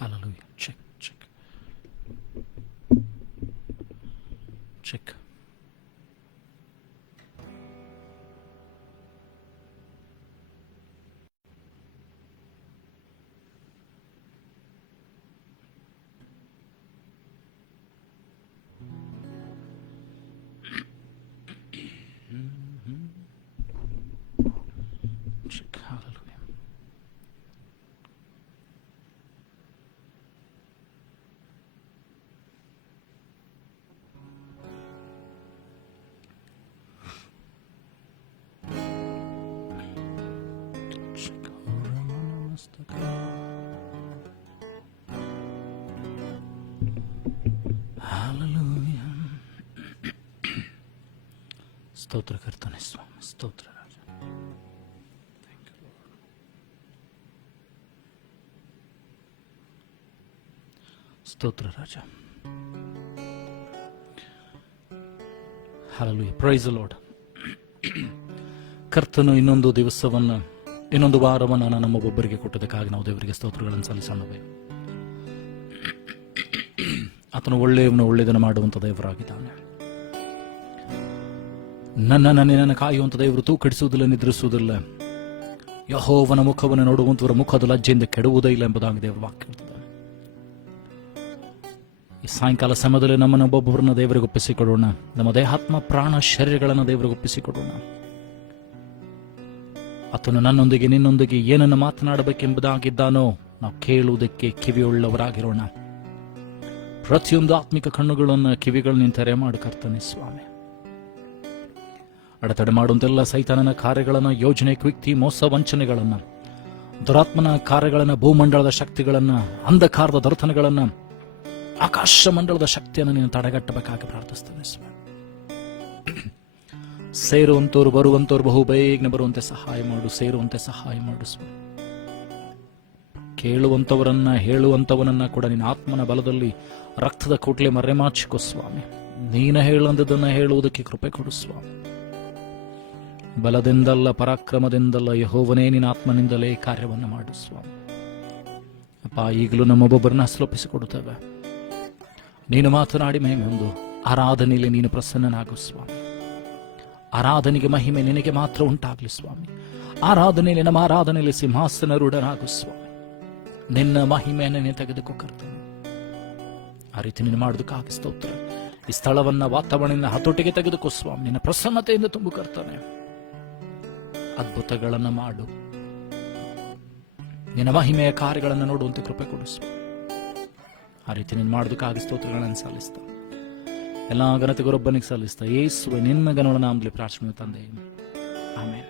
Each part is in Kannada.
Hallelujah. Check. Hallelujah. Hallelujah. ಸ್ತೋತ್ರ ಕರ್ತನೆ ಸ್ವಾಮಿ, ಸ್ತೋತ್ರ ರಾಜ. Thank you, Lord. ಸ್ತೋತ್ರ ರಾಜ. Hallelujah. Praise the Lord. ಕರ್ತನು ಇನ್ನೊಂದು ದಿವಸವನ್ನು, ಇನ್ನೊಂದು ವಾರವನ್ನು ನಮ್ಮೊಬ್ಬೊಬ್ಬರಿಗೆ ಕೊಟ್ಟದಕ್ಕಾಗಿ ನಾವು ದೇವರಿಗೆ ಸ್ತೋತ್ರಗಳನ್ನು ಸಲ್ಲಿಸೋಣವೇ. ಆತನು ಒಳ್ಳೆಯದನ್ನು ಮಾಡುವಂಥ ದೇವರಾಗಿದ್ದಾನೆ. ನನ್ನನ್ನು ಕಾಯುವಂಥ ದೇವರು ತೂಕಡಿಸುವುದಿಲ್ಲ, ನಿದ್ರಿಸುವುದಿಲ್ಲ. ಯೆಹೋವನ ಮುಖವನ್ನು ನೋಡುವಂಥವರ ಮುಖದ ಲಜ್ಜೆಯಿಂದ ಕೆಡುವುದೇ ಇಲ್ಲ ಎಂಬುದಾಗಿ ದೇವರು ವಾಕ್ಯ ಹೇಳ್ತಿದ್ದಾನೆ. ಈ ಸಾಯಂಕಾಲ ಸಮಯದಲ್ಲಿ ನಮ್ಮನ್ನು ಒಬ್ಬೊಬ್ಬರನ್ನ ದೇವರಿಗೆ ಒಪ್ಪಿಸಿಕೊಡೋಣ. ನಮ್ಮ ದೇಹಾತ್ಮ ಪ್ರಾಣ ಶರೀರಗಳನ್ನು ದೇವರಿಗೆ ಒಪ್ಪಿಸಿಕೊಡೋಣ. ಆತನು ನನ್ನೊಂದಿಗೆ ನಿನ್ನೊಂದಿಗೆ ಏನನ್ನು ಮಾತನಾಡಬೇಕೆಂಬುದಾಗಿದ್ದಾನೋ ನಾವು ಕೇಳುವುದಕ್ಕೆ ಕಿವಿಯುಳ್ಳವರಾಗಿರೋಣ. ಪ್ರತಿಯೊಂದು ಆತ್ಮಿಕ ಕಣ್ಣುಗಳನ್ನು, ಕಿವಿಗಳನ್ನು ತೆರೆ ಮಾಡು ಕರ್ತನೆ ಸ್ವಾಮಿ. ಅಡೆತಡೆ ಮಾಡುವಂತೆಲ್ಲ ಸೈತಾನನ ಕಾರ್ಯಗಳನ್ನು, ಯೋಜನೆ, ಕುಯುಕ್ತಿ, ಮೋಸ, ವಂಚನೆಗಳನ್ನು, ದುರಾತ್ಮನ ಕಾರ್ಯಗಳನ್ನು, ಭೂಮಂಡಲದ ಶಕ್ತಿಗಳನ್ನು, ಅಂಧಕಾರದ ದೊರೆತನಗಳನ್ನು, ಆಕಾಶ ಮಂಡಲದ ಶಕ್ತಿಯನ್ನು ನೀನು ತಡೆಗಟ್ಟಬೇಕಾಗಿ ಪ್ರಾರ್ಥಿಸ್ತೇನೆ ಸ್ವಾಮಿ. ಸೇರುವಂತವ್ರು ಬರುವಂತವ್ರು ಬಹು ಬೇಗನೆ ಬರುವಂತೆ ಸಹಾಯ ಮಾಡು, ಸೇರುವಂತೆ ಸಹಾಯ ಮಾಡು ಸ್ವಾಮಿ. ಕೇಳುವಂಥವರನ್ನ, ಹೇಳುವಂಥವನನ್ನ ಕೂಡ ನಿನ್ನ ಆತ್ಮನ ಬಲದಲ್ಲಿ ರಕ್ತದ ಕೂಟ್ಲೆ ಮರೆಮಾಚಿಕೋ ಸ್ವಾಮಿ. ನೀನು ಹೇಳುವಂಥದ್ದನ್ನು ಹೇಳುವುದಕ್ಕೆ ಕೃಪೆ ಕೊಡು ಸ್ವಾಮಿ. ಬಲದಿಂದಲ್ಲ, ಪರಾಕ್ರಮದಿಂದಲ್ಲ, ಯೆಹೋವನೇ ನಿನ್ನ ಆತ್ಮನಿಂದಲೇ ಕಾರ್ಯವನ್ನು ಮಾಡು ಸ್ವಾಮಿ. ಅಪ್ಪ, ಈಗಲೂ ನಮ್ಮೊಬ್ಬೊಬ್ಬರನ್ನ ಅಸ್ಲೋಪಿಸಿಕೊಡುತ್ತೇವೆ. ನೀನು ಮಾತನಾಡಿ ಮಹಿಮೆ ಒಂದು ಆರಾಧನೆಯಲ್ಲಿ ನೀನು ಪ್ರಸನ್ನನಾಗು ಸ್ವಾಮಿ. ಆರಾಧನೆಗೆ ಮಹಿಮೆ ನಿನಗೆ ಮಾತ್ರ ಉಂಟಾಗಲಿ ಸ್ವಾಮಿ. ಆರಾಧನೆಯಲ್ಲಿ, ನಮ್ಮ ಆರಾಧನೆಯಲ್ಲಿ ಸಿಂಹಾಸನ ರೂಢನಾಗು ಸ್ವಾಮಿ. ನಿನ್ನ ಮಹಿಮೆಯನ್ನು ನೀನು ತೆಗೆದುಕೋ ಕರ್ತನೆ. ಆ ರೀತಿ ನೀನು ಮಾಡೋದಕ್ಕಾಗಿ ಸ್ತೋತ್ರ. ಈ ಸ್ಥಳವನ್ನ, ವಾತಾವರಣ ಹತೋಟಿಗೆ ತೆಗೆದುಕೋ ಸ್ವಾಮಿ. ನಿನ್ನ ಪ್ರಸನ್ನತೆಯಿಂದ ತುಂಬು ಕರ್ತನೆ. ಅದ್ಭುತಗಳನ್ನು ಮಾಡು. ನಿನ್ನ ಮಹಿಮೆಯ ಕಾರ್ಯಗಳನ್ನು ನೋಡುವಂತೆ ಕೃಪೆ ಕೊಡು ಸ್ವಾಮಿ. ಆ ರೀತಿ ನೀನು ಮಾಡೋದಕ್ಕಾಗಿ ಸ್ತೋತ್ರಗಳನ್ನು ಸಲ್ಲಿಸ್ತಾ, ಎಲ್ಲ ಘನತೆಗೊರೊಬ್ಬನಿಗೆ ಸಲ್ಲಿಸ್ತಾ, ಯೇಸುವೆ ನಿನ್ನ ಗಣಗಳ ನಾಮದಲ್ಲಿ ಪ್ರಾರ್ಥನೆ ತಂದೆ, amen.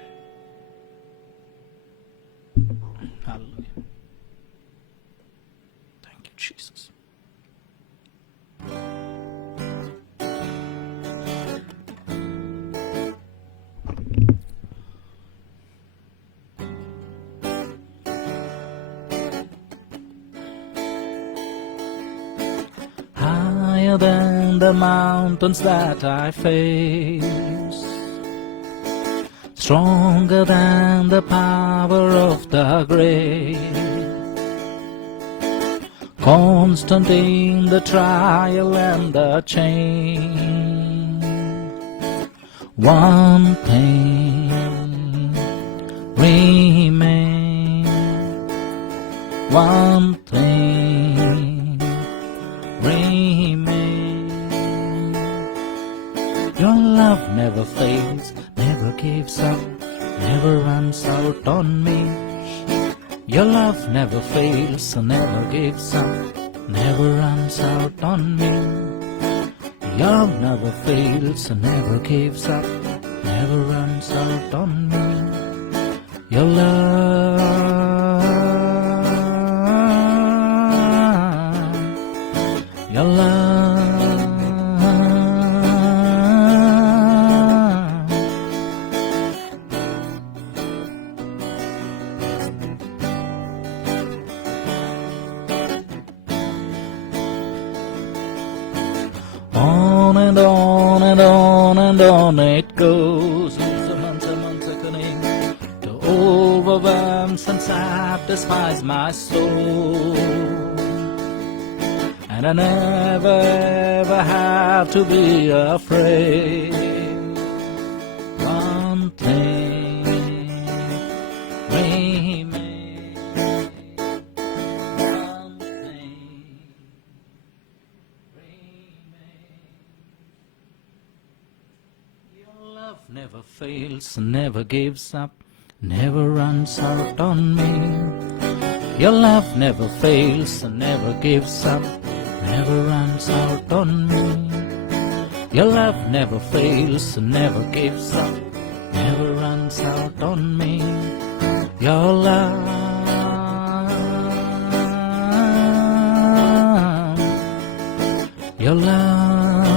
Hallelujah. Thank you, Jesus. Higher than the mountains that I face, stronger than the power of the grave, constant in the trial and the change. One thing remains, one thing remains. Your love never fails, never gives up, never runs out on me. Your love never fails, never gives up, never runs out on me. Your love never fails, never gives up, never runs out on me. Your love, your love. On and on and on and on it goes, to overwhelm and satisfies my soul. and I never ever have to be afraid. One thing remains. One thing remains. Your love never fails, never gives up, never runs out on me. Your love never fails and never gives up, never runs out on me. Your love never fails and never gives up, never runs out on me. Your love, your love,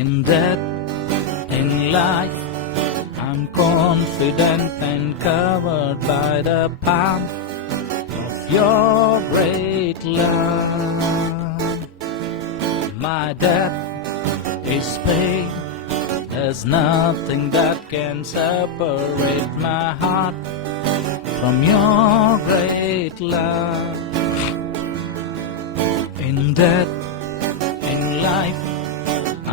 in death, in life, I'm confident and covered by the palm of your great love. My debt is paid. There's nothing that can separate my heart from your great love. In death, in life,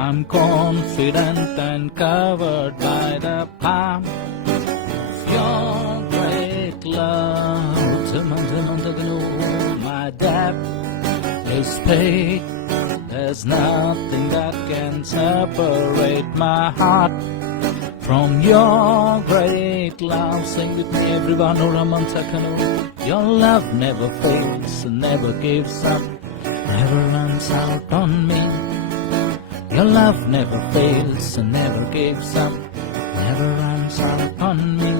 I'm confident and covered by the palm of your great love. My debt is paid. There's nothing that can separate my heart from your great love. Sing with me, everyone. Your love never fails, never gives up, never runs out on me. Your love never fails and never gives up, never runs out on me.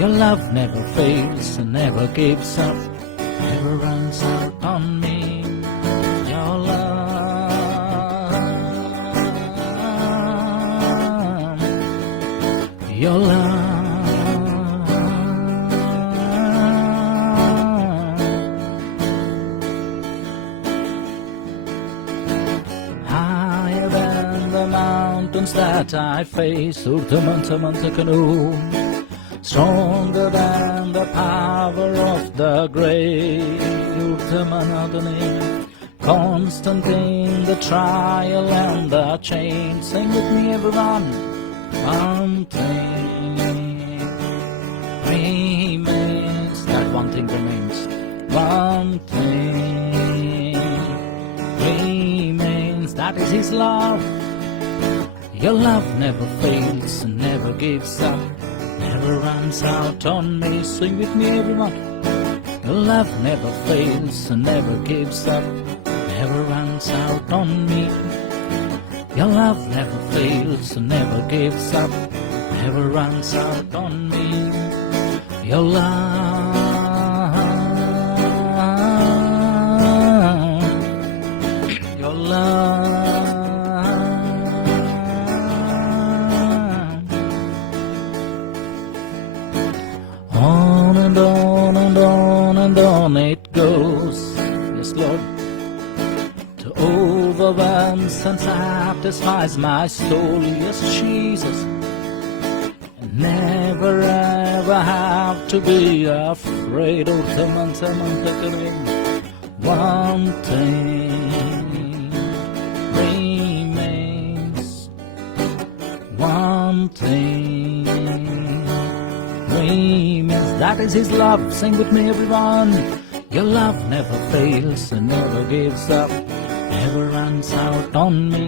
Your love never fails and never gives up, never runs out on me. Your love, your love. Higher than the mountains that I face, stronger than the power of the grave, constant in the trial and the change. Sing with me, everyone. One thing remains. That one thing remains. One thing remains. That is His love. Your love never fails and never gives up, never runs out on me. Sing with me, everyone. Your love never fails and never gives up, never runs out on me. Your love never fails and never gives up, never runs out on me. Your love, your love. On and on and on and on it goes. Yes, Lord. To overwhelms and satisfies my soul. Yes, Jesus. Never ever have to be afraid. One thing remains. One thing remains. That is His love. Sing with me, everyone. Your love never fails and never gives up, never runs out on me.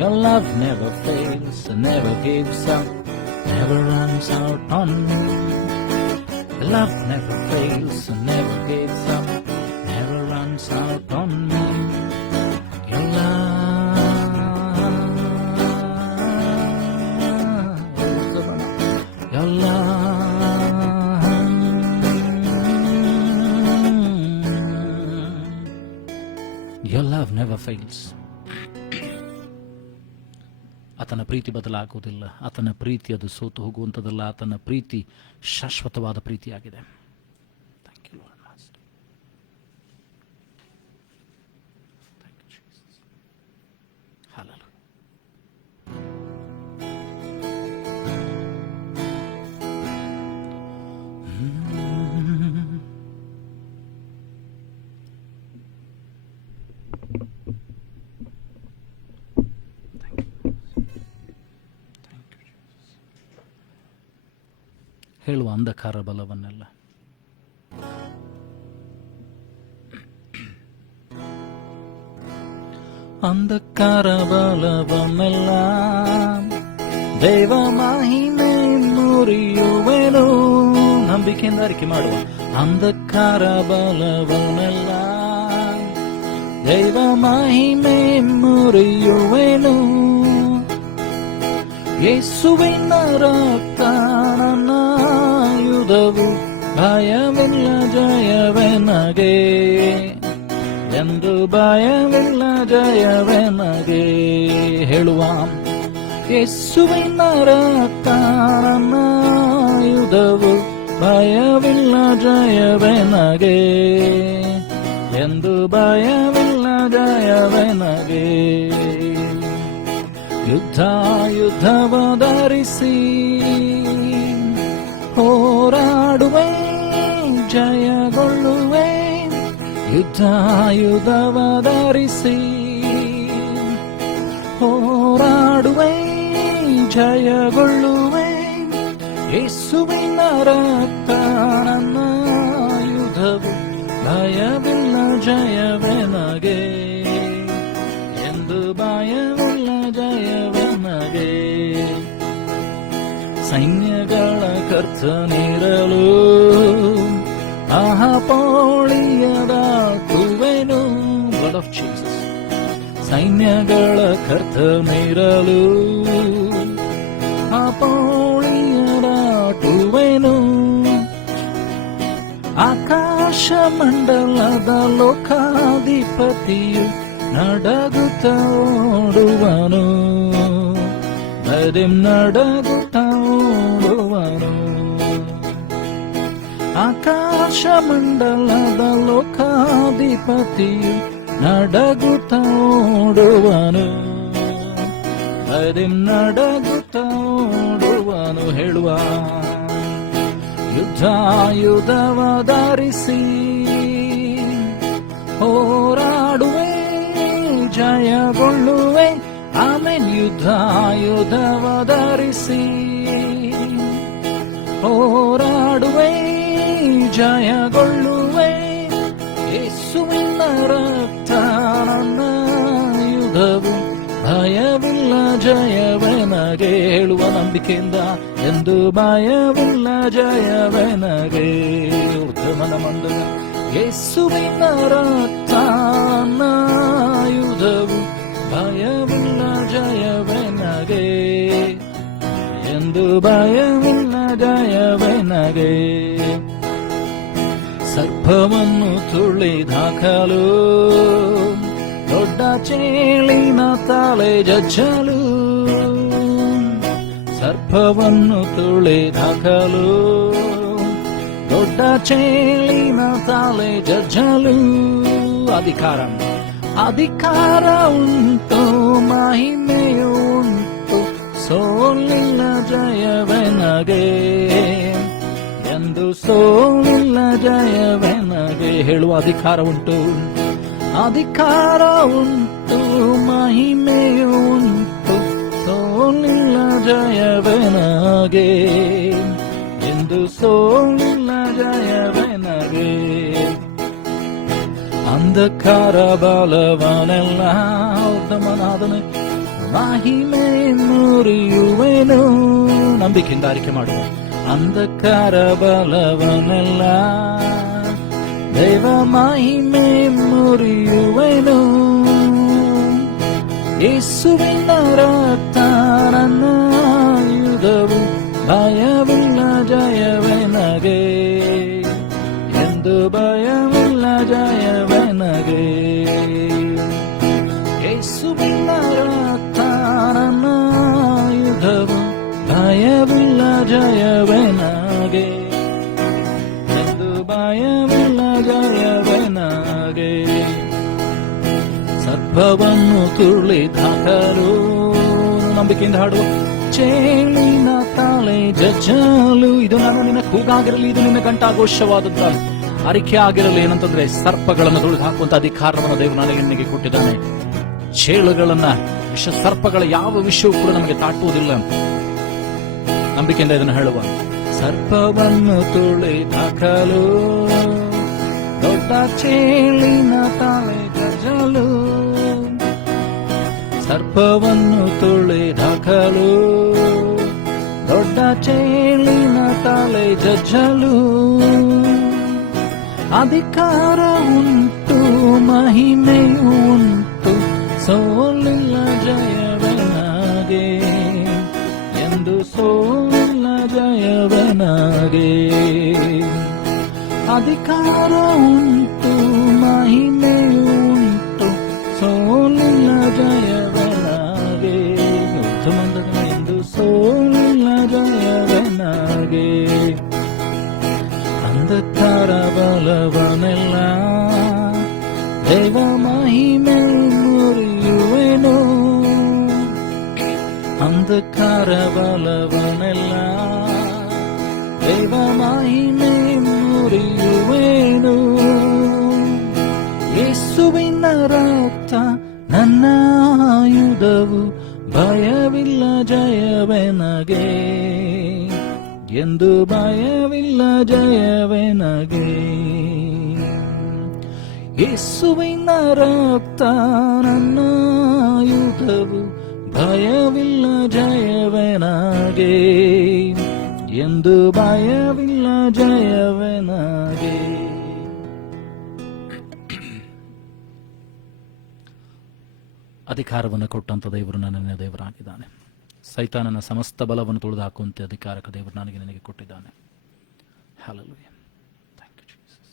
Your love never fails and never gives up, never runs out on me. Your love never fails and never gives up, never runs out on me. Your love, your love. Your love never fails. ಆತನ ಪ್ರೀತಿ ಬದಲಾಗುವುದಿಲ್ಲ. ಆತನ ಪ್ರೀತಿ ಅದು ಸೋತು ಹೋಗುವಂಥದ್ದಲ್ಲ. ಆತನ ಪ್ರೀತಿ ಶಾಶ್ವತವಾದ ಪ್ರೀತಿಯಾಗಿದೆ. Thank you lord master. Thank you Jesus. ಹಲ್ಲೆಲೂಯಾ. ಹೇಳುವ ಅಂಧಕಾರ ಬಲವನ್ನೆಲ್ಲ. ಅಂಧಕಾರ ಬಲವನ್ನೆಲ್ಲ ದೈವ ಮಹಿಮೆ ಮುರಿಯುವೆನು. ನಂಬಿಕೆಯಿಂದ ಅರಿಕೆ ಮಾಡುವ. ಅಂಧಕಾರ ಬಲವನ್ನೆಲ್ಲ ದೈವ ಮಹಿಮೆ ಮುರಿಯುವೆನು. ಯೇಸುವಿನ ರಕ್ತ ನನ್ನ ಆಯುಧವು, ಭಯವಿಲ್ಲ ಜಯವೆನಗೆ ಎಂದು, ಭಯವಿಲ್ಲ ಜಯವೆನಗೆ. ಹೇಳುವ. ಯೇಸುವಿನ ರಕ್ತ ನನ್ನ ಆಯುಧವು, ಭಯವಿಲ್ಲ ಜಯವೆನಗೆ ಎಂದು, ಭಯವಿಲ್ಲ ಜಯವೆನಗೆ. ಯುದ್ಧವ ಧರಿಸಿ ಹೋರಾಡುವೆ, ಜಯಗೊಳ್ಳುವೆ. ಯುದ್ಧವ ಧರಿಸಿ ಹೋರಾಡುವೆ, ಜಯಗೊಳ್ಳುವೆ. ಯೇಸುವಿನ ರಕ್ತ ನನ್ನ ಆಯುಧವು, ಭಯವಿಲ್ಲ ಜಯವೆನಗೆ ಎಂದು, ಭಯವಿಲ್ಲ ಜಯವೆನಗೆ. ಸೈನ್ಯಗಳ ಕರ್ತನಿರಲು ಅಹಪೋಳಿಯದಾಟುವೆನು. Blood of Jesus. ಸೈನ್ಯಗಳ ಕರ್ತನಿರಲು ಅಹಪೋಳಿಯದಾಟುವೆನು. ಆಕಾಶ ಮಂಡಲದ ಲೋಕಾಧಿಪತಿಯು ನಡಗುತ್ತ ಓಡುವನು, ನಡಗುತ್ತ ಓಡುವನು. ಆಕಾಶ ಮಂಡಲದ ಲೋಕಾಧಿಪತಿಯು ನಡಗುತ್ತ ಓಡುವನು, ನಡಗುತ್ತ ಓಡುವನು. ಹೇಳುವ. ಯುದ್ಧವ ಧರಿಸಿ ಹೋರಾಡುವೆ, ಜಯಗೊಳ್ಳುವೆ. ಆಮೇಲೆ ಯುದ್ಧವ ಧರಿಸಿ ಹೋರಾಡುವೆ, ಜಯಗೊಳ್ಳುವೆ. ಯೇಸುವಿನ ರಕ್ತ ನನ್ನ ಆಯುಧವು, ಭಯವಿಲ್ಲ ಜಯವೆನಗೆ. ಹೇಳುವ ನಂಬಿಕೆಯಿಂದ ಎಂದು, ಭಯವಿಲ್ಲ ಜಯವೆನಗೆ. ಉತ್ತಮನ ಮಂಡಲ. ಯೇಸುವಿನ ರಕ್ತ ನನ್ನ ಆಯುಧವು, ಭಯವಿಲ್ಲ ಜಯವೆನಗೆ ಎಂದು, ಭಯವಿಲ್ಲ ಜಯವೆನಗೆ. ಸರ್ಪವನ್ನು ತುಳಿದಾಕಲು, ದೊಡ್ಡ ಚೇಳಿನ ತಲೆ ಜಜ್ಜಲು. ಸರ್ಪವನ್ನು ತುಳಿದಾಕಲು, ದೊಡ್ಡ ಚೇಳಿನ ತಲೆ ಜಜ್ಜಲು. ಅಧಿಕಾರ ಉಂಟು, ಮಹಿಮೆಯು ಉಂಟು, ಸೋಲಿಲ್ಲ ಜಯವೆನಗೆ ಎಂದು, ಸೋಲಿಲ್ಲ ಜಯವೆನಗೆ. ಹೇಳುವ. ಅಧಿಕಾರ ಉಂಟು, ಅಧಿಕಾರ ಉಂಟು, ಮಹಿಮೆಯು ಉಂಟು, ಸೋಲಿಲ್ಲ ಜಯವೆನಗೆ ಎಂದು, ಸೋಲಿಲ್ಲ ಜಯವೆನಗೆ. ಅಂಧಕಾರ ಬಲವನೆಲ್ಲ ಉತ್ತಮನಾದನೆ, ಮಹಿಮೆ ಮುರಿಯುವೆನು. ನಂಬಿಕೆಯಿಂದ ಆರಿಕೆ ಮಾಡುವ. ಅಂಧಕಾರ ಬಲವನೆಲ್ಲ ದೈವ ಮಹಿಮೆ ಮುರಿಯುವೆನು. ಯೇಸುವಿನ ರಕ್ತ ನನ್ನ ಆಯುಧವು, ಭಯವಿಲ್ಲ ಜಯವೆನಗೆ ಎಂದು, ಭಯವಿಲ್ಲ ಜಯವೆನಗೆ. ಯೇಸುವಿನ ರಕ್ತ ನನ್ನ ಆಯುಧವು, ಭಯವಿಲ್ಲ ಜಯವೆನಗೆ ಎಂದು, ಭಯವಿಲ್ಲ ಜಯವೆನಗೆ. ಸರ್ಪವನ್ನು ತುಳಿದಾಕಲು, ನಂಬಿಕೆಯಿಂದ ಹಾಡುವ. ಚೇಳಿನ ತಾಳೆ ಜಜ್ಜಲು. ಇದು ನಾನು ನಿನ್ನ ಕೂಗಾಗಿರಲಿ, ಇದು ನಿನ್ನ ಕಂಠಾಘೋಷವಾದದ್ದು ಅರಿಕೆ ಆಗಿರಲಿ. ಏನಂತಂದ್ರೆ, ಸರ್ಪಗಳನ್ನು ತುಳಿದು ಹಾಕುವಂತ ಅಧಿಕಾರವನ್ನು ದೇವರು ನನಗೆ ಕೊಟ್ಟಿದ್ದಾನೆ. ಚೇಳುಗಳನ್ನ, ವಿಷ ಸರ್ಪಗಳ ಯಾವ ವಿಷಯವೂ ಕೂಡ ನಮಗೆ ತಾಟುವುದಿಲ್ಲ. ನಂಬಿಕೆಯಿಂದ ಇದನ್ನು ಹೇಳುವ. ಸರ್ಪವನ್ನು ತುಳಿದಾಕಲು ದೊಡ್ಡ ಚೇಳಿನ ತಲೆ ಜಜ್ಜಲು, ಸರ್ಪವನ್ನು ತುಳಿದಾಕಲು ದೊಡ್ಡ ಚೇಳಿನ ತಲೆ ಜಜ್ಜಲು, ಅಧಿಕಾರ ಉಂಟು ಮಹಿಮೆಯು ಉಂಟು, ಸೋಲಿಲ್ಲ ಜಯವನಾಗೆ ಎಂದು ಸೋಲಿಲ್ಲ ಜಯವನಾಗೆ. ಅಧಿಕಾರ ಉಂಟು ಮಹಿಮೆಯು ಉಂಟು, ಸೋಲಿಲ್ಲ ಜಯವನಾಗೆ ಎಂದು ಸೋಲಿಲ್ಲ ಜಯವನಾಗೆ. ಅಂಧಕಾರ ಬಲವನೆಲ್ಲ ದೇವ ಮಹಿಮೆ ಮುರಿಯುವೆನು, ಅಂಧಕಾರ ಬಲವನೆಲ್ಲ ದೇವ ಮಹಿಮೆ ಮುರಿಯುವೆನು. ಯೇಸುವಿನ ರಕ್ತ ನನ್ನ ಆಯುಧವು, ಭಯವಿಲ್ಲ ಜಯವೆನಗೆ ಎಂದು ಭಯವಿಲ್ಲ ಜಯವೆನಗೆ. ಯೇಸುವಿನ ರಕ್ತ ನನ್ನ ಆಯುಧವು, ಭಯವಿಲ್ಲ ಜಯವೆನಗೆ ಎಂದು ಭಯವಿಲ್ಲ ಜಯವೆನಗೆ. ಅಧಿಕಾರವನ್ನು ಕೊಟ್ಟಂತ ದೇವರು ನನ್ನ ದೇವರಾಗಿದ್ದಾನೆ. ಸೈತಾನನ ಸಮಸ್ತ ಬಲವನ್ನು ತುಳಿದು ಹಾಕುವಂತೆ ಅಧಿಕಾರಕ ದೇವರು ನನಗೆ ಕೊಟ್ಟಿದ್ದಾನೆ. ಹಲ್ಲೆಲೂಯಾ. Thank you Jesus.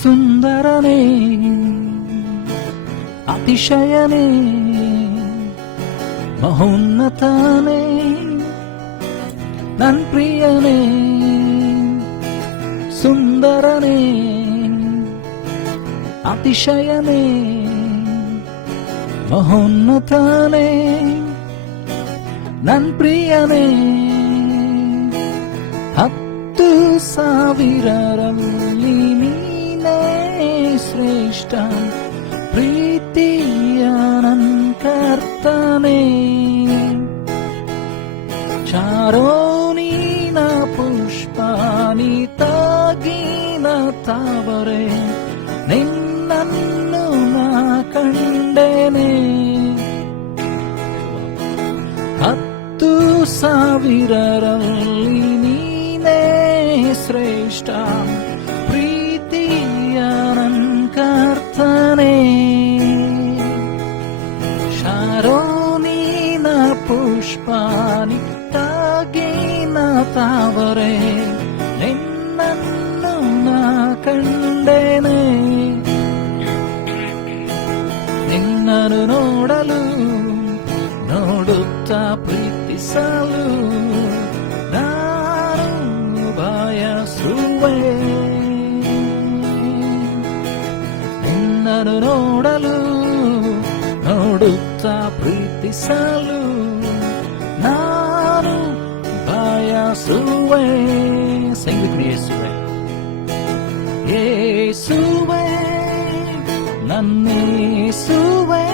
ಸುಂದರನೇ ಅತಿಶಯನೇ ಮಹೋನ್ನತನೇ ನನ್ ಪ್ರಿಯನೇ, ಸುಂದರನೇ ಅತಿಶಯನೇ ಮಹೋನ್ನತನೇ ನನ್ ಪ್ರಿಯನೇ. 10,000ರಲ್ಲಿ ನೀನೇ ಶ್ರೇಷ್ಠ, ಪ್ರೀತಿಯ ನನ್ ಕರ್ತನೇ. ಚಾರೋನಿನ ಪುಷ್ಪಾನಿತಾಗಿನ ತಾವರೆ, ನಿನ್ನನ್ನು ನಾ ಕಂಡೆನೆ. 10,000ರಲ್ಲಿ ನೀನೇ ಶ್ರೇಷ್ಠ, ಪ್ರೀತಿಯ ನನ್ ಕರ್ತನೇ. ಶಾರೋನಿನ ಪುಷ್ಪಾನಿತಾಗಿನ ತಾವರೆ, ನಿನ್ನನ್ನು ನಾ ಕಂಡೆನೆ. ನಿನ್ನನ್ನು ನೋಡಲು ನೋಡುತ್ತಾ ಪ್ರೀತಿಸಲು ನಾನು ಬಯಸುವೆ. ನಿನ್ನನ್ನು ನೋಡಲು ನೋಡುತ್ತಾ ಪ್ರೀತಿಸಲು ನಾನು ಬಯಸುವೆ. ಸಂಗೀತ ಯೇಸುವೆ, ಯೇಸುವೆ ನನ್ನೇಸುವೆ,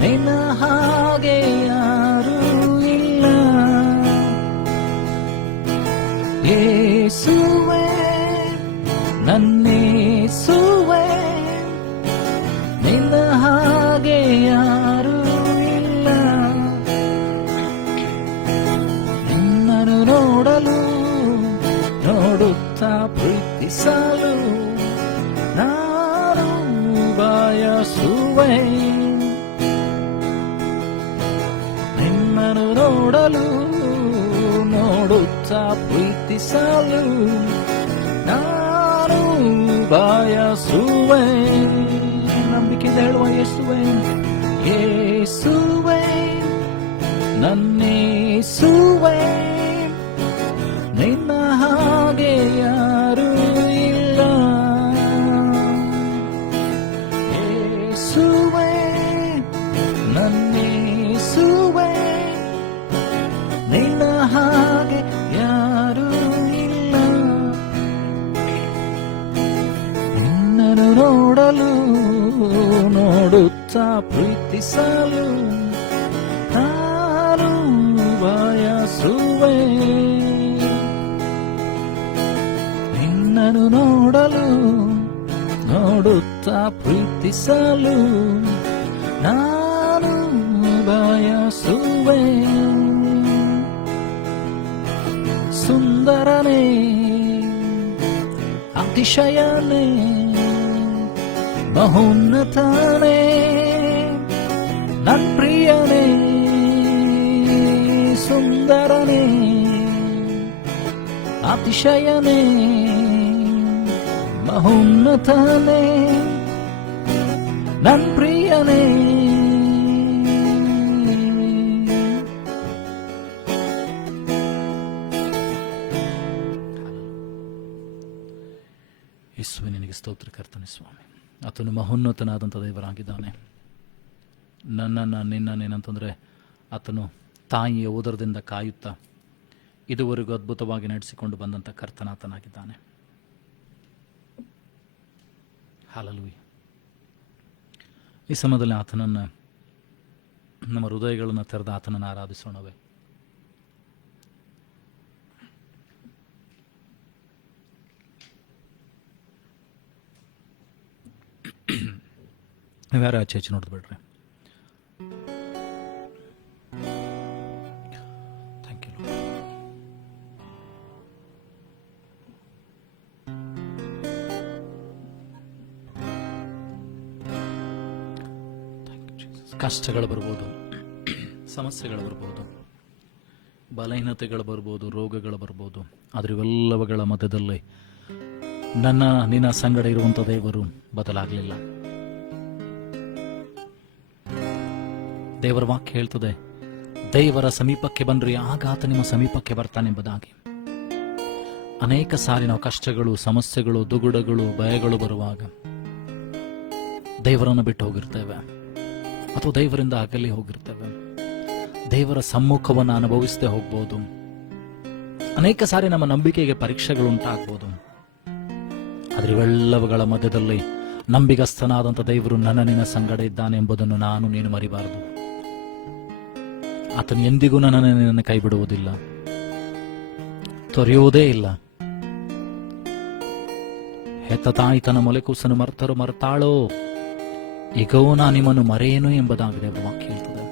ನಿನ್ನ ಹಾಗೆ ಯಾರೂ ಇಲ್ಲ. ಯೇಸುವೆ ನನ್ನೇಸುವೆ, ನಿನ್ನ ಹಾಗೆ ಯಾರೂ ಇಲ್ಲ. ನಿನ್ನನ್ನು ನೋಡಲು ನೋಡುತ್ತಾ ಪ್ರೀತಿಸಲು ನಾನು ಬಯಸುವೆ. ನಿನ್ನನ್ನು ನೋಡಲು ನೋಡುತ್ತಾ ಪ್ರೀತಿಸಲು ನಾನು ಬಯಸುವೆ. ನಂಬಿಕೆಯಿಂದ ಹೇಳುವ ಯೇಸುವೆ, ಯೇಸುವೆ ನನ್ನೇಸುವೆ, ನಿನ್ನ ಹಾಗೆ ಯಾರೂ ಇಲ್ಲ. ಯೇಸುವೆ ನನ್ನೇಸುವೆ, ನಿನ್ನ ಹಾಗೆ ಯಾರೂ ನೋಡಲು ನೋಡುತ್ತಾ ಪ್ರೀತಿಸಲು ನಾನು ಬಯಸುವೆ. ನಿನ್ನನ್ನು ನೋಡಲು ನೋಡುತ್ತಾ ಪ್ರೀತಿಸಲು ನಾನು ಬಯಸುವೆ. ಸುಂದರನೇ ಅತಿಶಯನೇ ಮಹೋನ್ನತನೇ ನನ್ ಪ್ರಿಯನೇ. ಸುಂದರನೇ ಅತಿಶಯನೇ ಮಹೋನ್ನತನೇ ನನ್ ಪ್ರಿಯನೇ. ಯೇಸುವೆ ನಿನಗೆ ಸ್ತೋತ್ರ ಕರ್ತನೆ ಸ್ವಾಮಿ. ಆತನು ಮಹೋನ್ನತನಾದಂಥ ದೇವರಾಗಿದ್ದಾನೆ. ನಿನ್ನನ್ನೇನಂತಂದರೆ ಆತನು ತಾಯಿಯ ಉದರದಿಂದ ಕಾಯುತ್ತಾ ಇದುವರೆಗೂ ಅದ್ಭುತವಾಗಿ ನಡೆಸಿಕೊಂಡು ಬಂದಂಥ ಕರ್ತನಾತನಾಗಿದ್ದಾನೆ. ಹಲ್ಲೆಲೂಯಾ. ಈ ಸಮಯದಲ್ಲಿ ಆತನನ್ನು ನಮ್ಮ ಹೃದಯಗಳನ್ನು ತೆರೆದ ಆತನನ್ನು ಆರಾಧಿಸೋಣವೇ. ನೀವ್ಯಾರು ಆಚೆ ಆಚೆ ನೋಡ್ದು ಬಿಡ್ರಿ. Thank you. ಕಷ್ಟಗಳು ಬರ್ಬೋದು, ಸಮಸ್ಯೆಗಳು ಬರ್ಬೋದು, ಬಲಹೀನತೆಗಳು ಬರ್ಬೋದು, ರೋಗಗಳು ಬರ್ಬೋದು. ಆದರೆ ಇವೆಲ್ಲವುಗಳ ಮಧ್ಯದಲ್ಲಿ ನಿನ್ನ ಸಂಗಡ ಇರುವಂಥ ದೇವರು ಬದಲಾಗಲಿಲ್ಲ. ದೇವರ ವಾಕ್ಯ ಹೇಳ್ತದೆ, ದೇವರ ಸಮೀಪಕ್ಕೆ ಬನ್ರಿ ಆಗ ಆತ ನಿಮ್ಮ ಸಮೀಪಕ್ಕೆ ಬರ್ತಾನೆಂಬುದಾಗಿ. ಅನೇಕ ಸಾರಿ ನಾವು ಕಷ್ಟಗಳು, ಸಮಸ್ಯೆಗಳು, ದುಗುಡಗಳು, ಭಯಗಳು ಬರುವಾಗ ದೇವರನ್ನು ಬಿಟ್ಟು ಹೋಗಿರ್ತೇವೆ ಅಥವಾ ದೇವರಿಂದ ಅಗಲಿ ಹೋಗಿರ್ತೇವೆ. ದೇವರ ಸಮ್ಮುಖವನ್ನು ಅನುಭವಿಸದೆ ಹೋಗ್ಬೋದು. ಅನೇಕ ಸಾರಿ ನಮ್ಮ ನಂಬಿಕೆಗೆ ಪರೀಕ್ಷೆಗಳು ಉಂಟಾಗ್ಬೋದು. ಆದರೆ ಇವೆಲ್ಲವುಗಳ ಮಧ್ಯದಲ್ಲಿ ನಂಬಿಗಸ್ತನಾದಂಥ ದೇವರು ನಿನ್ನ ಸಂಗಡ ಇದ್ದಾನೆ ಎಂಬುದನ್ನು ನೀನು ಮರಿಬಾರದು. ಆತನು ಎಂದಿಗೂ ನಿನ್ನನ್ನು ಕೈ ಬಿಡುವುದಿಲ್ಲ, ತೊರೆಯುವುದೇ ಇಲ್ಲ. ಹೆತ್ತ ತಾಯಿ ತನ್ನ ಮೊಲೆ ಕೂಸನ್ನು ಮರೆತಾಳೋ, ಈಗೋ ನಾ ನಿಮ್ಮನ್ನು ಮರೆಯೇನು ಎಂಬುದಾಗಿದೆ ಅವರ ವಾಕ್ಯ ಹೇಳ್ತದೆ.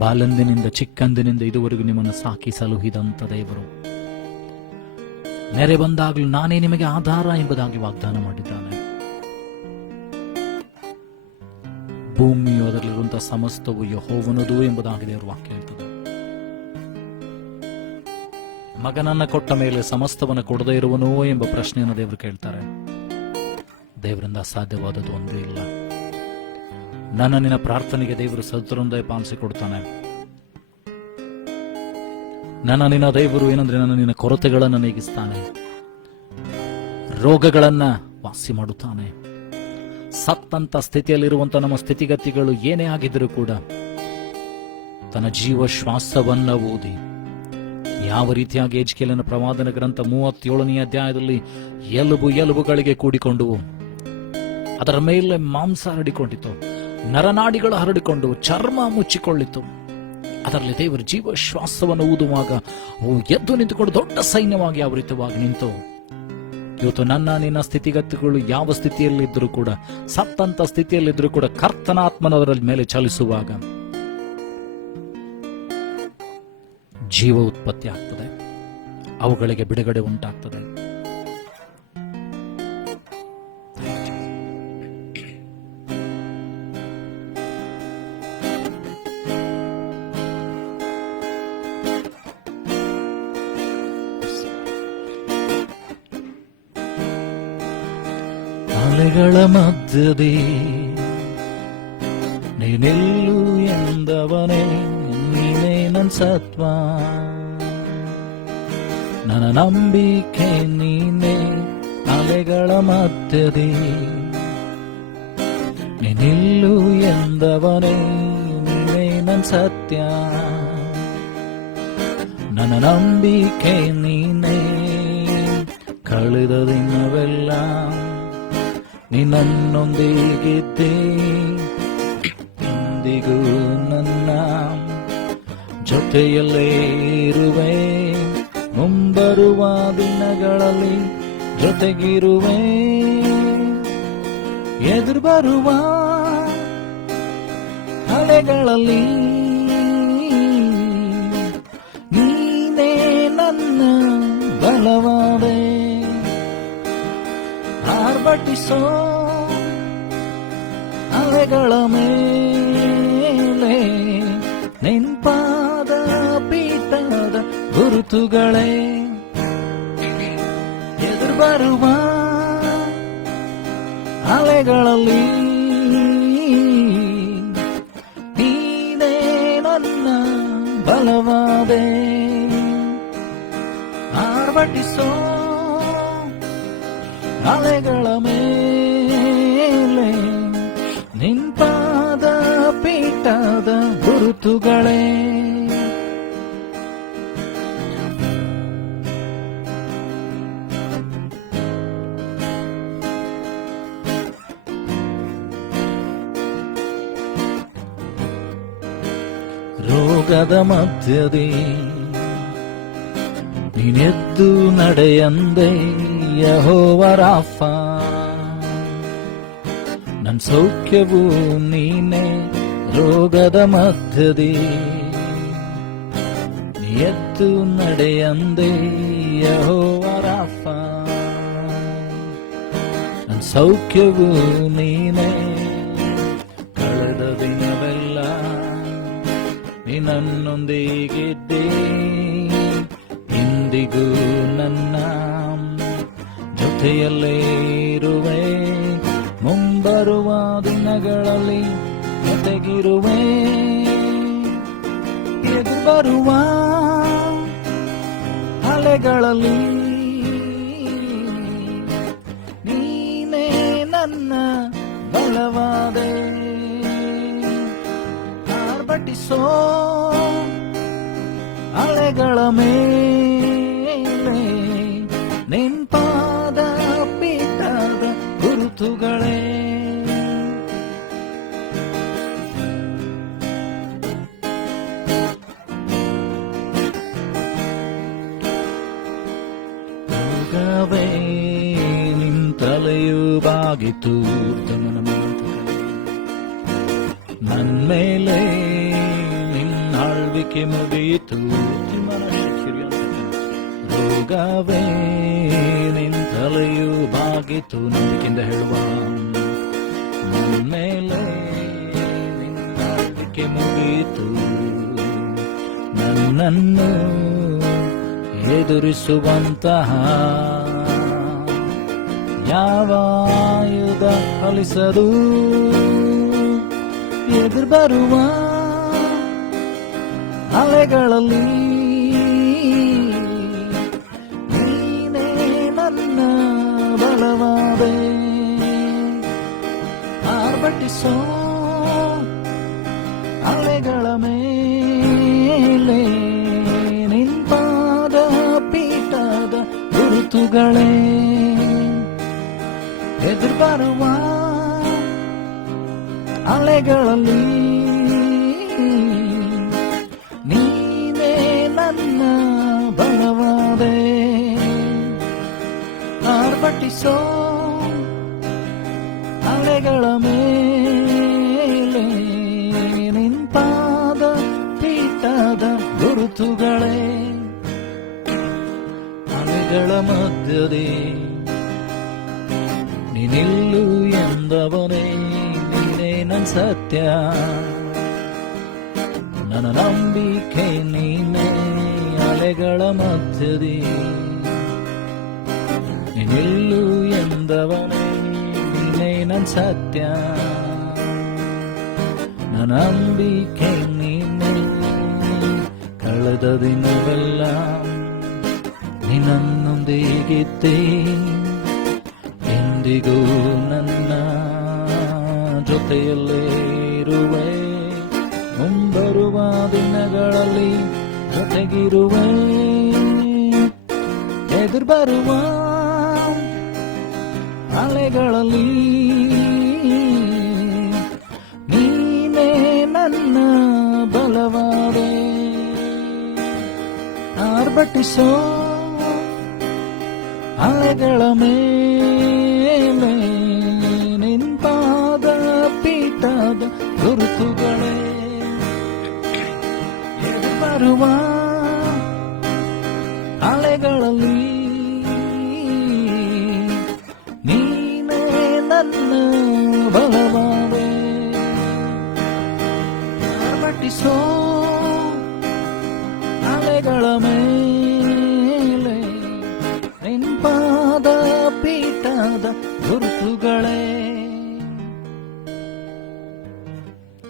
ಬಾಲಂದಿನಿಂದ ಚಿಕ್ಕಂದಿನಿಂದ ಇದುವರೆಗೂ ನಿಮ್ಮನ್ನು ಸಾಕಿ ಸಲುಹಿದಂತ ದೇವರು ನೆರೆ ಬಂದಾಗಲೂ ನಾನೇ ನಿಮಗೆ ಆಧಾರ ಎಂಬುದಾಗಿ ವಾಗ್ದಾನ ಮಾಡಿದ್ದಾನೆ. ಭೂಮಿಯು ಅದರಲ್ಲಿರುವಂತಹ ಸಮಸ್ತವು ಯೆಹೋವನದು ಎಂಬುದಾಗಿದೆ ಅವರ ವಾಕ್ಯ ಹೇಳ್ತದೆ. ಮಗನನ್ನ ಕೊಟ್ಟ ಮೇಲೆ ಸಮಸ್ತವನ್ನ ಕೊಡದೇ ಇರುವನೋ ಎಂಬ ಪ್ರಶ್ನೆಯನ್ನು ದೇವರು ಕೇಳ್ತಾರೆ. ದೇವರಿಂದ ಅಸಾಧ್ಯವಾದದ್ದು ಒಂದೇ ಇಲ್ಲ. ನಿನ್ನ ಪ್ರಾರ್ಥನೆಗೆ ದೇವರು ಸದೃಢ ಪಾಲಿಸಿಕೊಡ್ತಾನೆ. ನಿನ್ನ ದೇವರು ಏನಂದ್ರೆ ನಿನ್ನ ಕೊರತೆಗಳನ್ನು ನೀಗಿಸ್ತಾನೆ, ರೋಗಗಳನ್ನ ವಾಸಿ ಮಾಡುತ್ತಾನೆ. ಸತ್ತಂತ ಸ್ಥಿತಿಯಲ್ಲಿರುವಂತ ನಮ್ಮ ಸ್ಥಿತಿಗತಿಗಳು ಏನೇ ಆಗಿದ್ರೂ ಕೂಡ ತನ್ನ ಜೀವ ಶ್ವಾಸವನ್ನ ಊದಿ, ಯಾವ ರೀತಿಯಾಗಿ ಎಜ್ಕೇಲನ ಪ್ರವಾದನ ಗ್ರಂಥ 37ನೇ ಅಧ್ಯಾಯದಲ್ಲಿ ಎಲುಬುಗಳಿಗೆ ಕೂಡಿಕೊಂಡುವು, ಅದರ ಮೇಲೆ ಮಾಂಸ ಹರಡಿಕೊಂಡಿತು, ನರನಾಡಿಗಳು ಹರಡಿಕೊಂಡು ಚರ್ಮ ಮುಚ್ಚಿಕೊಳ್ಳಿತು. ಅದರಲ್ಲಿ ದೇವರು ಜೀವ ಶ್ವಾಸವನ್ನು ಊದುವಾಗ ಎದ್ದು ನಿಂತುಕೊಂಡು ದೊಡ್ಡ ಸೈನ್ಯವಾಗಿ ಯಾವ ರೀತಿಯಾಗಿ ನಿಂತು, ಇವತ್ತು ನಿನ್ನ ಸ್ಥಿತಿಗತಿಗಳು ಯಾವ ಸ್ಥಿತಿಯಲ್ಲಿದ್ದರೂ ಕೂಡ, ಸತ್ತಂತ ಸ್ಥಿತಿಯಲ್ಲಿದ್ದರೂ ಕೂಡ ಕರ್ತನಾತ್ಮನವರ ಮೇಲೆ ಚಲಿಸುವಾಗ ಜೀವ ಉತ್ಪತ್ತಿ ಆಗ್ತದೆ, ಅವುಗಳಿಗೆ ಬಿಡುಗಡೆ ಉಂಟಾಗ್ತದೆ. ಅಲೆಗಳ ಮಧ್ಯದಿ ನೀನೆಲ್ಲು ಎಂದವನೇ, ನೀನೇ ನನ್ನ ಸತ್ವ, ನನ್ನ ನಂಬಿಕೆ ನೀನೇ. ಅಲೆಗಳ ಮಧ್ಯದಿ ನೀನೆಲ್ಲು ಎಂದವನೇ, ನೀನೇ ನನ್ನ ಸತ್ಯ, ನನ್ನ ನಂಬಿಕೆ ನೀನೇ. ಕಳೆದ ದಿನವೆಲ್ಲ ನಿನ್ನೊಂದಿಗಿದ್ದೆ, ಇಂದಿಗೂ ನನ್ನ ಜೊತೆಯಲ್ಲೇ ಇರುವೆ, ಮುಂಬರುವ ದಿನಗಳಲ್ಲಿ ಜೊತೆಗಿರುವೆ. ಎದುರು ಬರುವ ಅಲೆಗಳಲ್ಲಿ ನೀನೇ ನನ್ನ ಬಲವಾದೆ, ಆರ್ಭಟಿಸೋ ಅಲೆಗಳ ಮೇಲೆ ನೆನ್ಪಾದ ಪೀಠದ ಗುರುತುಗಳೇ. ಎದುರು ಬರುವ ಅಲೆಗಳಲ್ಲಿ ನೀನೇ ನನ್ನ ಬಲವಾದೆ, ಆರ್ಭಟಿಸೋ ಅಲೆಗಳ ಮೇಲೆ ನಿಂಪಾದ ಪೀಠದ ಗುರುತುಗಳೇ. ರೋಗದ ಮಧ್ಯದಿ ನೀನೆದ್ದು ನಡೆಯಂದೆ, ಯೆಹೋವ ರಾಫ ನನ್ ಸೌಖ್ಯವು ನೀನೆ. ರೋಗದ ಮಧ್ಯದಿ ನೀ ಎದ್ದು ನಡೆಯಂದೆ, ಯೆಹೋವ ರಾಫ ನನ್ ಸೌಖ್ಯವು ನೀನೆ. ಕಳೆದ ದಿನವೆಲ್ಲ ನಿನ್ನೊಂದಿಗಿದ್ದೆ, ಇಂದಿಗೂ ನನ್ನ ಜೊತೆಯಲ್ಲೇ ಇರುವೆ, ಮುಂಬರುವ ದಿನಗಳಲ್ಲಿ ಜೊತೆಗಿರುವೆ. ಎದುರು ಬರುವ ಅಲೆಗಳಲ್ಲಿ ನೀನೇ ನನ್ನ ಬಲವಾದೆ, ಆರ್ಭಟಿಸೋ ಅಲೆಗಳ ಮೇಲೆ ನೆನ್ಪಾದ ಪೀಠದ ಗುರುತುಗಳೇ. ರೋಗವೇ ನಿಂತಲೆಯೂ ಬಾಗಿತು, ನನ್ಮೇಲೆ ನಿನ್ನಾಳ್ವಿಕೆ ಮುಗಿಯಿತು. ರೋಗವೇ ನಿಂತಲೆಯೂ ಬಾಗಿತು, ನಂಬಿಕೆಯಿಂದ ಹೇಳುವ ನನ್ಮೇಲೆ ನಿನ್ನಾಳ್ವಿಕೆ ಮುಗಿಯಿತು. ನನ್ನನ್ನು ಎದುರಿಸುವಂತಹ ಯಾವ ಆಯುಧ ಫಲಿಸದು. ಎದುರು ಬರುವ ಅಲೆಗಳಲ್ಲಿ ನೀನೇ ನನ್ನ ಬಲವಾದೆ, ಆರ್ಭಟಿಸೋ ಅಲೆಗಳ ಮೇಲೆ ನಿಂಪಾದ ಪೀಠದ ಗುರುತುಗಳೇ. ಎದುರು ಬರುವ ಅಲೆಗಳಲ್ಲಿ ನೀನೇ ನನ್ನ ಬಲವಾದೆ, ಆರ್ಭಟಿಸೋ ಅಲೆಗಳ ಮೇಲೆ ನಿಂಪಾದ ಪೀಠದ ಗುರುತುಗಳೇ. ಅಲೆಗಳ ಮಧ್ಯದಿ ನೀನಿಲ್ಲು ಎಂದವನೇ, ನೀನೇ ನನ್ ಸತ್ಯ, ನನ್ನ ನಂಬಿಕೆ ನೀನೇ. ಅಲೆಗಳ ಮಧ್ಯದಿ ನೀನಿಲ್ಲು ಎಂದವನೇ, ನೀನೇ ನನ್ ಸತ್ಯ, ನನ್ನ ನಂಬಿಕೆ ನೀನೇ. ಕಳೆದ ದಿನವೆಲ್ಲ ನಿನ್ನೊಂದಿಗಿದ್ದೆ, ಎಂದಿಗೂ ನನ್ನ ಜೊತೆಯಲ್ಲೇ ಇರುವೆ, ಮುಂಬರುವ ದಿನಗಳಲ್ಲಿ ಜೊತೆಗಿರುವೆ. ಎದುರು ಬರುವ ಅಲೆಗಳಲ್ಲಿ ನೀನೇ ನನ್ನ ಬಲವಾರೆ. ಆರ್ಭಟಿಸೋ ಅಲೆಗಳ ಮೇಲೆ ನಿಂಪಾದ ಪೀಠದ ಗುರುತುಗಳೇ. ಬರುವ ಅಲೆಗಳಲ್ಲಿ ನೀನೇ ನನ್ನ ಬಲವಾರೆ. ಆರ್ಭಟಿಸೋ ಅಲೆಗಳ ಮೇಲೆ ನಿಂಪಾದ ಪೀಠದ ಗುರುತುಗಳೇ.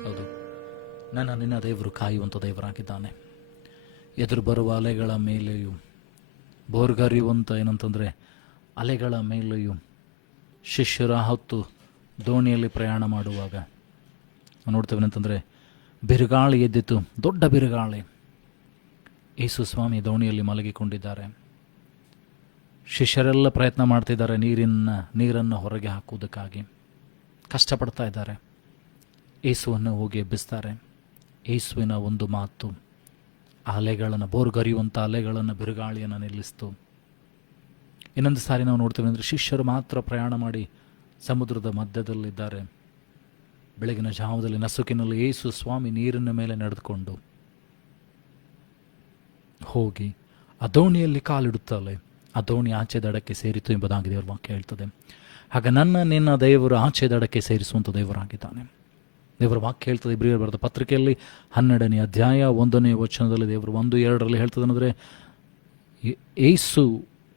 ಹೌದು, ನನ್ನ ನಿನ್ನ ದೇವರು ಕಾಯುವಂಥ ದೇವರಾಗಿದ್ದಾನೆ. ಎದುರು ಬರುವ ಅಲೆಗಳ ಮೇಲೆಯೂ ಬೋರ್ಗರಿಯುವಂಥ ಏನಂತಂದರೆ ಅಲೆಗಳ ಮೇಲೆಯೂ ಶಿಷ್ಯರ ಹೊತ್ತು ದೋಣಿಯಲ್ಲಿ ಪ್ರಯಾಣ ಮಾಡುವಾಗ ನೋಡ್ತೇವೆ ಅಂತಂದರೆ ಬಿರುಗಾಳಿ ಎದ್ದಿತ್ತು, ದೊಡ್ಡ ಬಿರುಗಾಳಿ. ಯೇಸು ಸ್ವಾಮಿ ದೋಣಿಯಲ್ಲಿ ಮಲಗಿಕೊಂಡಿದ್ದಾರೆ. ಶಿಷ್ಯರೆಲ್ಲ ಪ್ರಯತ್ನ ಮಾಡ್ತಿದ್ದಾರೆ ನೀರನ್ನು ಹೊರಗೆ ಹಾಕುವುದಕ್ಕಾಗಿ, ಕಷ್ಟಪಡ್ತಾ ಇದ್ದಾರೆ. ಯೇಸುವನ್ನು ಹೋಗಿ ಎಬ್ಬಿಸ್ತಾರೆ. ಯೇಸುವಿನ ಒಂದು ಮಾತು ಅಲೆಗಳನ್ನು, ಬೋರ್ಗರಿಯುವಂಥ ಅಲೆಗಳನ್ನು, ಬಿರುಗಾಳಿಯನ್ನು ನಿಲ್ಲಿಸ್ತು. ಇನ್ನೊಂದು ಸಾರಿ ನಾವು ನೋಡ್ತೇವೆ ಅಂದರೆ ಶಿಷ್ಯರು ಮಾತ್ರ ಪ್ರಯಾಣ ಮಾಡಿ ಸಮುದ್ರದ ಮಧ್ಯದಲ್ಲಿದ್ದಾರೆ. ಬೆಳಗಿನ ಜಾವದಲ್ಲಿ ನಸುಕಿನಲ್ಲಿ ಯೇಸು ಸ್ವಾಮಿ ನೀರಿನ ಮೇಲೆ ನಡೆದುಕೊಂಡು ಹೋಗಿ ಆ ದೋಣಿಯಲ್ಲಿ ಕಾಲಿಡುತ್ತಲೇ ಆ ದೋಣಿ ಆಚೆ ದಡಕ್ಕೆ ಸೇರಿತು ಎಂಬುದಾಗಿ ದೇವರ ವಾಕ್ಯ ಹೇಳ್ತದೆ. ಹಾಗೆ ನಿನ್ನ ದೇವರು ಆಚೆ ದಡಕ್ಕೆ ಸೇರಿಸುವಂಥ ದೇವರಾಗಿದ್ದಾನೆ. ದೇವರ ವಾಕ್ಯ ಹೇಳ್ತದೆ, ಇಬ್ರಿಯರು ಬರೆದ ಪತ್ರಿಕೆಯಲ್ಲಿ 12ನೇ ಅಧ್ಯಾಯ 1ನೇ ವಚನದಲ್ಲಿ ದೇವರು 1:2 ಹೇಳ್ತದೆ ಅಂದರೆ, ಏಸು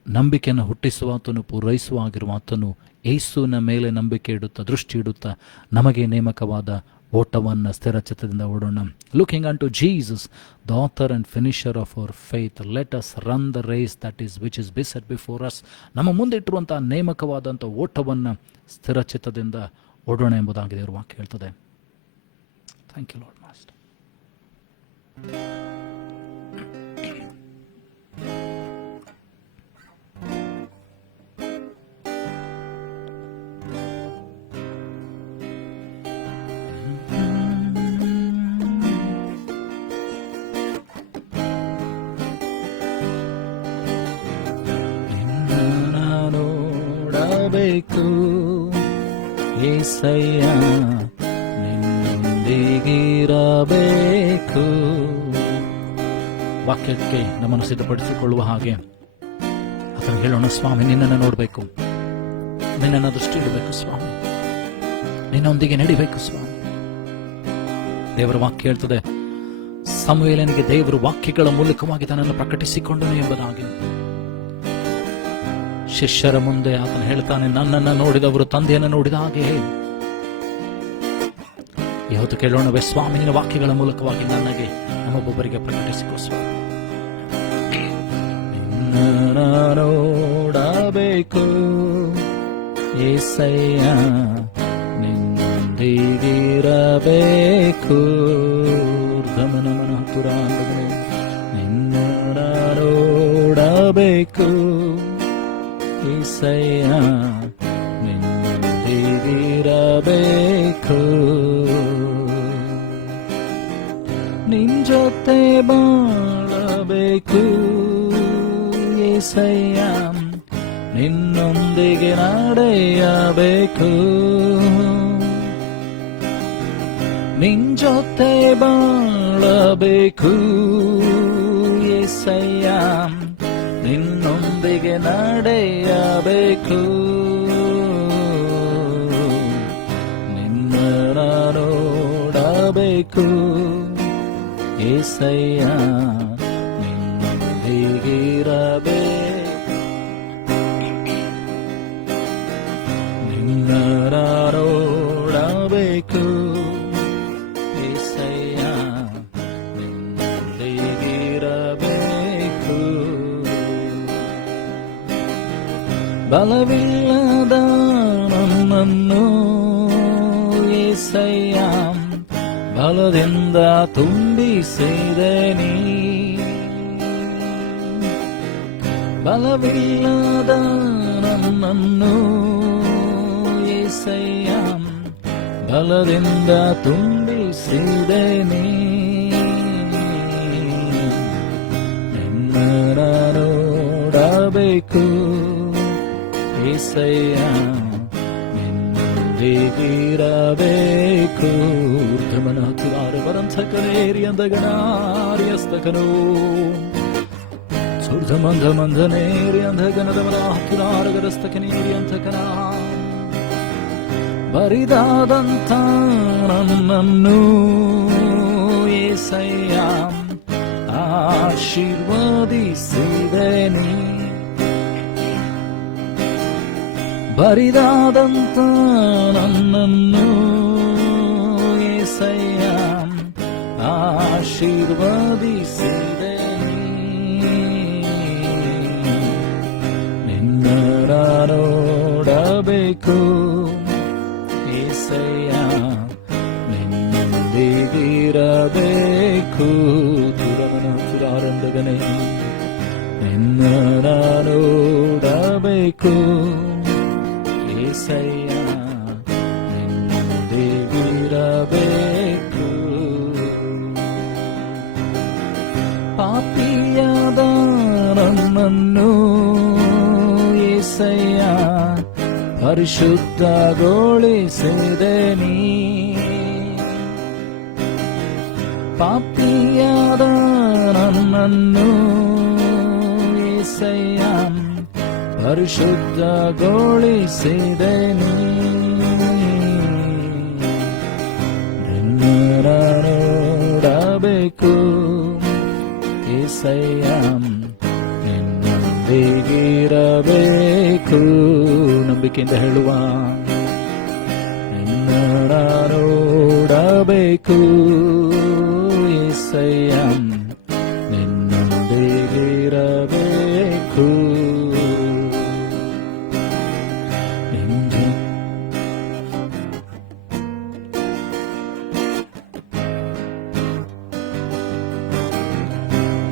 ನಂಬಿಕೆಯನ್ನು ಹುಟ್ಟಿಸುವಾತನು ಪೂರೈಸುವಾಗಿರುವಾತನು ಏಸುವಿನ ಮೇಲೆ ನಂಬಿಕೆ ಇಡುತ್ತಾ ದೃಷ್ಟಿ ಇಡುತ್ತಾ ನಮಗೆ ನೇಮಕವಾದ ಓಟವನ್ನು ಸ್ಥಿರಚಿತ್ತದಿಂದ ಓಡೋಣ. Looking unto Jesus the author and finisher of our faith, let us run the race that is which is beset before us. ನಮ್ಮ ಮುಂದೆ ಇಟ್ಟಿರುವಂಥ ನೇಮಕವಾದಂಥ ಓಟವನ್ನು ಸ್ಥಿರಚಿತ್ತದಿಂದ ಓಡೋಣ ಎಂಬುದಾಗಿ ದೇವರ ವಾಕ್ಯ ಹೇಳ್ತದೆ. Thank you lord master. ನೋಡಬೇಕು ಏಸಯ್ಯ, ನಿನ್ನೊಂದಿಗಿರಬೇಕು. ವಾಕ್ಯಕ್ಕೆ ನಮ್ಮನ್ನು ಸಿದ್ಧಪಡಿಸಿಕೊಳ್ಳುವ ಹಾಗೆ ಅದನ್ನು ಹೇಳೋಣ. ಸ್ವಾಮಿ, ನಿನ್ನನ್ನು ನೋಡಬೇಕು, ನಿನ್ನನ್ನು ದೃಷ್ಟಿ ಇಡಬೇಕು ಸ್ವಾಮಿ, ನಿನ್ನೊಂದಿಗೆ ನಡಿಬೇಕು ಸ್ವಾಮಿ. ದೇವರ ವಾಕ್ಯ ಹೇಳ್ತದೆ, ಸಮುವೇಲನಿಗೆ ದೇವರು ವಾಕ್ಯಗಳ ಮೂಲಕವಾಗಿ ತನ್ನನ್ನು ಪ್ರಕಟಿಸಿಕೊಂಡನು ಎಂಬುದಾಗಿ. ಶಿಷ್ಯರ ಮುಂದೆ ಆತನು ಹೇಳ್ತಾನೆ, ನನ್ನನ್ನು ನೋಡಿದವರು ತಂದೆಯನ್ನು ನೋಡಿದ ಹಾಗೆ. ಇವತ್ತು ಕೇಳೋಣವೇ ಸ್ವಾಮಿ, ನಿನ್ನ ವಾಕ್ಯಗಳ ಮೂಲಕವಾಗಿ ನನಗೆ ನಮ್ಮೊಬ್ಬೊಬ್ಬರಿಗೆ ಪ್ರಕಟಿಸಿಕೊ ಸ್ವಾಮಿ. ನಿನ್ನನ್ನು ನೋಡಬೇಕು ಏಸಯ್ಯ, ನಿನ್ನೊಂದಿಗಿರಬೇಕು. ಗಮನಮನ ಪುರಾಣಗಳು ನಿನ್ನನ್ನು ನೋಡಬೇಕು ಏಸಯ್ಯ, ನಿನ್ನೊಂದಿಗಿರಬೇಕು. ನಿನ್ ಜೊತೆ ಬಾಳಬೇಕು ಏಸಯ್ಯ, ನಿನ್ನೊಂದಿಗೆ ನಡೆಯಬೇಕು. ನಿನ್ ಜೊತೆ ಬಾಳಬೇಕು ಏಸಯ್ಯ, ನಿನ್ನೊಂದಿಗೆ ನಡೆಯಬೇಕು. ನಿನ್ನ ನೋಡಬೇಕು ಏಸಯ್ಯ, ನಿನ್ನೊಂದಿಗಿರಬೇಕು. ನಿನ್ನ ನೋಡಬೇಕು ಏಸಯ್ಯ, ನಿನ್ನೊಂದಿಗಿರಬೇಕು. ಬಲವಿಲ್ಲದ ನನ್ನನ್ನು ಏಸಯ್ಯ ಬಲದಿಂದ ತುಂಬಿಸಿದೆ ನೀ. ಬಲವಿಲ್ಲದ ನನ್ನನ್ನು ಏಸಯ್ಯ ಬಲದಿಂದ ತುಂಬಿಸಿದೆ ನೀ ನಿನ್ನ ನೋಡಬೇಕು ಏಸಯ್ಯ ನಿನ್ನೊಂದಿಗಿರಬೇಕು ಗಮನ ಹತ್ತಿರ ಬರಂಥಕನೇರಿ ಅಂದಗಣಾರ್ಯಸ್ತಕನೋ ಸುರ್ಧಮಂಧ ಮಂಧನೇರಿ ಅಂಧಗನದವರ ಹತ್ತಿರಾರಗರಸ್ತಕನೇರಿ ಅಂಥಕನ ಬರಿದಾದಂಥ ನನ್ನನ್ನು ಏಸಯ್ಯ ಆಶೀರ್ವದಿಸಿದೆ ನೀ ಬರಿದಾದಂಥ ನನ್ನನ್ನು ಏಸಯ್ಯ ಆಶೀರ್ವದಿಸಿದೆ ನಿನ್ನ ನೋಡಬೇಕು ಏಸಯ್ಯ ನಿನ್ನೊಂದಿಗಿರಬೇಕು ತುರಾರಂದಗನೇ ನಿನ್ನ ನೋಡಬೇಕು ಏಸಯ್ಯ ನಿನ್ನೊಂದಿಗಿರಬೇಕು ಪಾಪಿಯಾದ ನನ್ನನ್ನು ಏಸಯ್ಯ ಪರಿಶುದ್ಧಗೊಳಿಸಿದೆ ನೀ ಪಾಪಿಯಾದ ನನ್ನನ್ನು ಏಸಯ್ಯ ಪರಿಶುದ್ಧಗೊಳಿಸಿದೆ ನೀ ನಿನ್ನ ನೋಡಬೇಕು ಏಸಯ್ಯ ನಿನ್ನೊಂದಿಗಿರಬೇಕು ನಂಬಿಕೆಯಿಂದ ಹೇಳುವ ನಿನ್ನ ನೋಡಬೇಕು ಏಸಯ್ಯ ನಿನ್ನೊಂದಿಗಿರಬೇಕು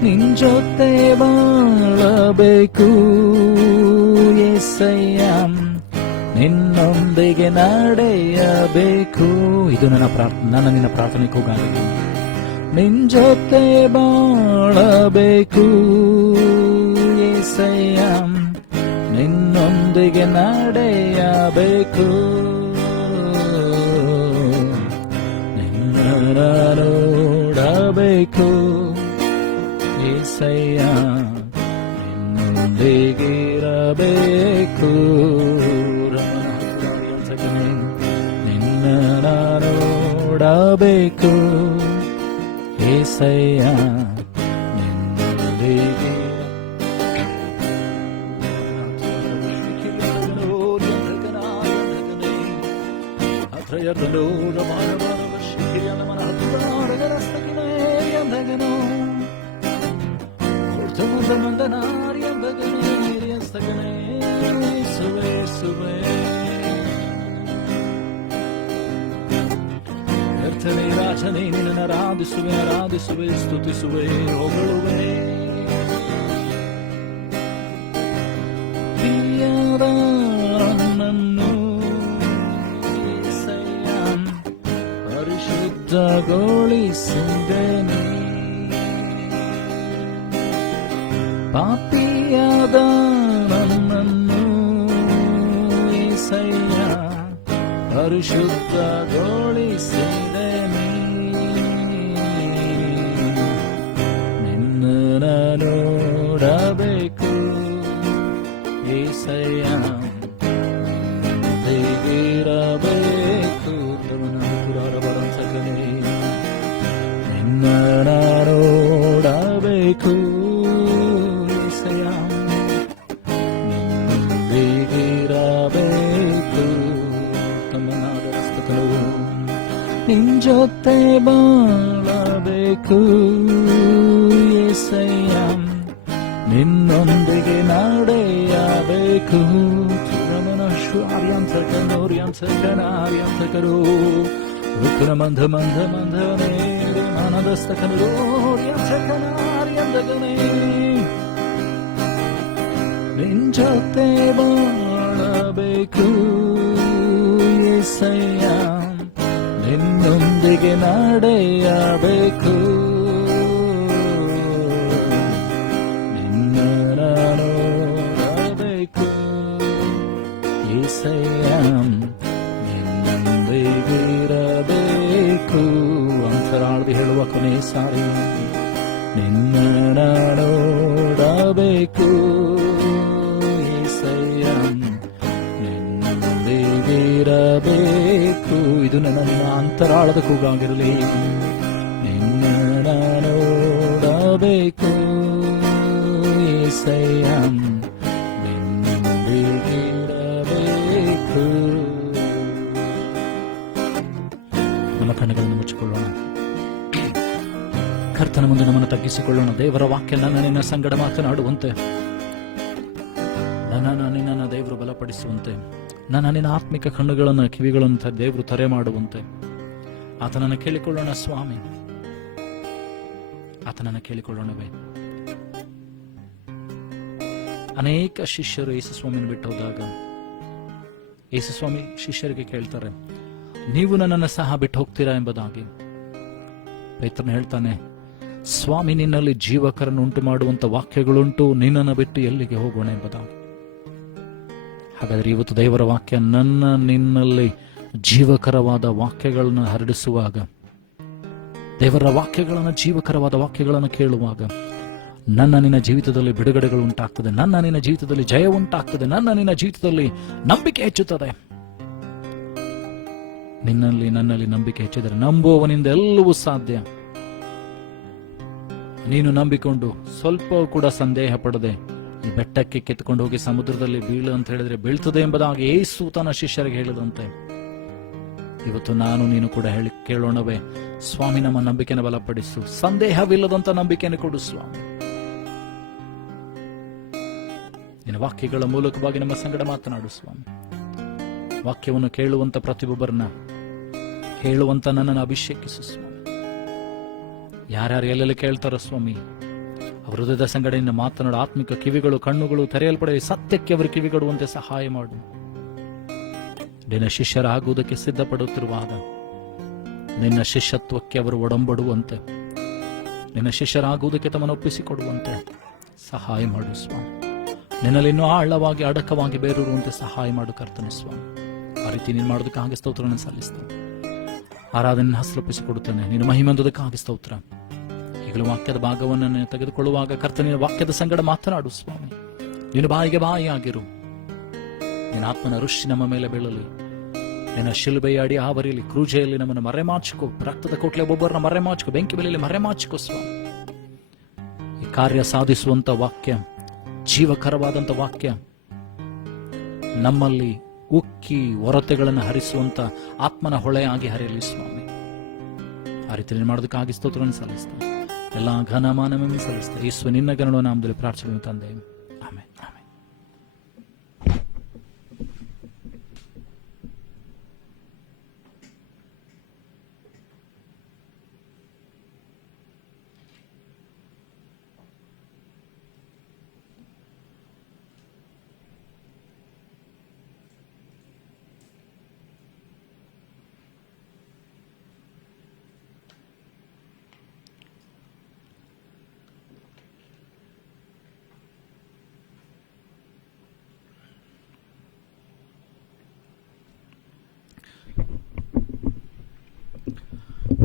ನಿನ್ ಜೊತೆ ಬಾಳಬೇಕು ಏಸಯ್ಯ ನಿನ್ನೊಂದಿಗೆ ನಡೆಯಬೇಕು ಇದು ನಿನ್ನ ಪ್ರಾರ್ಥನೆಗೂ ಗಾಳಿ ನಿನ್ ಜೊತೆ ಬಾಳಬೇಕು ಏಸಯ್ಯ ನಿನ್ನೊಂದಿಗೆ ನಡೆಯಬೇಕು ನಿನ್ನ ನೋಡಬೇಕು ಏಸಯ್ಯ ನಿನ್ನೊಂದಿಗಿರಬೇಕು ನಿನ್ನ ನೋಡಬೇಕು ಏಸಯ್ಯ ರಾಜನೇ ನಿನ್ನ ಆರಾಧಿಸುವೆ ಸ್ತುತಿಸುವೆ ಹೊಗಳುವೆ ಪ್ರಿಯರ ನನ್ನನ್ನು ಏಸಯ್ಯ ಪರಿಶುದ್ಧಗೊಳಿಸಿದೆ ನೀ ಪಾಪಿಯಾದ ನನ್ನನ್ನು ಏಸಯ್ಯ ಪರಿಶುದ್ಧಗೊಳಿಸಿದೆ ನೋಡಬೇಕು ಏಸಯ್ಯ ನಿನ್ನೊಂದಿಗಿರಬೇಕು ನಿನ್ನ ನೋಡಬೇಕು ಏಸಯ್ಯ ನಿನ್ನೊಂದಿಗಿರಬೇಕು ನಿನ್ ಜೊತೆ ಬಾಳಬೇಕು ಏಸಯ್ಯ ನಿನ್ನೊಂದಿಗೆ ನಡೆಯಬೇಕು ಆರ್ಯಾಂತಕರು ಉತ್ತರ ಮಂಧ ಮಂಧ ಮಂಧನೇ ಮಾನದಸ್ತಕನು ಆರ್ಯಾಂತಕನೇ ನಿನ್ ಜೊತೆ ಬಾಳಬೇಕು ಏಸಯ್ಯ ನಿನ್ನೊಂದಿಗೆ ನಡೆಯಬೇಕು, ನಿನ್ನ ನೋಡಬೇಕು. ಏಸಯ್ಯ ನಿನ್ನೊಂದಿಗಿರಬೇಕು. ಅಂತರಾಳದಿ ಹೇಳುವ ಕೊನೆ ಸಾರಿ, ನಿನ್ನ ನೋಡಬೇಕು. ಏಸಯ್ಯ ನಿನ್ನೊಂದಿಗಿರಬೇಕು. ಇದು ನನ್ನ ಅಂತರಾಳದ ಕೂಗಾಗಿರಲಿ. ನಿನ್ನ ನೋಡಬೇಕು. ಏಸಯ್ಯ ನಿನ್ನೊಂದಿಗಿರಬೇಕು. ನಮ್ಮ ಕಣ್ಣುಗಳನ್ನು ಮುಚ್ಚಿಕೊಳ್ಳೋಣ. ಕರ್ತನ ಮುಂದೆ ನಮ್ಮನ್ನು ತಗ್ಗಿಸಿಕೊಳ್ಳೋಣ. ದೇವರ ವಾಕ್ಯ ನನ್ನ ನಿನ್ನ ಸಂಗಡ ಮಾತನಾಡುವಂತೆ, ನಿನ್ನ ದೇವರು ಬಲಪಡಿಸುವಂತೆ, ನಿನ್ನ ಆತ್ಮಿಕ ಕಣ್ಣುಗಳನ್ನು ಕಿವಿಗಳನ್ನು ದೇವರು ತೆರೆ ಮಾಡುವಂತೆ ಆತನನ್ನು ಕೇಳಿಕೊಳ್ಳೋಣ. ಸ್ವಾಮಿ, ಆತನನ್ನು ಕೇಳಿಕೊಳ್ಳೋಣವೇ. ಅನೇಕ ಶಿಷ್ಯರು ಯೇಸುಸ್ವಾಮಿನ ಬಿಟ್ಟು ಹೋದಾಗ ಯೇಸುಸ್ವಾಮಿ ಶಿಷ್ಯರಿಗೆ ಕೇಳ್ತಾರೆ, ನೀವು ನನ್ನನ್ನು ಸಹ ಬಿಟ್ಟು ಹೋಗ್ತೀರಾ ಎಂಬುದಾಗಿ. ಪೇತ್ರನು ಹೇಳ್ತಾನೆ, ಸ್ವಾಮಿ, ನಿನ್ನಲ್ಲಿ ಜೀವಕರನ್ನು ಉಂಟು ಮಾಡುವಂತ ವಾಕ್ಯಗಳುಂಟು, ನಿನ್ನನ್ನು ಬಿಟ್ಟು ಎಲ್ಲಿಗೆ ಹೋಗೋಣ ಎಂಬುದಾಗಿ. ಹಾಗಾದ್ರೆ ಇವತ್ತು ದೇವರ ವಾಕ್ಯ ನಿನ್ನಲ್ಲಿ ಜೀವಕರವಾದ ವಾಕ್ಯಗಳನ್ನು ಹರಡಿಸುವಾಗ, ದೇವರ ವಾಕ್ಯಗಳನ್ನು, ಜೀವಕರವಾದ ವಾಕ್ಯಗಳನ್ನು ಕೇಳುವಾಗ ನಿನ್ನ ಜೀವಿತದಲ್ಲಿ ಬಿಡುಗಡೆಗಳು ಉಂಟಾಗ್ತದೆ, ನಿನ್ನ ಜೀವಿತದಲ್ಲಿ ಜಯ ಉಂಟಾಗ್ತದೆ, ನಿನ್ನ ಜೀವಿತದಲ್ಲಿ ನಂಬಿಕೆ ಹೆಚ್ಚುತ್ತದೆ. ನನ್ನಲ್ಲಿ ನಂಬಿಕೆ ಹೆಚ್ಚಿದರೆ ನಂಬುವವನಿಂದ ಎಲ್ಲವೂ ಸಾಧ್ಯ. ನೀನು ನಂಬಿಕೊಂಡು ಸ್ವಲ್ಪ ಕೂಡ ಸಂದೇಹ ಪಡದೆ ಈ ಬೆಟ್ಟಕ್ಕೆ ಕಿತ್ಕೊಂಡು ಹೋಗಿ ಸಮುದ್ರದಲ್ಲಿ ಬೀಳು ಅಂತ ಹೇಳಿದ್ರೆ ಬೀಳ್ತದೆ ಎಂಬುದಾಗಿ ಯೇಸು ತನ್ನ ಶಿಷ್ಯರಿಗೆ ಹೇಳಿದಂತೆ ಇವತ್ತು ನಾನು ನೀನು ಕೂಡ ಕೇಳೋಣವೇ, ಸ್ವಾಮಿ ನಮ್ಮ ನಂಬಿಕೆಯನ್ನು ಬಲಪಡಿಸು, ಸಂದೇಹವಿಲ್ಲದಂತ ನಂಬಿಕೆಯನ್ನು ಕೊಡು ಸ್ವಾಮಿ. ನಿನ್ನ ವಾಕ್ಯಗಳ ಮೂಲಕವಾಗಿ ನಮ್ಮ ಸಂಗಡ ಮಾತನಾಡು ಸ್ವಾಮಿ. ವಾಕ್ಯವನ್ನು ಕೇಳುವಂತ ಪ್ರತಿಯೊಬ್ಬರನ್ನ ಹೇಳುವಂತ ನನ್ನನ್ನು ಅಭಿಷೇಕಿಸು ಸ್ವಾಮಿ. ಯಾರ್ಯಾರು ಎಲ್ಲೆಲ್ಲಿ ಕೇಳ್ತಾರೋ ಸ್ವಾಮಿ, ಅವರ ಹೃದಯದ ಸಂಗಡೆಯಿಂದ ಮಾತನಾಡು. ಆತ್ಮಿಕ ಕಿವಿಗಳು, ಕಣ್ಣುಗಳು ತೆರೆಯಲ್ಪಡಲಿ, ಸತ್ಯಕ್ಕೆ ಅವರು ಕಿವಿಗೊಡುವಂತೆ ಸಹಾಯ ಮಾಡು. ನಿನ್ನ ಶಿಷ್ಯರಾಗುವುದಕ್ಕೆ ಸಿದ್ಧಪಡುತ್ತಿರುವಾಗ ನಿನ್ನ ಶಿಷ್ಯತ್ವಕ್ಕೆ ಅವರು ಒಡಂಬಡುವಂತೆ, ನಿನ್ನ ಶಿಷ್ಯರಾಗುವುದಕ್ಕೆ ತಮ್ಮನ್ನು ಒಪ್ಪಿಸಿಕೊಡುವಂತೆ ಸಹಾಯ ಮಾಡು ಸ್ವಾಮಿ. ನಿನ್ನಲ್ಲಿ ಇನ್ನೂ ಆಳವಾಗಿ ಅಡಕವಾಗಿ ಬೇರೂರುವಂತೆ ಸಹಾಯ ಮಾಡು ಕರ್ತನೆ ಸ್ವಾಮಿ. ಆ ರೀತಿ ನೀನು ಮಾಡೋದಕ್ಕಾಗಿ ಸ್ತೋತ್ರವನ್ನು ಸಲ್ಲಿಸ್ತೇನೆ. ಆರಾಧನೆ ಹಸಲೊಪ್ಪಿಸಿಕೊಡುತ್ತೇನೆ. ನೀನು ಮಹಿಮಂದದಕ್ಕಾಗಿ ಸ್ತೋತ್ರ. ಈಗಲೂ ವಾಕ್ಯದ ಭಾಗವನ್ನು ತೆಗೆದುಕೊಳ್ಳುವಾಗ ಕರ್ತನಿನ ವಾಕ್ಯದ ಸಂಗಡ ಮಾತನಾಡು ಸ್ವಾಮಿ. ನೀನು ಬಾಯಿಗೆ ಬಾಯಿಯಾಗಿರು. ನಿನ್ನ ಆತ್ಮನ ಋಷಿ ನಮ್ಮ ಮೇಲೆ ಬೀಳಲಿ. ನಿನ್ನ ಶಿಲುಬೆಯ ಅಡಿ ಆವರಿಯಲ್ಲಿ, ಕ್ರೂಜೆಯಲ್ಲಿ ನಮ್ಮನ್ನು ಮರೆಮಾಚಿಕೋ. ರಕ್ತದ ಕೋಟ್ಲೆ ಒಬ್ಬೊಬ್ಬರನ್ನ ಮರೆಮಾಚಿಕೋ. ಬೆಂಕಿ ಬೆಲೆಯಲ್ಲಿ ಮರೆಮಾಚಿಕೋ ಸ್ವಾಮಿ. ಈ ಕಾರ್ಯ ಸಾಧಿಸುವಂತ ವಾಕ್ಯ, ಜೀವಕರವಾದಂತ ವಾಕ್ಯ ನಮ್ಮಲ್ಲಿ ಉಕ್ಕಿ ಹೊರತೆಗಳನ್ನು ಹರಿಸುವಂತ ಆತ್ಮನ ಹೊಳೆಯಾಗಿ ಹರಿಯಲಿ ಸ್ವಾಮಿ. ಆ ರೀತಿ ಮಾಡೋದಕ್ಕಾಗಿ ಸ್ತೋತ್ರವನ್ನು ಸಲ್ಲಿಸ್ತಾರೆ. ಎಲ್ಲ ಘನಮಾನವನ್ನು ಸಲ್ಲಿಸ್ತಾರೆ. ಯೇಸು ನಿನ್ನ ಗಣನ ನಾಮದಲ್ಲಿ ಪ್ರಾರ್ಥನೆ ತಂದೆ, ಆಮೆನ್, ಆಮೆನ್.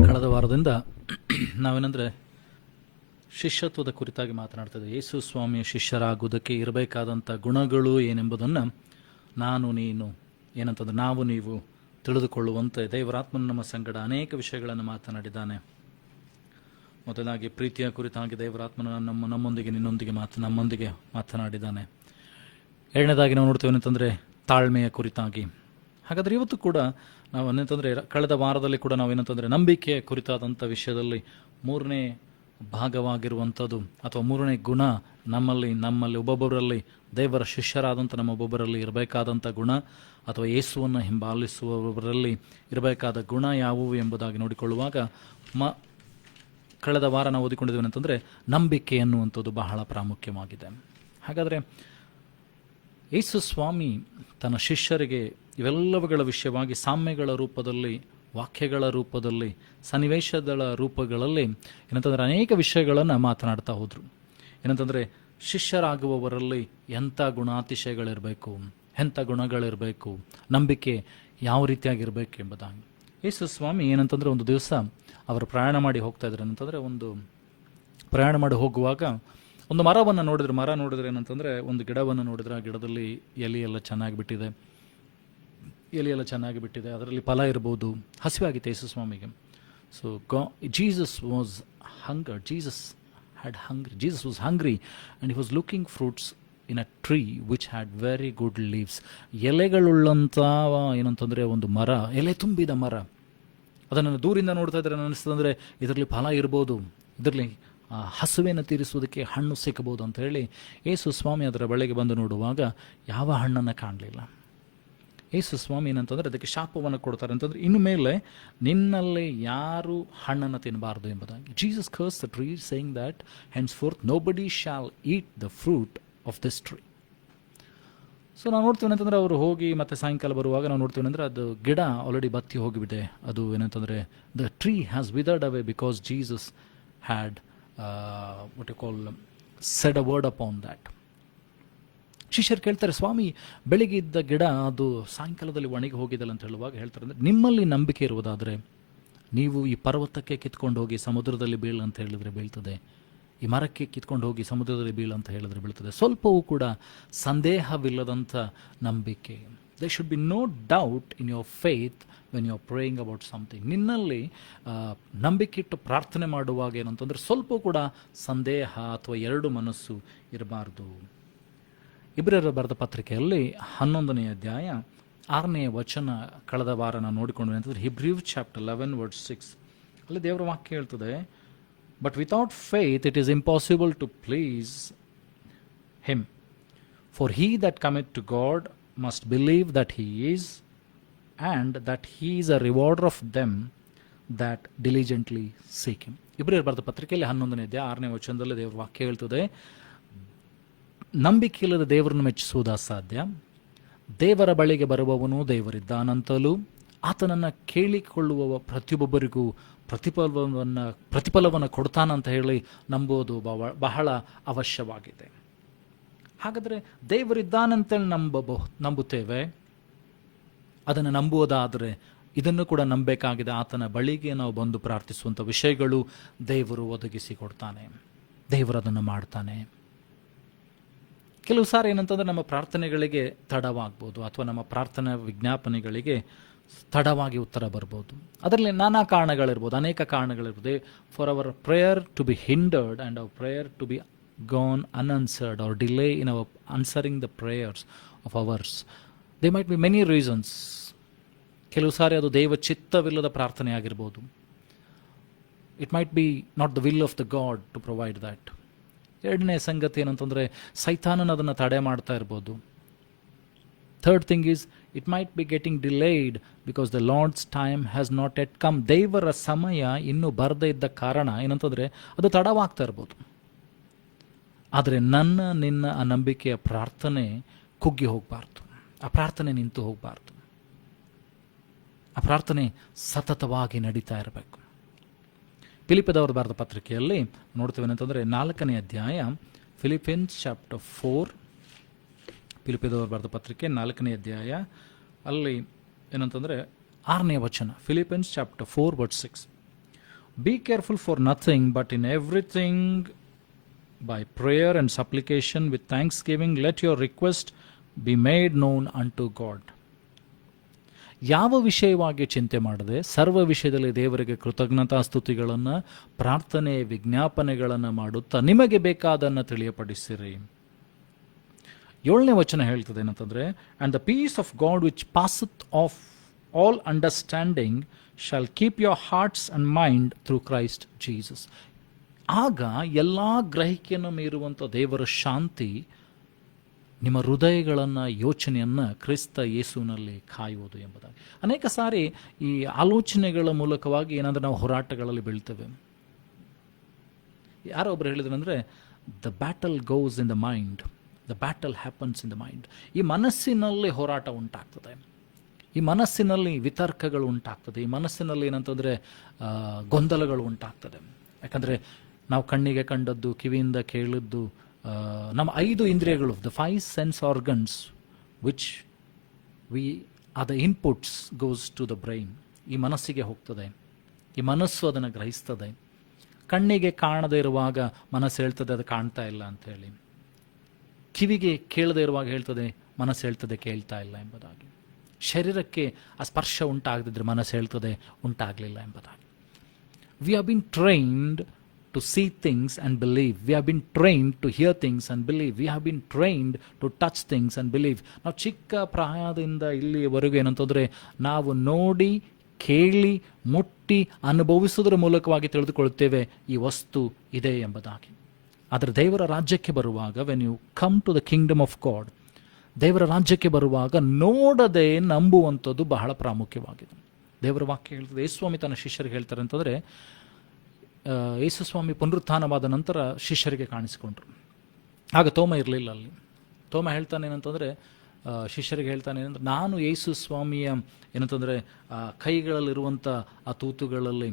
ಕಳೆದ ವಾರದಿಂದ ನಾವೇನಂದ್ರೆ ಶಿಷ್ಯತ್ವದ ಕುರಿತಾಗಿ ಮಾತನಾಡ್ತೇವೆ. ಯೇಸು ಸ್ವಾಮಿಯ ಶಿಷ್ಯರಾಗುವುದಕ್ಕೆ ಇರಬೇಕಾದಂಥ ಗುಣಗಳು ಏನೆಂಬುದನ್ನು ನೀನು ಏನಂತಂದ್ರೆ ನಾವು ನೀವು ತಿಳಿದುಕೊಳ್ಳುವಂತೆ ದೇವರಾತ್ಮನ ನಮ್ಮ ಸಂಗಡ ಅನೇಕ ವಿಷಯಗಳನ್ನು ಮಾತನಾಡಿದ್ದಾನೆ. ಮೊದಲಾಗಿ ಪ್ರೀತಿಯ ಕುರಿತಾಗಿ ದೇವರಾತ್ಮನ ನಮ್ಮೊಂದಿಗೆ ನಿನ್ನೊಂದಿಗೆ ನಮ್ಮೊಂದಿಗೆ ಮಾತನಾಡಿದ್ದಾನೆ. ಎರಡನೇದಾಗಿ ನಾವು ನೋಡ್ತೇವೆ ಅಂತಂದರೆ ತಾಳ್ಮೆಯ ಕುರಿತಾಗಿ. ಹಾಗಾದರೆ ಇವತ್ತು ಕೂಡ ನಾವು ಏನಂತಂದರೆ ಕಳೆದ ವಾರದಲ್ಲಿ ಕೂಡ ನಾವೇನಂತಂದರೆ ನಂಬಿಕೆಯ ಕುರಿತಾದಂಥ ವಿಷಯದಲ್ಲಿ ಮೂರನೇ ಭಾಗವಾಗಿರುವಂಥದ್ದು ಅಥವಾ ಮೂರನೇ ಗುಣ ನಮ್ಮಲ್ಲಿ ಒಬ್ಬೊಬ್ಬರಲ್ಲಿ, ದೇವರ ಶಿಷ್ಯರಾದಂಥ ನಮ್ಮ ಒಬ್ಬೊಬ್ಬರಲ್ಲಿ ಇರಬೇಕಾದಂಥ ಗುಣ ಅಥವಾ ಯೇಸುವನ್ನು ಹಿಂಬಾಲಿಸುವವರಲ್ಲಿ ಇರಬೇಕಾದ ಗುಣ ಯಾವುವು ಎಂಬುದಾಗಿ ನೋಡಿಕೊಳ್ಳುವಾಗ ಕಳೆದ ವಾರ ನಾವು ಓದಿಕೊಂಡಿದ್ದೇವೆ ಅಂತಂದರೆ ನಂಬಿಕೆ ಎನ್ನುವಂಥದ್ದು ಬಹಳ ಪ್ರಾಮುಖ್ಯವಾಗಿದೆ. ಹಾಗಾದರೆ ಯೇಸು ಸ್ವಾಮಿ ತನ್ನ ಶಿಷ್ಯರಿಗೆ ಇವೆಲ್ಲವುಗಳ ವಿಷಯವಾಗಿ ಸಾಮ್ಯಗಳ ರೂಪದಲ್ಲಿ, ವಾಕ್ಯಗಳ ರೂಪದಲ್ಲಿ, ಸನ್ನಿವೇಶಗಳ ರೂಪಗಳಲ್ಲಿ ಏನಂತಂದರೆ ಅನೇಕ ವಿಷಯಗಳನ್ನು ಮಾತನಾಡ್ತಾ ಹೋದರು. ಏನಂತಂದರೆ ಶಿಷ್ಯರಾಗುವವರಲ್ಲಿ ಎಂಥ ಗುಣಾತಿಶಯಗಳಿರಬೇಕು, ಎಂಥ ಗುಣಗಳಿರಬೇಕು, ನಂಬಿಕೆ ಯಾವ ರೀತಿಯಾಗಿರಬೇಕು ಎಂಬುದಾಗಿ. ಯೇಸು ಸ್ವಾಮಿ ಏನಂತಂದರೆ ಒಂದು ದಿವಸ ಅವರು ಪ್ರಯಾಣ ಮಾಡಿ ಹೋಗ್ತಾ ಇದ್ರು. ಏನಂತಂದರೆ ಒಂದು ಪ್ರಯಾಣ ಮಾಡಿ ಹೋಗುವಾಗ ಒಂದು ಮರವನ್ನು ನೋಡಿದ್ರು. ಮರ ನೋಡಿದ್ರೆ ಏನಂತಂದರೆ ಒಂದು ಗಿಡವನ್ನು ನೋಡಿದ್ರೆ, ಆ ಗಿಡದಲ್ಲಿ ಎಲೆ ಎಲ್ಲ ಚೆನ್ನಾಗಿ ಬಿಟ್ಟಿದೆ, ಅದರಲ್ಲಿ ಫಲ ಇರ್ಬೋದು. ಹಸಿವಾಗಿತ್ತು ಯೇಸು ಸ್ವಾಮಿಗೆ. So Jesus was hunger, Jesus was hungry and he was looking fruits in a tree which had very good leaves. ಎಲೆಗಳುಳ್ಳಂಥ ಏನಂತಂದರೆ ಒಂದು ಮರ, ಎಲೆ ತುಂಬಿದ ಮರ. ಅದನ್ನು ದೂರಿಂದ ನೋಡ್ತಾ ಇದ್ರೆ ಅನ್ನಿಸ್ತದಂದರೆ ಇದರಲ್ಲಿ ಫಲ ಇರ್ಬೋದು, ಇದರಲ್ಲಿ ಹಸುವೆಯನ್ನು ತೀರಿಸುವುದಕ್ಕೆ ಹಣ್ಣು ಸಿಕ್ಕಬಹುದು ಅಂತ ಹೇಳಿ ಯೇಸು ಸ್ವಾಮಿ ಅದರ ಬಳಿಗೆ ಬಂದು ನೋಡುವಾಗ ಯಾವ ಹಣ್ಣನ್ನು ಕಾಣಲಿಲ್ಲ. ಯೇಸು ಸ್ವಾಮಿ ಏನಂತಂದರೆ ಅದಕ್ಕೆ ಶಾಪವನ್ನು ಕೊಡ್ತಾರೆ ಅಂತಂದರೆ, ಇನ್ನು ಮೇಲೆ ನಿನ್ನಲ್ಲಿ ಯಾರು ಹಣ್ಣನ್ನು ತಿನ್ನಬಾರ್ದು ಎಂಬುದಾಗಿ. Jesus curse the tree saying that henceforth nobody shall eat the fruit of this tree. So ನಾವು ನೋಡ್ತೀವಿ ಅಂತಂದರೆ ಅವರು ಹೋಗಿ ಮತ್ತೆ ಸಾಯಂಕಾಲ ಬರುವಾಗ ನಾವು ನೋಡ್ತೀವಿ ಅಂದರೆ ಅದು ಗಿಡ ಆಲ್ರೆಡಿ ಬತ್ತಿ ಹೋಗಿಬಿಟ್ಟೆ. ಅದು ಏನಂತಂದರೆ the tree has withered away because Jesus had what you call said a word upon that. ಶಿಷ್ಯರು ಕೇಳ್ತಾರೆ, ಸ್ವಾಮಿ ಬೆಳಿಗ್ಗೆ ಇದ್ದ ಗಿಡ ಅದು ಸಾಯಂಕಾಲದಲ್ಲಿ ಒಣಗಿ ಹೋಗಿದಲ್ಲ ಅಂತ ಹೇಳುವಾಗ ಹೇಳ್ತಾರೆ, ಅಂದರೆ ನಿಮ್ಮಲ್ಲಿ ನಂಬಿಕೆ ಇರುವುದಾದರೆ ನೀವು ಈ ಪರ್ವತಕ್ಕೆ ಕಿತ್ಕೊಂಡು ಹೋಗಿ ಸಮುದ್ರದಲ್ಲಿ ಬೀಳು ಅಂತ ಹೇಳಿದ್ರೆ ಬೀಳ್ತದೆ, ಈ ಮರಕ್ಕೆ ಕಿತ್ಕೊಂಡು ಹೋಗಿ ಸಮುದ್ರದಲ್ಲಿ ಬೀಳು ಅಂತ ಹೇಳಿದ್ರೆ ಬೀಳ್ತದೆ. ಸ್ವಲ್ಪವೂ ಕೂಡ ಸಂದೇಹವಿಲ್ಲದಂಥ ನಂಬಿಕೆ. There should be no doubt in your faith when you are praying about something. ನಿನ್ನಲ್ಲಿ ನಂಬಿಕೆ ಇಟ್ಟು ಪ್ರಾರ್ಥನೆ ಮಾಡುವಾಗ ಏನಂತಂದರೆ ಸ್ವಲ್ಪ ಕೂಡ ಸಂದೇಹ ಅಥವಾ ಎರಡು ಮನಸ್ಸು ಇರಬಾರ್ದು. ಇಬ್ರಿಯರ ಬರೆದ ಪತ್ರಿಕೆಯಲ್ಲಿ 11ನೇ ಅಧ್ಯಾಯ 6ನೇ ವಚನ ಕಳೆದ ವಾರ ನಾವು ನೋಡಿಕೊಂಡು ಅಂತಂದರೆ Hebrews chapter 11 verse 6 ಅಲ್ಲಿ ದೇವರ ವಾಕ್ಯ ಹೇಳ್ತದೆ, but without faith it is impossible to please him, for he that cometh to God must believe that he is and that he is a rewarder of them that diligently seek him. ಇಬ್ರಿಯರ ಬರೆದ ಪತ್ರಿಕೆಯಲ್ಲಿ 11ನೇ ಅಧ್ಯಾಯ 6ನೇ ವಚನದಲ್ಲಿ ದೇವರ ವಾಕ್ಯ ಹೇಳ್ತದೆ, ನಂಬಿಕೆ ಇಲ್ಲದ ದೇವರನ್ನು ಮೆಚ್ಚಿಸುವುದು ಅಸಾಧ್ಯ. ದೇವರ ಬಳಿಗೆ ಬರುವವನು ದೇವರಿದ್ದಾನಂತಲೂ ಆತನನ್ನು ಕೇಳಿಕೊಳ್ಳುವ ಪ್ರತಿಯೊಬ್ಬರಿಗೂ ಪ್ರತಿಫಲವನ್ನು ಕೊಡ್ತಾನಂತ ಹೇಳಿ ನಂಬುವುದು ಬಹಳ ಅವಶ್ಯವಾಗಿದೆ. ಹಾಗಾದರೆ ದೇವರಿದ್ದಾನಂತೇಳಿ ನಂಬುತ್ತೇವೆ. ಅದನ್ನು ನಂಬುವುದಾದರೆ ಇದನ್ನು ಕೂಡ ನಂಬಬೇಕಾಗಿದೆ. ಆತನ ಬಳಿಗೆ ನಾವು ಬಂದು ಪ್ರಾರ್ಥಿಸುವಂಥ ವಿಷಯಗಳು ದೇವರು ಒದಗಿಸಿಕೊಡ್ತಾನೆ, ದೇವರು ಅದನ್ನು ಮಾಡ್ತಾನೆ. ಕೆಲವು ಸಾರಿ ಏನಂತಂದರೆ ನಮ್ಮ ಪ್ರಾರ್ಥನೆಗಳಿಗೆ ತಡವಾಗ್ಬೋದು, ಅಥವಾ ನಮ್ಮ ಪ್ರಾರ್ಥನಾ ವಿಜ್ಞಾಪನೆಗಳಿಗೆ ತಡವಾಗಿ ಉತ್ತರ ಬರ್ಬೋದು. ಅದರಲ್ಲಿ ನಾನಾ ಕಾರಣಗಳಿರ್ಬೋದು, ಅನೇಕ ಕಾರಣಗಳಿರ್ಬೋದು. For our prayer to be hindered and our prayer to be gone unanswered or delay in our answering the prayers of ours, they might be many reasons. ಕೆಲವು ಸಾರಿ ಅದು ದೈವ ಚಿತ್ತವಿಲ್ಲದ ಪ್ರಾರ್ಥನೆ ಆಗಿರ್ಬೋದು. It might be not the will of the God to provide that. ಎರಡನೇ ಸಂಗತಿ ಏನಂತಂದರೆ ಸೈತಾನನ ಅದನ್ನು ತಡೆ ಮಾಡ್ತಾ ಇರ್ಬೋದು. Third thing is it might be getting delayed because the Lord's time has not at come. ದೇವರ ಸಮಯ ಇನ್ನೂ ಬರದೇ ಇದ್ದ ಕಾರಣ ಏನಂತಂದರೆ ಅದು ತಡವಾಗ್ತಾ ಇರ್ಬೋದು. ಆದರೆ ನಿನ್ನ ಆ ನಂಬಿಕೆಯ ಪ್ರಾರ್ಥನೆ ಕುಗ್ಗಿ ಹೋಗಬಾರ್ದು, ಆ ಪ್ರಾರ್ಥನೆ ನಿಂತು ಹೋಗಬಾರ್ದು. ಆ ಪ್ರಾರ್ಥನೆ ಸತತವಾಗಿ ನಡೀತಾ ಇರಬೇಕು. ಫಿಲಿಪ್ಪದವರು ಬರೆದ ಪತ್ರಿಕೆಯಲ್ಲಿ ನೋಡ್ತೀವಿ ಅಂತಂದರೆ 4ನೇ ಅಧ್ಯಾಯ ಫಿಲಿಪಿಯನ್ಸ್ ಚಾಪ್ಟರ್ 4, ಫಿಲಿಪ್ಪದವರು ಬರೆದ ಪತ್ರಿಕೆ 4ನೇ ಅಧ್ಯಾಯ ಅಲ್ಲಿ ಏನಂತಂದರೆ 6ನೇ ವಚನ, Philippians chapter 4 verse 6, be careful for nothing but in everything by prayer and supplication with thanksgiving let your request be made known unto God. ಯಾವ ವಿಷಯವಾಗಿ ಚಿಂತೆ ಮಾಡದೆ ಸರ್ವ ವಿಷಯದಲ್ಲಿ ದೇವರಿಗೆ ಕೃತಜ್ಞತಾ ಸ್ತುತಿಗಳನ್ನು ಪ್ರಾರ್ಥನೆ ವಿಜ್ಞಾಪನೆಗಳನ್ನು ಮಾಡುತ್ತಾ ನಿಮಗೆ ಬೇಕಾದನ್ನು ತಿಳಿಯಪಡಿಸಿರಿ. 7ನೇ ವಚನ ಹೇಳ್ತದೆ ಏನಂತಂದರೆ, and the peace of God which passeth of all understanding shall keep your hearts and mind through Christ Jesus. ಆಗ ಎಲ್ಲ ಗ್ರಹಿಕೆಯನ್ನು ಮೀರುವಂಥ ದೇವರ ಶಾಂತಿ ನಿಮ್ಮ ಹೃದಯಗಳನ್ನು ಯೋಚನೆಯನ್ನು ಕ್ರಿಸ್ತ ಯೇಸುವಿನಲ್ಲಿ ಕಾಯುವುದು ಎಂಬುದಾಗಿ. ಅನೇಕ ಸಾರಿ ಈ ಆಲೋಚನೆಗಳ ಮೂಲಕವಾಗಿ ಏನಾದರೂ ನಾವು ಹೋರಾಟಗಳಲ್ಲಿ ಬೀಳ್ತೇವೆ. ಯಾರೋ ಒಬ್ಬರು ಹೇಳಿದ್ರು ಅಂದರೆ, the battle goes in the mind the battle happens in the mind. ಈ ಮನಸ್ಸಿನಲ್ಲಿ ಹೋರಾಟ ಉಂಟಾಗ್ತದೆ, ಈ ಮನಸ್ಸಿನಲ್ಲಿ ವಿತರ್ಕಗಳು ಉಂಟಾಗ್ತದೆ, ಈ ಮನಸ್ಸಿನಲ್ಲಿ ಏನಂತಂದರೆ ಗೊಂದಲಗಳು ಉಂಟಾಗ್ತದೆ. ಯಾಕಂದರೆ ನಾವು ಕಣ್ಣಿಗೆ ಕಂಡದ್ದು, ಕಿವಿಯಿಂದ ಕೇಳಿದ್ದು, ನಮ್ಮ 5 ಇಂದ್ರಿಯಗಳು, the 5 sense organs which we are the inputs goes to the brain. ಈ ಮನಸ್ಸಿಗೆ ಹೋಗ್ತದೆ, ಈ ಮನಸ್ಸು ಅದನ್ನು ಗ್ರಹಿಸ್ತದೆ. ಕಣ್ಣಿಗೆ ಕಾಣದೇ ಇರುವಾಗ ಮನಸ್ಸು ಹೇಳ್ತದೆ ಅದು ಕಾಣ್ತಾ ಇಲ್ಲ ಅಂಥೇಳಿ, ಕಿವಿಗೆ ಕೇಳದೇ ಇರುವಾಗ ಹೇಳ್ತದೆ ಮನಸ್ಸು ಹೇಳ್ತದೆ ಕೇಳ್ತಾ ಇಲ್ಲ ಎಂಬುದಾಗಿ, ಶರೀರಕ್ಕೆ ಆ ಸ್ಪರ್ಶ ಉಂಟಾಗದಿದ್ದರೆ ಮನಸ್ಸು ಹೇಳ್ತದೆ ಉಂಟಾಗಲಿಲ್ಲ ಎಂಬುದಾಗಿ. We have been trained to see things and believe. We have been trained to hear things and believe. We have been trained to touch things and believe. ನಾವು ಚಿಕ್ಕ ಪ್ರಾಯದಿಂದ ಇಲ್ಲಿವರೆಗೂ ಏನಂತಂದರೆ ನಾವು ನೋಡಿ, ಕೇಳಿ, ಮುಟ್ಟಿ, ಅನುಭವಿಸೋದ್ರ ಮೂಲಕವಾಗಿ ತಿಳಿದುಕೊಳ್ಳುತ್ತೇವೆ ಈ ವಸ್ತು ಇದೆ ಎಂಬುದಾಗಿ. ಆದರೆ ದೇವರ ರಾಜ್ಯಕ್ಕೆ ಬರುವಾಗ, when you come to the kingdom of God, ದೇವರ ರಾಜ್ಯಕ್ಕೆ ಬರುವಾಗ ನೋಡದೆ ನಂಬುವಂಥದ್ದು ಬಹಳ ಪ್ರಾಮುಖ್ಯವಾಗಿದೆ. ದೇವರ ವಾಕ್ಯ ಹೇಳ್ತದೆ, ಯೇಸುಸ್ವಾಮಿ ತನ್ನ ಶಿಷ್ಯರಿಗೆ ಹೇಳ್ತಾರೆ ಅಂತಂದರೆ, ಯೇಸುಸ್ವಾಮಿ ಪುನರುತ್ಥಾನವಾದ ನಂತರ ಶಿಷ್ಯರಿಗೆ ಕಾಣಿಸಿಕೊಂಡ್ರು. ಆಗ ತೋಮ ಇರಲಿಲ್ಲ ಅಲ್ಲಿ. ತೋಮ ಹೇಳ್ತಾನೆ ಏನಂತಂದರೆ, ಶಿಷ್ಯರಿಗೆ ಹೇಳ್ತಾನೆ ಏನಂದ್ರೆ, ನಾನು ಯೇಸುಸ್ವಾಮಿಯ ಏನಂತಂದರೆ ಕೈಗಳಲ್ಲಿರುವಂಥ ಆ ತೂತುಗಳಲ್ಲಿ,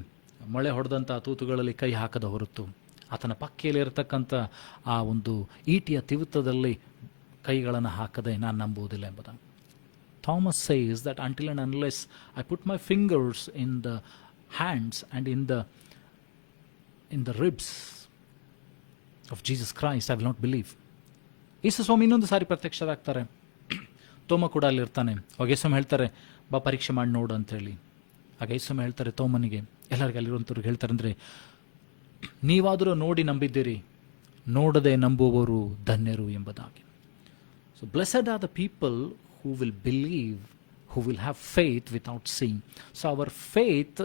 ಮಳೆ ಹೊಡೆದಂಥ ಆ ತೂತುಗಳಲ್ಲಿ ಕೈ ಹಾಕದ ಹೊರತು, ಆತನ ಪಕ್ಕೆಯಲ್ಲಿ ಇರತಕ್ಕಂಥ ಆ ಒಂದು ಈಟಿಯ ತಿವಿತದಲ್ಲಿ ಕೈಗಳನ್ನು ಹಾಕದೆ ನಾನು ನಂಬುವುದಿಲ್ಲ ಎಂಬುದಾಗಿ. Thomas says that until and unless I put my fingers in the hands and in the ribs of Jesus Christ, I will not believe. ಯೇಸು ಸ್ವಾಮಿ ಇನ್ನೊಂದು ಸಾರಿ ಪ್ರತ್ಯಕ್ಷರಾಗ್ತಾರೆ. ತೋಮ ಕೂಡ ಅಲ್ಲಿ ಇರ್ತಾನೆ. ಅವಾಗ ಯೇಸು ಹೇಳ್ತಾರೆ, ಬಾ ಪರೀಕ್ಷೆ ಮಾಡಿ ನೋಡು ಅಂಥೇಳಿ. ಆಗ ಯೇಸು ಹೇಳ್ತಾರೆ ತೋಮನಿಗೆ, ಎಲ್ಲರಿಗೆ ಅಲ್ಲಿರುವಂಥವ್ರಿಗೆ ಹೇಳ್ತಾರೆ ಅಂದರೆ, ನೀವಾದರೂ ನೋಡಿ ನಂಬಿದ್ದೀರಿ, ನೋಡದೆ ನಂಬುವವರು ಧನ್ಯರು ಎಂಬುದಾಗಿ. So blessed are the people who will believe, who will have faith without seeing. So our faith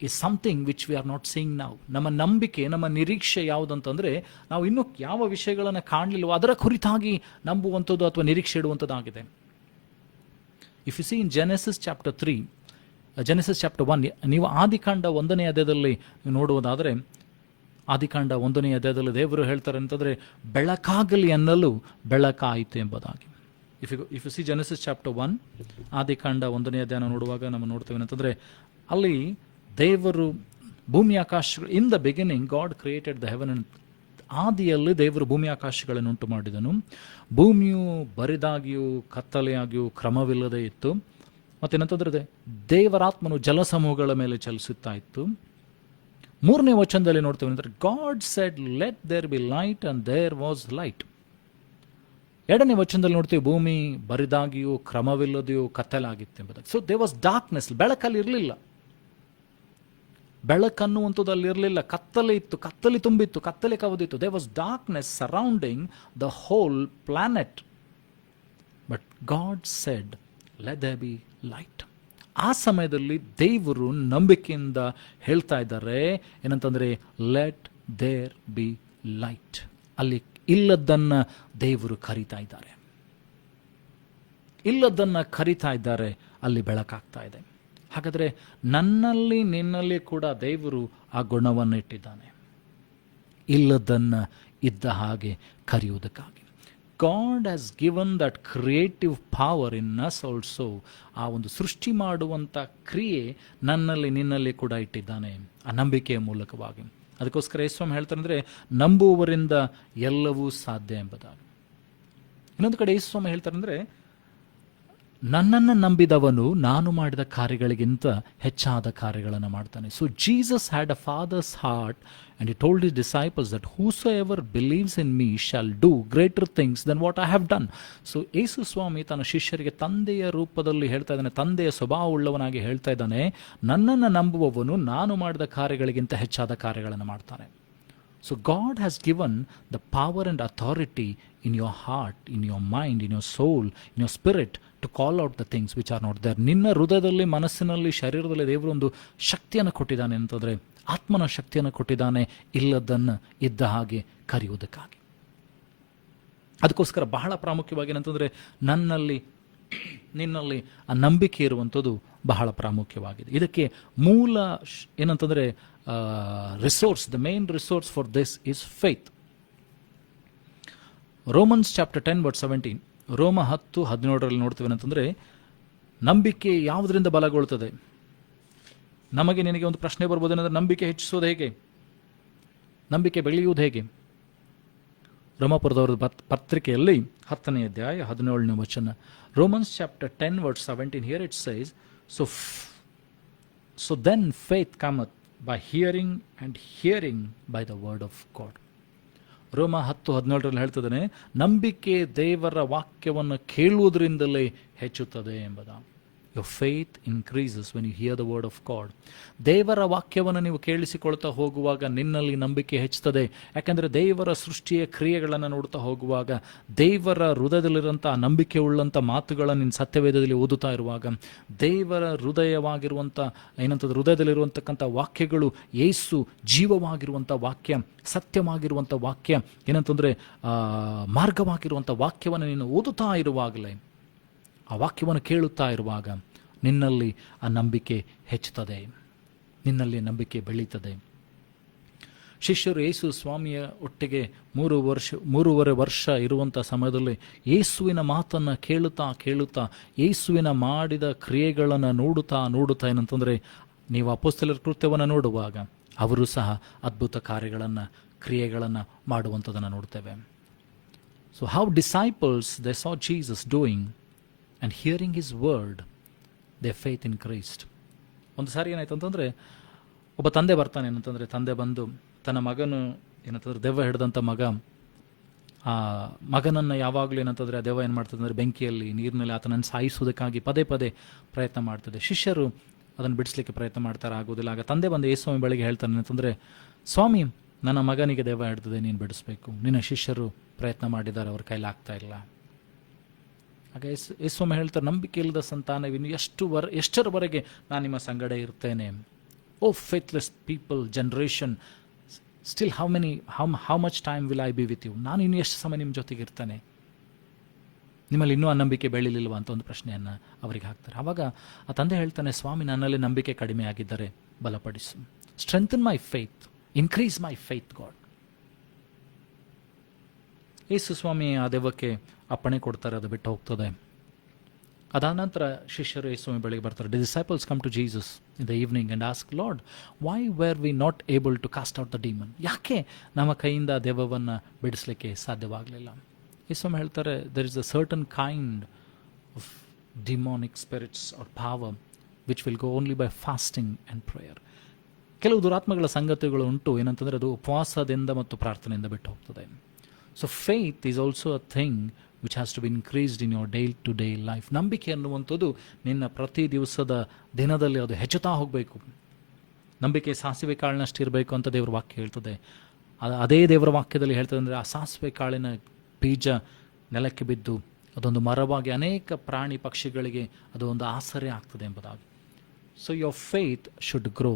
is something which we are not seeing now. ನಮ್ಮ ನಂಬಿಕೆ, ನಮ್ಮ ನಿರೀಕ್ಷೆ ಯಾವುದಂತಂದರೆ, ನಾವು ಇನ್ನೂ ಯಾವ ವಿಷಯಗಳನ್ನು ಕಾಣಲಿಲ್ಲವೋ ಅದರ ಕುರಿತಾಗಿ ನಂಬುವಂಥದ್ದು ಅಥವಾ ನಿರೀಕ್ಷೆ ಇಡುವಂಥದ್ದಾಗಿದೆ. If you see in Genesis chapter 3, Genesis chapter 1, ನೀವು ಆದಿಕಾಂಡ 1ನೇ ಅಧ್ಯಾಯದಲ್ಲಿ ನೋಡುವುದಾದರೆ, ಆದಿಕಾಂಡ 1ನೇ ಅಧ್ಯಾಯದಲ್ಲಿ ದೇವರು ಹೇಳ್ತಾರೆ ಅಂತಂದರೆ, ಬೆಳಕಾಗಲಿ ಅನ್ನಲು ಬೆಳಕಾಯಿತು ಎಂಬುದಾಗಿ. If you C Genesis chapter 1, ಆದಿಕಾಂಡ 1ನೇ ಅಧ್ಯಾಯ ನೋಡುವಾಗ ನಾವು ನೋಡ್ತೇವೆ ಅಂತಂದರೆ, ಅಲ್ಲಿ ದೇವರು ಭೂಮಿ ಆಕಾಶಗಳು, in the beginning God created the heaven and, ಆದಿಯಲ್ಲಿ ದೇವರು ಭೂಮಿ ಆಕಾಶಗಳನ್ನು ಉಂಟು ಮಾಡಿದನು. ಭೂಮಿಯು ಬರಿದಾಗಿಯೂ ಕತ್ತಲೆಯಾಗಿಯೂ ಕ್ರಮವಿಲ್ಲದೆ ಇತ್ತು. ಮತ್ತೇನಂತಂದ್ರೆ ದೇವರಾತ್ಮನು ಜಲಸಮೂಹಗಳ ಮೇಲೆ ಚಲಿಸುತ್ತಾ ಇತ್ತು. 3ನೇ ವಚನದಲ್ಲಿ ನೋಡ್ತೇವೆ ಅಂದರೆ, God said let there be light and there was light. 2ನೇ ವಚನದಲ್ಲಿ ನೋಡ್ತೀವಿ, ಭೂಮಿ ಬರಿದಾಗಿಯೂ ಕ್ರಮವಿಲ್ಲದೆಯೂ ಕತ್ತಲಾಗಿತ್ತು ಎಂಬುದಾಗಿ. ಸೊ ದೇ ವಾಸ್ ಡಾರ್ಕ್ನೆಸ್, ಬೆಳಕಲ್ಲಿ ಇರಲಿಲ್ಲ, ಬೆಳಕನ್ನುವಂಥದ್ದು ಅಲ್ಲಿರಲಿಲ್ಲ, ಕತ್ತಲೆ ಇತ್ತು, ಕತ್ತಲೆ ತುಂಬಿತ್ತು, ಕತ್ತಲೆ ಕವಿದಿತ್ತು. There was darkness surrounding the whole planet. But God said let there be light. ಆ ಸಮಯದಲ್ಲಿ ದೇವರು ನಂಬಿಕೆಯಿಂದ ಹೇಳ್ತಾ ಇದ್ದಾರೆ ಏನಂತಂದರೆ, ಲೆಟ್ ದೇರ್ ಬಿ ಲೈಟ್. ಅಲ್ಲಿ ಇಲ್ಲದನ್ನು ದೇವರು ಕರೀತಾ ಇದ್ದಾರೆ, ಇಲ್ಲದನ್ನು ಕರೀತಾ ಇದ್ದಾರೆ, ಅಲ್ಲಿ ಬೆಳಕಾಗ್ತಾ ಇದೆ. ಹಾಗಾದರೆ ನನ್ನಲ್ಲಿ ನಿನ್ನಲ್ಲಿ ಕೂಡ ದೇವರು ಆ ಗುಣವನ್ನು ಇಟ್ಟಿದ್ದಾನೆ, ಇಲ್ಲದನ್ನು ಇದ್ದ ಹಾಗೆ ಕರೆಯುವುದಕ್ಕಾಗಿ. God has given that creative power in us also. ಆ ಒಂದು ಸೃಷ್ಟಿ ಮಾಡುವಂಥ ಕ್ರಿಯೆ ನನ್ನಲ್ಲಿ ನಿನ್ನಲ್ಲಿ ಕೂಡ ಇಟ್ಟಿದ್ದಾನೆ, ಆ ನಂಬಿಕೆಯ ಮೂಲಕವಾಗಿ. ಅದಕ್ಕೋಸ್ಕರ ಯೇಸುಸ್ವಾಮಿ ಹೇಳ್ತಾರೆ ಅಂದರೆ, ನಂಬುವವರಿಂದ ಎಲ್ಲವೂ ಸಾಧ್ಯ ಎಂಬುದಾಗಿ. ಇನ್ನೊಂದು ಕಡೆ ಯೇಸುಸ್ವಾಮಿ ಹೇಳ್ತಾರೆ ಅಂದರೆ, ನನ್ನನ್ನು ನಂಬಿದವನು ನಾನು ಮಾಡಿದ ಕಾರ್ಯಗಳಿಗಿಂತ ಹೆಚ್ಚಾದ ಕಾರ್ಯಗಳನ್ನು ಮಾಡ್ತಾನೆ. So Jesus had a father's heart and he told his disciples that whosoever believes in me shall do greater things than what I have done. So ಯೇಸು ಸ್ವಾಮಿ ತನ್ನ ಶಿಷ್ಯರಿಗೆ ತಂದೆಯ ರೂಪದಲ್ಲಿ ಹೇಳ್ತಾ ಇದ್ದಾನೆ, ತಂದೆಯ ಸ್ವಭಾವವುಳ್ಳವನಾಗಿ ಹೇಳ್ತಾ ಇದ್ದಾನೆ, ನನ್ನನ್ನು ನಂಬುವವನು ನಾನು ಮಾಡಿದ ಕಾರ್ಯಗಳಿಗಿಂತ ಹೆಚ್ಚಾದ ಕಾರ್ಯಗಳನ್ನು ಮಾಡ್ತಾನೆ. So God has given the power and authority in your heart, in your mind, in your soul, in your spirit to call out the things which are not there. ನಿನ್ನ ಹೃದಯದಲ್ಲಿ, ಮನಸ್ಸಿನಲ್ಲಿ, ಶರೀರದಲ್ಲಿ ದೇವರು ಒಂದು ಶಕ್ತಿಯನ್ನು ಕೊಟ್ಟಿದ್ದಾನೆ ಅಂತಂದರೆ, ಆತ್ಮನ ಶಕ್ತಿಯನ್ನು ಕೊಟ್ಟಿದ್ದಾನೆ, ಇಲ್ಲದನ್ನು ಇದ್ದ ಹಾಗೆ ಕರೆಯುವುದಕ್ಕಾಗಿ. ಅದಕ್ಕೋಸ್ಕರ ಬಹಳ ಪ್ರಾಮುಖ್ಯವಾಗಿ ಏನಂತಂದರೆ, ನನ್ನಲ್ಲಿ ನಿನ್ನಲ್ಲಿ ಆ ನಂಬಿಕೆ ಇರುವಂಥದ್ದು ಬಹಳ ಪ್ರಾಮುಖ್ಯವಾಗಿದೆ. ಇದಕ್ಕೆ ಮೂಲ ಏನಂತಂದರೆ resource, the main resource for this is faith. Romans chapter 10:17, ರೋಮ 10:17 ನೋಡ್ತೀವಿ ಅಂತಂದರೆ, ನಂಬಿಕೆ ಯಾವುದರಿಂದ ಬಲಗೊಳ್ಳುತ್ತದೆ? ನಮಗೆ ನಿನಗೆ ಒಂದು ಪ್ರಶ್ನೆ ಬರ್ಬೋದೇನೆಂದರೆ, ನಂಬಿಕೆ ಹೆಚ್ಚಿಸೋದು ಹೇಗೆ? ನಂಬಿಕೆ ಬೆಳೆಯುವುದು ಹೇಗೆ? ರೋಮಾಪುರದವರ ಪತ್ರಿಕೆಯಲ್ಲಿ 10ನೇ ಅಧ್ಯಾಯ 17ನೇ ವಚನ, Romans chapter 10:17, here it says, so then faith cometh by hearing and hearing by the word of God. ರೋಮ 10:17 ಹೇಳ್ತದೆ, ನಂಬಿಕೆ ದೇವರ ವಾಕ್ಯವನ್ನು ಕೇಳುವುದರಿಂದಲೇ ಹೆಚ್ಚುತ್ತದೆ ಎಂಬುದ. Your faith increases when you hear the word of God. ದೇವರ ವಾಕ್ಯವನ್ನು ನೀವು ಕೇಳಿಸಿಕೊಳ್ತಾ ಹೋಗುವಾಗ ನಿನ್ನಲ್ಲಿ ನಂಬಿಕೆ ಹೆಚ್ಚುತ್ತದೆ. ಯಾಕೆಂದರೆ ದೇವರ ಸೃಷ್ಟಿಯ ಕ್ರಿಯೆಗಳನ್ನು ನೋಡ್ತಾ ಹೋಗುವಾಗ, ದೇವರ ಹೃದಯದಲ್ಲಿರುವಂಥ ನಂಬಿಕೆ ಉಳ್ಳಂಥ ಮಾತುಗಳನ್ನು ನಿನ್ನ ಸತ್ಯವೇದದಲ್ಲಿ ಓದುತ್ತಾ ಇರುವಾಗ, ದೇವರ ಹೃದಯವಾಗಿರುವಂಥ ಹೃದಯದಲ್ಲಿರುವಂತಕ್ಕಂಥ ವಾಕ್ಯಗಳು ಯೇಸು ಜೀವವಾಗಿರುವಂಥ ವಾಕ್ಯ, ಸತ್ಯವಾಗಿರುವಂಥ ವಾಕ್ಯ, ಏನಂತಂದರೆ ಮಾರ್ಗವಾಗಿರುವಂಥ ವಾಕ್ಯವನ್ನು ನೀನು ಓದುತ್ತಾ ಇರುವಾಗಲೇ, ಆ ವಾಕ್ಯವನ್ನು ಕೇಳುತ್ತಾ ಇರುವಾಗ ನಿನ್ನಲ್ಲಿ ಆ ನಂಬಿಕೆ ಹೆಚ್ಚುತ್ತದೆ, ನಿನ್ನಲ್ಲಿ ನಂಬಿಕೆ ಬೆಳೀತದೆ. ಶಿಷ್ಯರು ಯೇಸು ಸ್ವಾಮಿಯ ಒಟ್ಟಿಗೆ 3.5 ವರ್ಷ ಇರುವಂಥ ಸಮಯದಲ್ಲಿ ಯೇಸುವಿನ ಮಾತನ್ನು ಕೇಳುತ್ತಾ ಯೇಸುವಿನ ಮಾಡಿದ ಕ್ರಿಯೆಗಳನ್ನು ನೋಡುತ್ತಾ ಏನಂತಂದರೆ, ನೀವು ಅಪೊಸ್ತಲರ ಕೃತ್ಯವನ್ನು ನೋಡುವಾಗ ಅವರು ಸಹ ಅದ್ಭುತ ಕ್ರಿಯೆಗಳನ್ನು ಮಾಡುವಂಥದ್ದನ್ನು ನೋಡ್ತೇವೆ. So how disciples they saw Jesus doing and hearing his word, their faith increased. ಒಂದು ಸಾರಿ ಏನಾಯ್ತು ಅಂತಂದರೆ, ಒಬ್ಬ ತಂದೆ ಬರ್ತಾನೆ. ಏನಂತಂದರೆ, ತಂದೆ ಬಂದು ತನ್ನ ಮಗನು ಏನಂತಂದರೆ ದೆವ್ವ ಹಿಡಿದಂಥ ಆ ಮಗನನ್ನು ಯಾವಾಗಲೂ ಏನಂತಂದರೆ ಆ ದೆವ್ವ ಏನು ಮಾಡ್ತದೆ ಅಂದರೆ ಬೆಂಕಿಯಲ್ಲಿ, ನೀರಿನಲ್ಲಿ ಆತನನ್ನು ಸಾಯಿಸುವುದಕ್ಕಾಗಿ ಪದೇ ಪ್ರಯತ್ನ ಮಾಡ್ತದೆ. ಶಿಷ್ಯರು ಅದನ್ನು ಬಿಡಿಸ್ಲಿಕ್ಕೆ ಪ್ರಯತ್ನ ಮಾಡ್ತಾರೆ, ಆಗೋದಿಲ್ಲ. ಆಗ ತಂದೆ ಬಂದು ಯೇಸುಸ್ವಾಮಿ ಬಳಿಗೆ ಹೇಳ್ತಾನೆ ಏನಂತಂದರೆ, ಸ್ವಾಮಿ, ನನ್ನ ಮಗನಿಗೆ ದೆವ್ವ ಹಿಡಿದಿದೆ, ನೀನು ಬಿಡಿಸ್ಬೇಕು. ನಿನ್ನ ಶಿಷ್ಯರು ಪ್ರಯತ್ನ ಮಾಡಿದ್ದಾರೆ, ಅವ್ರ ಕೈಲಿ ಆಗ್ತಾ ಇಲ್ಲ. ಆಗ ಯೇಸುಸ್ವಾಮಿ ಹೇಳ್ತಾರೆ, ನಂಬಿಕೆ ಇಲ್ಲದ ಸಂತಾನವಿನ್ನು ಎಷ್ಟರವರೆಗೆ ನಾನು ನಿಮ್ಮ ಸಂಗಡ ಇರ್ತೇನೆ? O faithless people generation, still how much time will I be with you? ನಾನು ಇನ್ನು ಎಷ್ಟು ಸಮಯ ನಿಮ್ಮ ಜೊತೆಗೆ ಇರ್ತೇನೆ? ನಿಮ್ಮಲ್ಲಿ ಇನ್ನೂ ಆ ನಂಬಿಕೆ ಬೆಳಿಲಿಲ್ವಾ ಅಂತ ಒಂದು ಪ್ರಶ್ನೆಯನ್ನು ಅವರಿಗೆ ಹಾಕ್ತಾರೆ. ಆವಾಗ ಆ ತಂದೆ ಹೇಳ್ತಾನೆ, ಸ್ವಾಮಿ, ನನ್ನಲ್ಲಿ ನಂಬಿಕೆ ಕಡಿಮೆ ಆಗಿದ್ದರೆ ಬಲಪಡಿಸು. Strengthen my faith, increase my faith God. ಯೇಸು ಸ್ವಾಮಿ ಆ ದೆವ್ವಕ್ಕೆ ಅಪ್ಪಣೆ ಕೊಡ್ತಾರೆ, ಅದು ಬಿಟ್ಟು ಹೋಗ್ತದೆ. ಅದಾದ ನಂತರ ಶಿಷ್ಯರು ಯೇಸುಸ್ವಾಮಿ ಬಳಿಗೆ ಬರ್ತಾರೆ. The disciples come to Jesus in the evening and ask, Lord, why were we not able to cast out the demon? ಯಾಕೆ ನಮ್ಮ ಕೈಯಿಂದ ದೆವ್ವವನ್ನು ಬಿಡಿಸಲಿಕ್ಕೆ ಸಾಧ್ಯವಾಗಲಿಲ್ಲ? ಯೇಸುಸ್ವಾಮಿ ಹೇಳ್ತಾರೆ, there is a certain kind of demonic spirits or power which will go only by fasting and prayer. ಕೆಲವು ದುರಾತ್ಮಗಳ ಸಂಗತಿಗಳು ಉಂಟು, ಏನಂತಂದರೆ ಅದು ಉಪವಾಸದಿಂದ ಮತ್ತು ಪ್ರಾರ್ಥನೆಯಿಂದ ಬಿಟ್ಟು ಹೋಗ್ತದೆ. So faith is also a thing which has to be increased in your day to day life. ನಂಬಿಕೆ ಅನ್ನುವಂಥದ್ದು ನಿನ್ನ ಪ್ರತಿ ದಿನದಲ್ಲಿ ಅದು ಹೆಚ್ಚುತ್ತಾ ಹೋಗಬೇಕು. ನಂಬಿಕೆ ಸಾಸಿವೆ ಕಾಳಿನಷ್ಟು ಇರಬೇಕು ಅಂತ ದೇವರ ವಾಕ್ಯ ಹೇಳ್ತದೆ. ಅದೇ ದೇವರ ವಾಕ್ಯದಲ್ಲಿ ಹೇಳ್ತದೆ ಅಂದರೆ, ಆ ಸಾಸಿವೆ ಕಾಳಿನ ಬೀಜ ನೆಲಕ್ಕೆ ಬಿದ್ದು ಅದೊಂದು ಮರವಾಗಿ ಅನೇಕ ಪ್ರಾಣಿ ಪಕ್ಷಿಗಳಿಗೆ ಅದು ಒಂದು ಆಸರೆ ಆಗ್ತದೆ ಎಂಬುದಾಗಿ. So your faith should grow.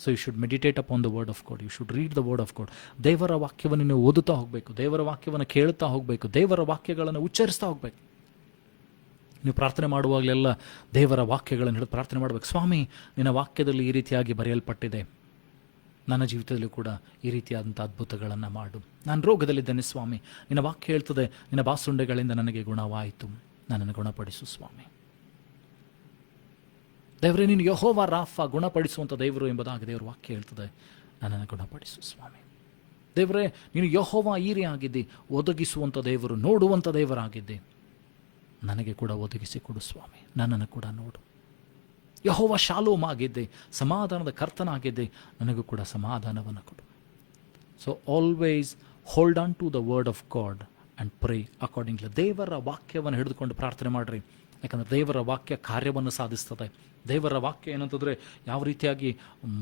So you should meditate upon the word of God, you should read the word of God. ದೇವರ ವಾಕ್ಯವನ್ನು ನೀವು ಓದುತ್ತಾ ಹೋಗಬೇಕು, ದೇವರ ವಾಕ್ಯವನ್ನು ಕೇಳುತ್ತಾ ಹೋಗಬೇಕು, ದೇವರ ವಾಕ್ಯಗಳನ್ನು ಉಚ್ಚರಿಸ್ತಾ ಹೋಗಬೇಕು. ನೀವು ಪ್ರಾರ್ಥನೆ ಮಾಡುವಾಗಲೆಲ್ಲ ದೇವರ ವಾಕ್ಯಗಳನ್ನು ಹಿಡಿದು ಪ್ರಾರ್ಥನೆ ಮಾಡಬೇಕು. ಸ್ವಾಮಿ, ನಿನ್ನ ವಾಕ್ಯದಲ್ಲಿ ಈ ರೀತಿಯಾಗಿ ಬರೆಯಲ್ಪಟ್ಟಿದೆ, ನನ್ನ ಜೀವಿತದಲ್ಲೂ ಕೂಡ ಈ ರೀತಿಯಾದಂಥ ಅದ್ಭುತಗಳನ್ನು ಮಾಡು. ನಾನು ರೋಗದಲ್ಲಿದ್ದೇನೆ ಸ್ವಾಮಿ, ನಿನ್ನ ವಾಕ್ಯ ಹೇಳ್ತದೆ, ನಿನ್ನ ಬಾಸುಂಡೆಗಳಿಂದ ನನಗೆ ಗುಣವಾಯಿತು, ನನ್ನನ್ನು ಗುಣಪಡಿಸು ಸ್ವಾಮಿ. ದೇವರೇ, ನೀನು ಯೆಹೋವ ರಾಫಾ, ಗುಣಪಡಿಸುವಂಥ ದೇವರು ಎಂಬುದಾಗಿ ದೇವರ ವಾಕ್ಯ ಹೇಳ್ತದೆ. ನನ್ನನ್ನು ಗುಣಪಡಿಸು ಸ್ವಾಮಿ. ದೇವರೇ, ನೀನು ಯೆಹೋವ ಈರೆ ಆಗಿದ್ದಿ, ಒದಗಿಸುವಂಥ ದೇವರು, ನೋಡುವಂಥ ದೇವರಾಗಿದ್ದೆ. ನನಗೆ ಕೂಡ ಒದಗಿಸಿ ಕೊಡು ಸ್ವಾಮಿ, ನನ್ನನ್ನು ಕೂಡ ನೋಡು. ಯೆಹೋವ ಶಾಲೋಮ್ ಆಗಿದ್ದೆ, ಸಮಾಧಾನದ ಕರ್ತನಾಗಿದ್ದೆ, ನನಗೂ ಕೂಡ ಸಮಾಧಾನವನ್ನು ಕೊಡು. So always hold on to the word of God and pray accordingly. ದೇವರ ವಾಕ್ಯವನ್ನು ಹಿಡಿದುಕೊಂಡು ಪ್ರಾರ್ಥನೆ ಮಾಡಿರಿ, ಯಾಕಂದರೆ ದೇವರ ವಾಕ್ಯ ಕಾರ್ಯವನ್ನು ಸಾಧಿಸ್ತದೆ. ದೇವರ ವಾಕ್ಯ ಏನಂತಂದರೆ, ಯಾವ ರೀತಿಯಾಗಿ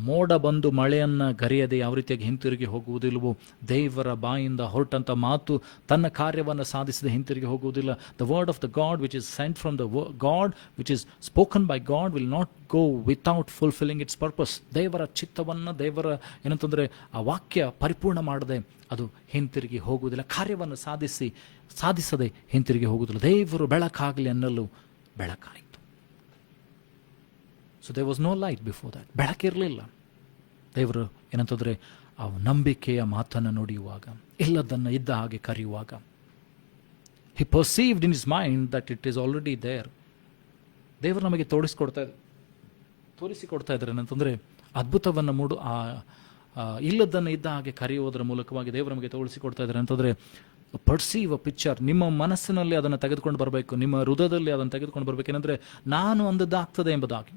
ಮೋಡ ಬಂದು ಮಳೆಯನ್ನು ಗರಿಯದೆ ಯಾವ ರೀತಿಯಾಗಿ ಹಿಂತಿರುಗಿ ಹೋಗುವುದಿಲ್ಲವೋ, ದೇವರ ಬಾಯಿಂದ ಹೊರಟಂಥ ಮಾತು ತನ್ನ ಕಾರ್ಯವನ್ನು ಸಾಧಿಸದೆ ಹಿಂತಿರುಗಿ ಹೋಗುವುದಿಲ್ಲ. The word of the God which is sent from the God, which is spoken by God, will not go without fulfilling its purpose. ದೇವರ ಚಿತ್ತವನ್ನು, ದೇವರ ಏನಂತಂದರೆ ಆ ವಾಕ್ಯ ಪರಿಪೂರ್ಣ ಮಾಡದೆ ಅದು ಹಿಂತಿರುಗಿ ಹೋಗುವುದಿಲ್ಲ, ಕಾರ್ಯವನ್ನು ಸಾಧಿಸದೆ ಹಿಂತಿರುಗಿ ಹೋಗುವುದಿಲ್ಲ. ದೇವರು ಬೆಳಕಾಗಲಿ ಅನ್ನಲು ಬೆಳಕಾಯಿತು. So there was no light before that. ಬೆಳಕಿರಲಿಲ್ಲ. ದೇವರು ಏನಂತಂದರೆ ಆ ನಂಬಿಕೆಯ ಮಾತನ್ನು ನುಡಿಯುವಾಗ, ಇಲ್ಲದನ್ನು ಇದ್ದ ಹಾಗೆ ಕರೆಯುವಾಗ, he perceived in his mind that it is already there. ದೇವರು ನಮಗೆ ತೋರಿಸಿಕೊಡ್ತಾ ಇದ್ದಾರೆ ಏನಂತಂದರೆ, ಅದ್ಭುತವನ್ನು ಇಲ್ಲದನ್ನು ಇದ್ದ ಹಾಗೆ ಕರೆಯುವುದರ ಮೂಲಕವಾಗಿ ದೇವರು ನಮಗೆ ತೋರಿಸಿಕೊಡ್ತಾ ಇದ್ದಾರೆ ಅಂತಂದರೆ, ಪರ್ಸೀವ್ ಅ ಪಿಕ್ಚರ್. ನಿಮ್ಮ ಮನಸ್ಸಿನಲ್ಲಿ ಅದನ್ನು ತೆಗೆದುಕೊಂಡು ಬರಬೇಕು, ನಿಮ್ಮ ಹೃದಯದಲ್ಲಿ ಅದನ್ನು ತೆಗೆದುಕೊಂಡು ಬರಬೇಕೇನೆಂದರೆ, ನಾನು ಅಂದದ್ದಾಗ್ತದೆ ಎಂಬುದಾಗಿ.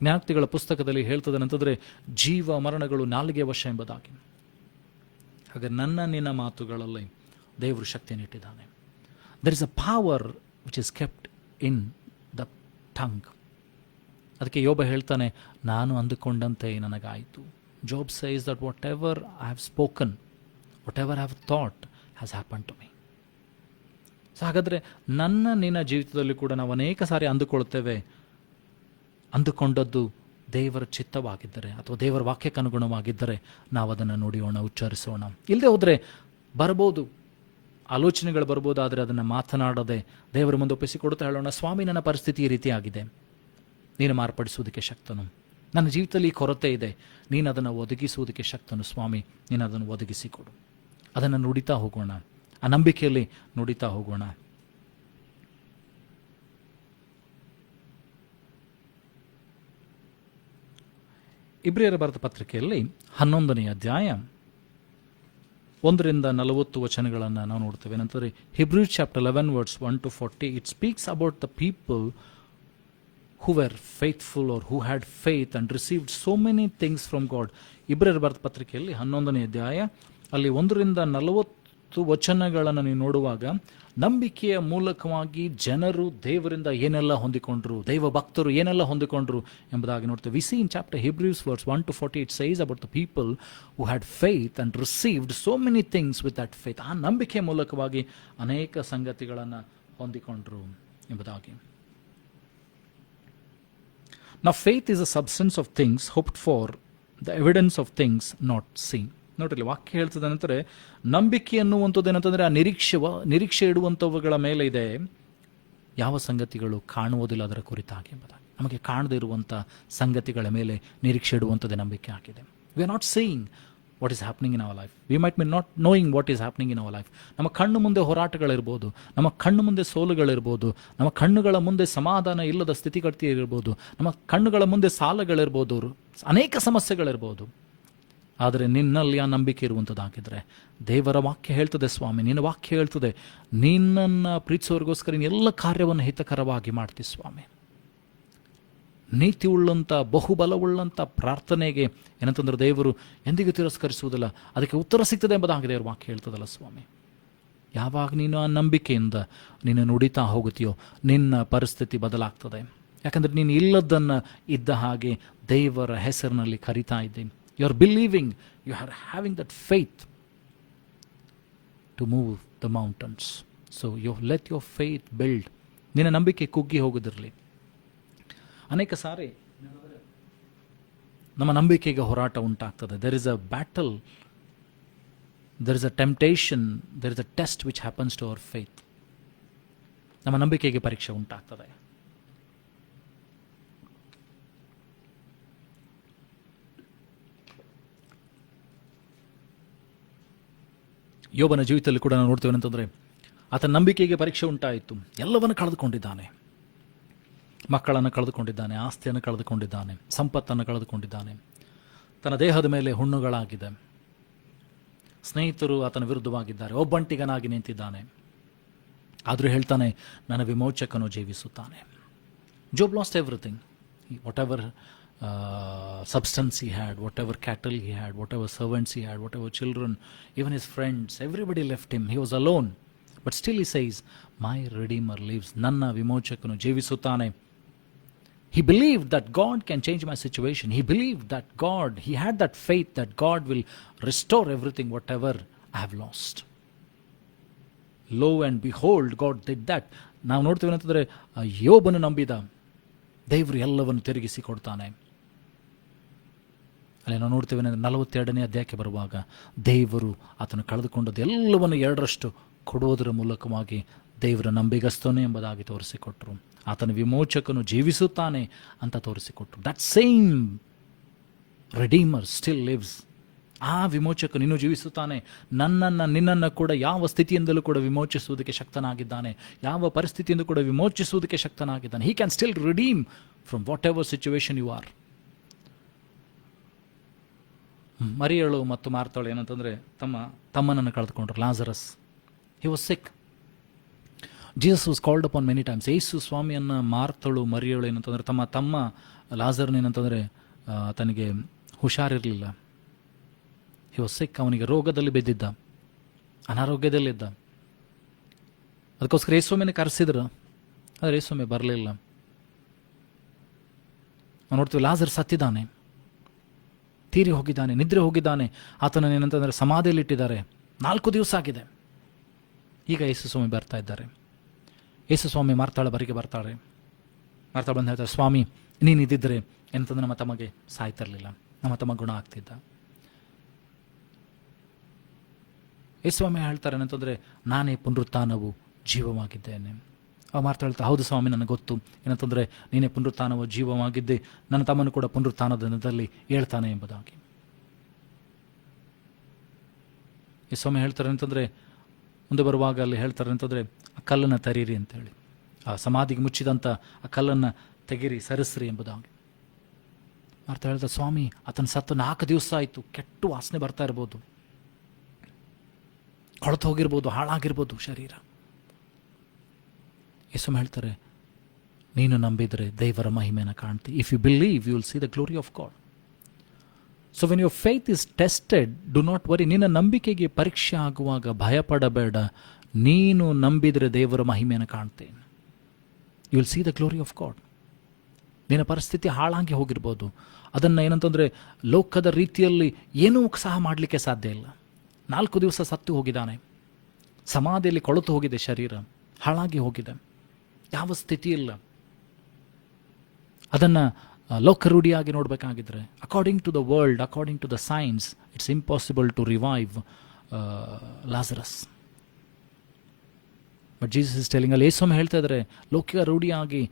ಜ್ಞಾನೋಕ್ತಿಗಳ ಪುಸ್ತಕದಲ್ಲಿ ಹೇಳ್ತದೆ ಅಂತಂದರೆ, ಜೀವ ಮರಣಗಳು ನಾಲಿಗೆ ವಶ ಎಂಬುದಾಗಿ. ಹಾಗೆ ನಿನ್ನ ಮಾತುಗಳಲ್ಲಿ ದೇವರು ಶಕ್ತಿಯನ್ನು ಇಟ್ಟಿದ್ದಾನೆ. There is a power which is kept in the tongue. ಅದಕ್ಕೆ ಯೋಬ ಹೇಳ್ತಾನೆ, ನಾನು ಅಂದುಕೊಂಡಂತೆ ನನಗಾಯಿತು. Job says that whatever I have spoken, whatever I have thought has happen to me. So ಹಾಗಾದರೆ ನಿನ್ನ ಜೀವಿತದಲ್ಲಿ ಕೂಡ ನಾವು ಅನೇಕ ಸಾರಿ ಅಂದುಕೊಳ್ಳುತ್ತೇವೆ, ಅಂದುಕೊಂಡದ್ದು ದೇವರ ಚಿತ್ತವಾಗಿದ್ದರೆ ಅಥವಾ ದೇವರ ವಾಕ್ಯಕ್ಕೆ ಅನುಗುಣವಾಗಿದ್ದರೆ ನಾವು ಅದನ್ನು ನುಡಿಯೋಣ, ಉಚ್ಚರಿಸೋಣ. ಇಲ್ಲದೆ ಹೋದರೆ ಬರ್ಬೋದು, ಆಲೋಚನೆಗಳು ಬರ್ಬೋದು, ಆದರೆ ಅದನ್ನು ಮಾತನಾಡದೆ ದೇವರ ಮುಂದೆ ಒಪ್ಪಿಸಿಕೊಡುತ್ತಾ ಹೇಳೋಣ, ಸ್ವಾಮಿ, ನನ್ನ ಪರಿಸ್ಥಿತಿ ಈ ರೀತಿಯಾಗಿದೆ, ನೀನು ಮಾರ್ಪಡಿಸುವುದಕ್ಕೆ ಶಕ್ತನು. ನನ್ನ ಜೀವಿತದಲ್ಲಿ ಕೊರತೆ ಇದೆ, ನೀನು ಅದನ್ನು ಒದಗಿಸುವುದಕ್ಕೆ ಶಕ್ತನು ಸ್ವಾಮಿ, ನೀನು ಅದನ್ನು ಒದಗಿಸಿಕೊಡು. ಅದನ್ನು ನುಡಿತಾ ಹೋಗೋಣ, ಆ ನಂಬಿಕೆಯಲ್ಲಿ ನುಡಿತಾ ಹೋಗೋಣ. ಇಬ್ರಿಯರ ಬರೆದ ಪತ್ರಿಕೆಯಲ್ಲಿ 11ನೇ ಅಧ್ಯಾಯ 1-40 ವಚನಗಳನ್ನು ನಾವು ನೋಡ್ತೇವೆ. ನಂತರ Hebrews chapter 11 verse 1-40, it speaks about the people who were faithful or who had faith and received so many things from God. ಇಬ್ರಿಯರ ಬರೆದ ಪತ್ರಿಕೆಯಲ್ಲಿ 11ನೇ ಅಧ್ಯಾಯ ಅಲ್ಲಿ 1-40 ವಚನಗಳನ್ನು ನೀವು ನೋಡುವಾಗ, ನಂಬಿಕೆಯ ಮೂಲಕವಾಗಿ ಜನರು ದೇವರಿಂದ ಏನೆಲ್ಲ ಹೊಂದಿಕೊಂಡ್ರು, ದೈವ ಭಕ್ತರು ಏನೆಲ್ಲ ಹೊಂದಿಕೊಂಡ್ರು ಎಂಬುದಾಗಿ ನೋಡ್ತೇವೆ. We see in chapter Hebrews verse 1-40, it says about the people who had faith and received so many things with that faith. ಆ ನಂಬಿಕೆಯ ಮೂಲಕವಾಗಿ ಅನೇಕ ಸಂಗತಿಗಳನ್ನು ಹೊಂದಿಕೊಂಡ್ರು ಎಂಬುದಾಗಿ. Now faith is a substance of things hoped for, the evidence of things not seen. ನೋಡ್ರಿ, ವಾಕ್ಯ ಹೇಳ್ತದೆ ನಂತರ ನಂಬಿಕೆ ಅನ್ನುವಂಥದ್ದು ಏನಂತಂದರೆ ಆ ನಿರೀಕ್ಷೆ ಇಡುವಂಥವುಗಳ ಮೇಲೆ ಇದೆ, ಯಾವ ಸಂಗತಿಗಳು ಕಾಣುವುದಿಲ್ಲ ಅದರ ಕುರಿತಾಗಿ ಎಂಬುದಾಗಿ. ನಮಗೆ ಕಾಣದೇ ಇರುವಂಥ ಸಂಗತಿಗಳ ಮೇಲೆ ನಿರೀಕ್ಷೆ ಇಡುವಂಥದ್ದೇ ನಂಬಿಕೆ ಆಗಿದೆ. We are not seeing what is happening in our life, we might be not knowing what is happening in our life. ನಮ್ಮ ಕಣ್ಣು ಮುಂದೆ ಹೋರಾಟಗಳಿರ್ಬೋದು, ನಮ್ಮ ಕಣ್ಣು ಮುಂದೆ ಸೋಲುಗಳಿರ್ಬೋದು, ನಮ್ಮ ಕಣ್ಣುಗಳ ಮುಂದೆ ಸಮಾಧಾನ ಇಲ್ಲದ ಸ್ಥಿತಿಗತಿ ಇರ್ಬೋದು, ನಮ್ಮ ಕಣ್ಣುಗಳ ಮುಂದೆ ಸಾಲಗಳಿರ್ಬೋದು, ಅನೇಕ ಸಮಸ್ಯೆಗಳಿರ್ಬೋದು. ಆದರೆ ನಿನ್ನಲ್ಲಿ ಆ ನಂಬಿಕೆ ಇರುವಂಥದ್ದಾಗಿದ್ದರೆ, ದೇವರ ವಾಕ್ಯ ಹೇಳ್ತದೆ, ಸ್ವಾಮಿ ನಿನ್ನ ವಾಕ್ಯ ಹೇಳ್ತದೆ, ನಿನ್ನನ್ನು ಪ್ರೀತಿಸೋರಿಗೋಸ್ಕರ ಎಲ್ಲ ಕಾರ್ಯವನ್ನು ಹಿತಕರವಾಗಿ ಮಾಡ್ತೀವಿ ಸ್ವಾಮಿ. ನೀತಿ ಉಳ್ಳಂಥ ಬಹುಬಲವುಳ್ಳಂಥ ಪ್ರಾರ್ಥನೆಗೆ ಏನಂತಂದ್ರೆ ದೇವರು ಎಂದಿಗೂ ತಿರಸ್ಕರಿಸುವುದಿಲ್ಲ, ಅದಕ್ಕೆ ಉತ್ತರ ಸಿಗ್ತದೆ ಎಂಬುದಾಗಿ ದೇವರ ವಾಕ್ಯ ಹೇಳ್ತದಲ್ಲ ಸ್ವಾಮಿ. ಯಾವಾಗ ನೀನು ಆ ನಂಬಿಕೆಯಿಂದ ನೀನು ನುಡಿತಾ ಹೋಗುತ್ತೀಯೋ ನಿನ್ನ ಪರಿಸ್ಥಿತಿ ಬದಲಾಗ್ತದೆ. ಯಾಕಂದರೆ ನೀನು ಇಲ್ಲದನ್ನು ಇದ್ದ ಹಾಗೆ ದೇವರ ಹೆಸರಿನಲ್ಲಿ ಕರಿತಾ ಇದ್ದೀನಿ. You are believing, you are having that faith to move the mountains. So you let your faith build. ನಿನ್ನ ನಂಬಿಕೆ ಕುಗ್ಗಿ ಹೋಗೋದಿರಲಿ. ಅನೇಕ ಸಾರಿ ನಮ್ಮ ನಂಬಿಕೆಗೆ ಹೋರಾಟ ಉಂಟಾಗ್ತದೆ. There is a battle, there is a temptation, there is a test which happens to our faith. ನಮ್ಮ ನಂಬಿಕೆಗೆ ಪರೀಕ್ಷೆ ಉಂಟಾಗ್ತದೆ. ಯೋಬನ ಜೀವಿತದಲ್ಲಿ ಕೂಡ ನಾವು ನೋಡ್ತೇವೆ ಅಂತಂದರೆ, ಆತನ ನಂಬಿಕೆಗೆ ಪರೀಕ್ಷೆ ಉಂಟಾಯಿತು. ಎಲ್ಲವನ್ನು ಕಳೆದುಕೊಂಡಿದ್ದಾನೆ, ಮಕ್ಕಳನ್ನು ಕಳೆದುಕೊಂಡಿದ್ದಾನೆ, ಆಸ್ತಿಯನ್ನು ಕಳೆದುಕೊಂಡಿದ್ದಾನೆ, ಸಂಪತ್ತನ್ನು ಕಳೆದುಕೊಂಡಿದ್ದಾನೆ, ತನ್ನ ದೇಹದ ಮೇಲೆ ಹುಣ್ಣುಗಳಾಗಿದೆ, ಸ್ನೇಹಿತರು ಆತನ ವಿರುದ್ಧವಾಗಿದ್ದಾರೆ, ಒಬ್ಬಂಟಿಗನಾಗಿ ನಿಂತಿದ್ದಾನೆ. ಆದರೂ ಹೇಳ್ತಾನೆ, ನನ್ನ ವಿಮೋಚಕನು ಜೀವಿಸುತ್ತಾನೆ. Job lost everything, whatever substance he had, whatever cattle he had, whatever servants he had, whatever children, even his friends, everybody left him. He was alone. But still he says, my Redeemer lives. Nanna vimochakanu jeevisuttane. He believed that God can change my situation. He believed that God, he had that faith that God will restore everything whatever I have lost. Lo and behold, God did that. ನಾವು ನೋಡ್ತೀವಿ ಅಂತಂದರೆ, ಯೋಬನು ನಂಬಿದ, ದೇವರು ಎಲ್ಲವನ್ನು ತಿರುಗಿಸಿ ಕೊಡ್ತಾನೆ. ಅಲ್ಲಿ ನಾವು ನೋಡ್ತೇವೆ 42ನೇ ಅಧ್ಯಾಯಕ್ಕೆ ಬರುವಾಗ, ದೇವರು ಆತನು ಕಳೆದುಕೊಂಡದ್ದು ಎಲ್ಲವನ್ನು 2ರಷ್ಟು ಕೊಡುವುದರ ಮೂಲಕವಾಗಿ ದೇವರ ನಂಬಿಗಸ್ತನು ಎಂಬುದಾಗಿ ತೋರಿಸಿಕೊಟ್ರು. ಆತನ ವಿಮೋಚಕನು ಜೀವಿಸುತ್ತಾನೆ ಅಂತ ತೋರಿಸಿಕೊಟ್ರು. That same redeemer still lives. ಆ ವಿಮೋಚಕ ನೀನು ಜೀವಿಸುತ್ತಾನೆ. ನಿನ್ನನ್ನು ಕೂಡ ಯಾವ ಸ್ಥಿತಿಯಿಂದಲೂ ಕೂಡ ವಿಮೋಚಿಸುವುದಕ್ಕೆ ಶಕ್ತನಾಗಿದ್ದಾನೆ. ಯಾವ ಪರಿಸ್ಥಿತಿಯಿಂದ ಕೂಡ ವಿಮೋಚಿಸುವುದಕ್ಕೆ ಶಕ್ತನಾಗಿದ್ದಾನೆ. He can still redeem from whatever situation you are. ಮರಿಯಳು ಮತ್ತು ಮಾರ್ಥಳು ಏನಂತಂದರೆ ತಮ್ಮನನ್ನು ಕಳೆದುಕೊಂಡ್ರು, Lazarus. He was sick. Jesus was called upon many times. ಯೇಸು ಸ್ವಾಮಿಯನ್ನು ಮಾರ್ಥಳು ಮರಿಯಳು ಏನಂತಂದರೆ ತಮ್ಮ ಲಾಜರ್ನೇನಂತಂದರೆ ತನಗೆ ಹುಷಾರಿರಲಿಲ್ಲ. He was sick. ಅವನಿಗೆ ರೋಗದಲ್ಲಿ ಬಿದ್ದಿದ್ದ, ಅನಾರೋಗ್ಯದಲ್ಲಿದ್ದ. ಅದಕ್ಕೋಸ್ಕರ ಯೇಸುವಿನ ಕರೆಸಿದ್ರು, ಆದರೆ ಯೇಸುವೆ ಬರಲಿಲ್ಲ. ನಾವು ನೋಡ್ತೀವಿ ಲಾಜರ್ ಸತ್ತಿದ್ದಾನೆ, ತೀರಿ ಹೋಗಿದ್ದಾನೆ, ನಿದ್ರೆ ಹೋಗಿದ್ದಾನೆ. ಆತನ ಏನಂತಂದರೆ ಸಮಾಧಿಯಲ್ಲಿಟ್ಟಿದ್ದಾರೆ. 4 ದಿವಸ ಆಗಿದೆ. ಈಗ ಯೇಸು ಸ್ವಾಮಿ ಬರ್ತಾ ಇದ್ದಾರೆ. ಯೇಸು ಸ್ವಾಮಿ ಮಾರ್ತಾಳ ಬರಿಗೆ ಬರ್ತಾಳೆ. ಮಾರ್ತಾಳ ಬಂದು ಹೇಳ್ತಾರೆ, ಸ್ವಾಮಿ ನೀನು ಇದ್ದಿದ್ರೆ ಏನಂತಂದ್ರೆ ನಮ್ಮ ತಮಗೆ ಸಾಯ್ತಿರಲಿಲ್ಲ, ನಮ್ಮ ತಮ್ಮ ಗುಣ ಆಗ್ತಿದ್ದ. ಯೇಸು ಸ್ವಾಮಿ ಹೇಳ್ತಾರೆ ಏನಂತಂದರೆ ನಾನೇ ಪುನರುತ್ಥಾನವು ಜೀವವಾಗಿದ್ದೇನೆ. ಅವ ಮಾರ್ತಾಳ ಹೇಳ್ತಾರೆ, ಹೌದು ಸ್ವಾಮಿ ನನಗೆ ಗೊತ್ತು, ಏನಂತಂದರೆ ನೀನೇ ಪುನರುತ್ಥಾನವು ಜೀವವಾಗಿದ್ದೆ, ನನ್ನ ತಮ್ಮನು ಕೂಡ ಪುನರುತ್ಥಾನದ ದಿನದಲ್ಲಿ ಹೇಳ್ತಾನೆ ಎಂಬುದಾಗಿ. ಯೇಸು ಸ್ವಾಮಿ ಹೇಳ್ತಾರೆ ಅಂತಂದರೆ ಮುಂದೆ ಬರುವಾಗ ಅಲ್ಲಿ ಹೇಳ್ತಾರೆ ಅಂತಂದರೆ ಆ ಕಲ್ಲನ್ನು ತರೀರಿ ಅಂತೇಳಿ, ಆ ಸಮಾಧಿಗೆ ಮುಚ್ಚಿದಂಥ ಆ ಕಲ್ಲನ್ನು ತೆಗಿರಿ, ಸರಿಸ್ರಿ ಎಂಬುದಾಗಿ. ಅರ್ಥ ಹೇಳ್ತಾರೆ, ಸ್ವಾಮಿ ಆತನ ಸತ್ತು 4 ದಿವಸ ಆಯಿತು, ಕೆಟ್ಟು ವಾಸನೆ ಬರ್ತಾ ಇರ್ಬೋದು, ಕೊಳತು ಹೋಗಿರ್ಬೋದು, ಹಾಳಾಗಿರ್ಬೋದು ಶರೀರ. ಯೇಸು ಹೇಳ್ತಾರೆ, ನೀನು ನಂಬಿದರೆ ದೇವರ ಮಹಿಮೆಯನ್ನು ಕಾಣ್ತಿ. If you believe you will see the glory of God. So when your faith is tested, do not worry. ನಿನ್ನ ನಂಬಿಕೆಗೆ ಪರೀಕ್ಷೆ ಆಗುವಾಗ ಭಯಪಡಬೇಡ. ನೀನು ನಂಬಿದರೆ ದೇವರ ಮಹಿಮೆಯನ್ನು ಕಾಣ್ತೇನೆ. You will see the glory of God. ನಿನ್ನ ಪರಿಸ್ಥಿತಿ ಹಾಳಾಗಿ ಹೋಗಿರ್ಬೋದು, ಅದನ್ನು ಏನಂತಂದರೆ ಲೋಕದ ರೀತಿಯಲ್ಲಿ ಏನೂ ಸಹ ಮಾಡಲಿಕ್ಕೆ ಸಾಧ್ಯ ಇಲ್ಲ. 4 ದಿವಸ ಸತ್ತು ಹೋಗಿದ್ದಾನೆ, ಸಮಾಧಿಯಲ್ಲಿ ಕೊಳತು ಹೋಗಿದೆ, ಶರೀರ ಹಾಳಾಗಿ ಹೋಗಿದೆ, ಯಾವ ಸ್ಥಿತಿ ಇಲ್ಲ. ಅದನ್ನು ಲೋಕರೂಢಿಯಾಗಿ ನೋಡಬೇಕಾಗಿದ್ರೆ, according to the world, according to the science, it's impossible to revive Lazarus. But Jesus is telling, ಅಲ್ಲಿ ಯೇಸು ಹೇಳ್ತಾ ಇದ್ದಾರೆ, ಲೌಕಿಕ ರೂಢಿಯಾಗಿ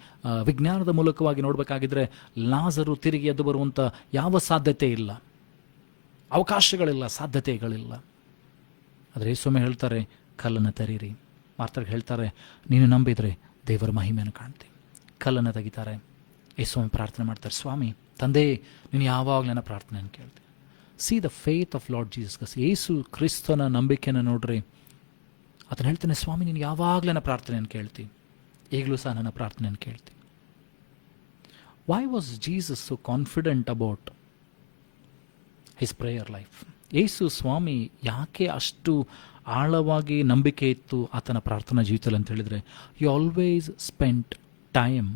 ವಿಜ್ಞಾನದ ಮೂಲಕವಾಗಿ ನೋಡಬೇಕಾಗಿದ್ರೆ ಲಾಜರು ತಿರುಗಿ ಎದ್ದು ಬರುವಂಥ ಯಾವ ಸಾಧ್ಯತೆ ಇಲ್ಲ, ಅವಕಾಶಗಳಿಲ್ಲ, ಸಾಧ್ಯತೆಗಳಿಲ್ಲ. ಆದರೆ ಯೇಸು ಹೇಳ್ತಾರೆ, ಕಲ್ಲನ್ನು ತೆರೀರಿ. ಮಾರ್ತರಿಗೆ ಹೇಳ್ತಾರೆ, ನೀನು ನಂಬಿದರೆ ದೇವರ ಮಹಿಮೆಯನ್ನು ಕಾಣ್ತೀವಿ. ಕಲ್ಲನ್ನು ತೆಗಿತಾರೆ. ಯೇಸು ಪ್ರಾರ್ಥನೆ ಮಾಡ್ತಾರೆ, ಸ್ವಾಮಿ ತಂದೆ ನೀನು ಯಾವಾಗಲೂ ನನ್ನ ಪ್ರಾರ್ಥನೆಯನ್ನು ಕೇಳ್ತೀನಿ. See the faith of lord Jesus. ಯೇಸು ಕ್ರಿಸ್ತನ ನಂಬಿಕೆಯನ್ನು ನೋಡ್ರಿ. ಅದನ್ನು ಹೇಳ್ತಾನೆ, ಸ್ವಾಮಿ ನೀನು ಯಾವಾಗಲೂ ನನ್ನ ಪ್ರಾರ್ಥನೆಯನ್ನು ಕೇಳ್ತೀನಿ, ಈಗಲೂ ಸಹ ನನ್ನ ಪ್ರಾರ್ಥನೆಯನ್ನು ಕೇಳ್ತೀನಿ. Why was Jesus so confident about his prayer life? ಯೇಸು ಸ್ವಾಮಿ ಯಾಕೆ ಅಷ್ಟು ಆಳವಾಗಿ ನಂಬಿಕೆ ಇತ್ತು ಆತನ ಪ್ರಾರ್ಥನಾ ಜೀವಿತದಲ್ಲಿ ಅಂತ ಹೇಳಿದರೆ, you always spent time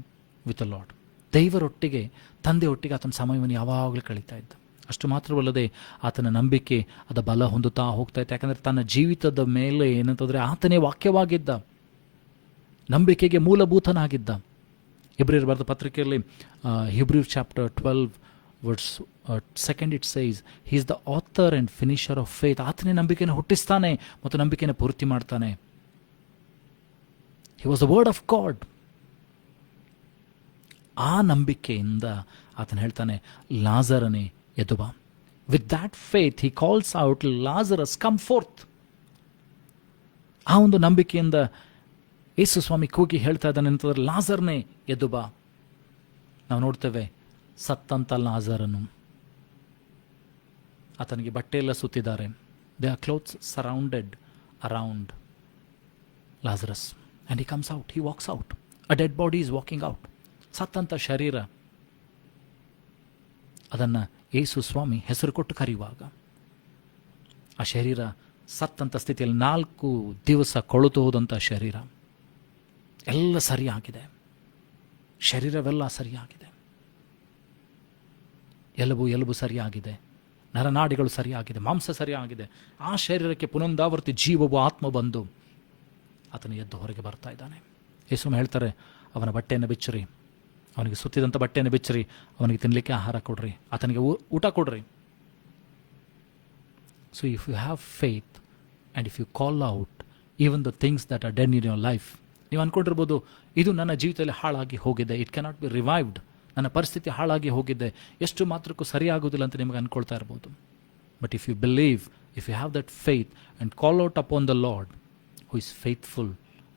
with a lord. ದೇವರೊಟ್ಟಿಗೆ, ತಂದೆ ಒಟ್ಟಿಗೆ ಆತನ ಸಮಯವನ್ನು ಯಾವಾಗಲೂ ಕಳೀತಾ ಇದ್ದ. ಅಷ್ಟು ಮಾತ್ರವಲ್ಲದೆ ಆತನ ನಂಬಿಕೆ ಅದು ಬಲ ಹೊಂದುತ್ತಾ ಹೋಗ್ತಾ ಇತ್ತು. ಯಾಕಂದರೆ ತನ್ನ ಜೀವಿತದ ಮೇಲೆ ಏನಂತಂದರೆ ಆತನೇ ವಾಕ್ಯವಾಗಿದ್ದ, ನಂಬಿಕೆಗೆ ಮೂಲಭೂತನಾಗಿದ್ದ. ಹಿಬ್ರಿಯರು ಬರೆದ ಪತ್ರಿಕೆಯಲ್ಲಿ ಹಿಬ್ರಿಯರ್ chapter 12 verse 2 it says, he is the author and finisher of faith. ಆತನೇ ನಂಬಿಕೆಯನ್ನು ಹುಟ್ಟಿಸ್ತಾನೆ ಮತ್ತು ನಂಬಿಕೆಯನ್ನು ಪೂರ್ತಿ ಮಾಡ್ತಾನೆ. He was the word of God. ಆ ನಂಬಿಕೆಯಿಂದ ಆತನು ಹೇಳ್ತಾನೆ, ಲಾಜರನೇ ಎದ್ದು ಬಾ. With that faith he calls out, Lazarus come forth. ಆ ಒಂದು ನಂಬಿಕೆಯಿಂದ ಯೇಸು ಸ್ವಾಮಿ ಕೂಗಿ ಹೇಳ್ತಾ ಇದ್ದಾನೆ ಅಂತಂದ್ರೆ, ಲಾಜರ್ನೇ ಎದ್ದು ಬಾ. ನಾವು ನೋಡ್ತೇವೆ, ಸತ್ತಂತ ಲಾಜರನು, ಆತನಿಗೆ ಬಟ್ಟೆಯೆಲ್ಲ ಸುತ್ತಿದ್ದಾರೆ. They are clothes surrounded around Lazarus and he comes out, he walks out. A dead body is walking out. ಸತ್ತಂಥ ಶರೀರ, ಅದನ್ನು ಯೇಸು ಸ್ವಾಮಿ ಹೆಸರು ಕೊಟ್ಟು ಕರೆಯುವಾಗ ಆ ಶರೀರ ಸತ್ತಂಥ ಸ್ಥಿತಿಯಲ್ಲಿ 4 ದಿವಸ ಕೊಳೆತು ಹೋದಂಥ ಶರೀರ ಎಲ್ಲ ಸರಿಯಾಗಿದೆ. ಶರೀರವೆಲ್ಲ ಸರಿಯಾಗಿದೆ, ಎಲುಬು ಸರಿಯಾಗಿದೆ, ನರನಾಡಿಗಳು ಸರಿಯಾಗಿದೆ, ಮಾಂಸ ಸರಿಯಾಗಿದೆ. ಆ ಶರೀರಕ್ಕೆ ಪುನಂದಾವರ್ತಿ ಜೀವವು ಆತ್ಮ ಬಂದು ಆತನ ಎದ್ದು ಹೊರಗೆ ಬರ್ತಾ ಇದ್ದಾನೆ. ಯೇಸು ಹೇಳ್ತಾರೆ, ಅವನ ಬಟ್ಟೆಯನ್ನು ಬಿಚ್ಚಿರಿ, ಅವನಿಗೆ ಸುತ್ತಿದಂಥ ಬಟ್ಟೆಯನ್ನು ಬಿಚ್ಚಿರಿ, ಅವನಿಗೆ ತಿನ್ನಲಿಕ್ಕೆ ಆಹಾರ ಕೊಡ್ರಿ, ಆತನಿಗೆ ಊಟ ಕೊಡ್ರಿ. So if you have faith and if you call out even the things that are dead in your life. ನೀವು ಅಂದ್ಕೊಂಡಿರ್ಬೋದು, ಇದು ನನ್ನ ಜೀವಿತದಲ್ಲಿ ಹಾಳಾಗಿ ಹೋಗಿದೆ, ಇಟ್ ಕ್ಯಾನಾಟ್ ಬಿ ರಿವೈವ್ಡ್, ನನ್ನ ಪರಿಸ್ಥಿತಿ ಹಾಳಾಗಿ ಹೋಗಿದೆ, ಎಷ್ಟು ಮಾತ್ರಕ್ಕೂ ಸರಿಯಾಗೋದಿಲ್ಲ ಅಂತ ನಿಮಗೆ ಅಂದ್ಕೊಳ್ತಾ ಇರ್ಬೋದು. But if you believe, if you have that faith and call out upon the Lord, who is faithful,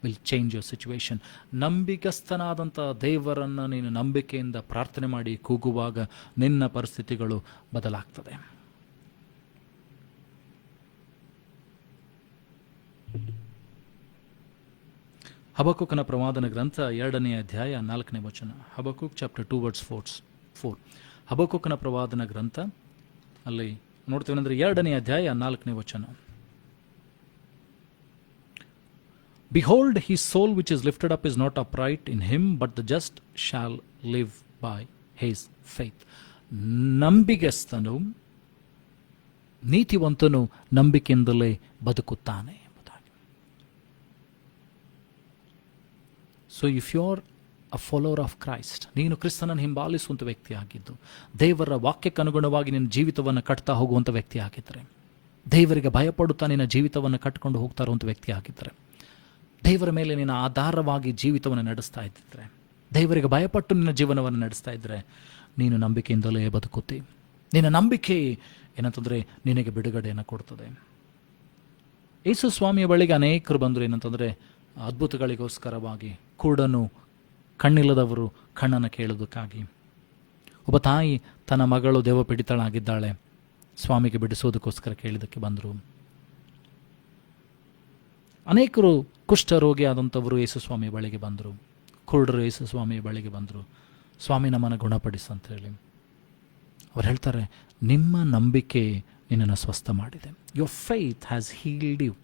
will change your situation. ನಂಬಿಕಸ್ಥನಾದಂಥ ದೇವರನ್ನು ನೀನು ನಂಬಿಕೆಯಿಂದ ಪ್ರಾರ್ಥನೆ ಮಾಡಿ ಕೂಗುವಾಗ ನಿನ್ನ ಪರಿಸ್ಥಿತಿಗಳು ಬದಲಾಗ್ತದೆ. ಹಬಕ್ಕೂಕನ ಪ್ರವಾದನ ಗ್ರಂಥ 2ನೇ ಅಧ್ಯಾಯ 4ನೇ ವಚನ. ಹಬಕ್ಕೂಕ್ ಚಾಪ್ಟರ್ 2 ವರ್ಸ್ 4. ಹಬಕ್ಕೂಕನ ಪ್ರವಾದನ ಗ್ರಂಥ ಅಲ್ಲಿ ನೋಡ್ತೀವಿ ಅಂದರೆ 2ನೇ ಅಧ್ಯಾಯ 4ನೇ ವಚನ. Behold, his soul which is lifted up is not upright in him, but the just shall live by his faith. ನಂಬಿಗಸ್ತನು ನೀತಿವಂತನು ನಂಬಿಕೆಯಿಂದಲೇ ಬದುಕುತ್ತಾನೆ ಎಂಬುದಾಗಿ. So if you are a follower of Christ, ನೀನು ಕ್ರಿಸ್ತನನ್ನು ಹಿಂಬಾಲಿಸುವಂಥ ವ್ಯಕ್ತಿಯಾಗಿದ್ದು ದೇವರ ವಾಕ್ಯಕ್ಕನುಗುಣವಾಗಿ ನಿನ್ನ ಜೀವಿತವನ್ನು ಕಟ್ತಾ ಹೋಗುವಂಥ ವ್ಯಕ್ತಿ ಆಗಿದ್ದರೆ, ದೇವರಿಗೆ ಭಯಪಡುತ್ತಾ ನಿನ್ನ ಜೀವಿತವನ್ನು ಕಟ್ಕೊಂಡು ಹೋಗ್ತಾ ಇರುವಂಥ ವ್ಯಕ್ತಿ ಆಗಿದ್ದರೆ, ದೇವರ ಮೇಲೆ ನಿನ್ನ ಆಧಾರವಾಗಿ ಜೀವಿತವನ್ನು ನಡೆಸ್ತಾ ಇದ್ದಿದ್ರೆ, ದೇವರಿಗೆ ಭಯಪಟ್ಟು ನಿನ್ನ ಜೀವನವನ್ನು ನಡೆಸ್ತಾ ಇದ್ದರೆ, ನೀನು ನಂಬಿಕೆಯಿಂದಲೇ ಬದುಕುತ್ತಿ. ನಿನ್ನ ನಂಬಿಕೆ ಏನಂತಂದರೆ ನಿನಗೆ ಬಿಡುಗಡೆಯನ್ನು ಕೊಡ್ತದೆ. ಯೇಸು ಸ್ವಾಮಿಯ ಬಳಿಗೆ ಅನೇಕರು ಬಂದರು ಏನಂತಂದರೆ ಅದ್ಭುತಗಳಿಗೋಸ್ಕರವಾಗಿ, ಕುರುಡನು ಕಣ್ಣಿಲ್ಲದವರು ಕಣ್ಣನ್ನು ಕೇಳೋದಕ್ಕಾಗಿ. ಒಬ್ಬ ತಾಯಿ ತನ್ನ ಮಗಳು ದೇವಪೀಡಿತಳಾಗಿದ್ದಾಳೆ, ಸ್ವಾಮಿಗೆ ಬಿಡಿಸೋದಕ್ಕೋಸ್ಕರ ಕೇಳಿದ್ದಕ್ಕೆ ಬಂದರು. ಅನೇಕರು ಕುಷ್ಠರೋಗಿ ಆದಂಥವರು ಯೇಸು ಸ್ವಾಮಿಯ ಬಳಿಗೆ ಬಂದರು, ಕುರುಡರು ಯೇಸು ಸ್ವಾಮಿಯ ಬಳಿಗೆ ಬಂದರು, ಸ್ವಾಮಿ ನಮ್ಮನ್ನು ಗುಣಪಡಿಸಂತ ಹೇಳಿ. ಅವ್ರು ಹೇಳ್ತಾರೆ, ನಿಮ್ಮ ನಂಬಿಕೆ ನಿನ್ನನ್ನು ಸ್ವಸ್ಥ ಮಾಡಿದೆ. Your faith has healed you.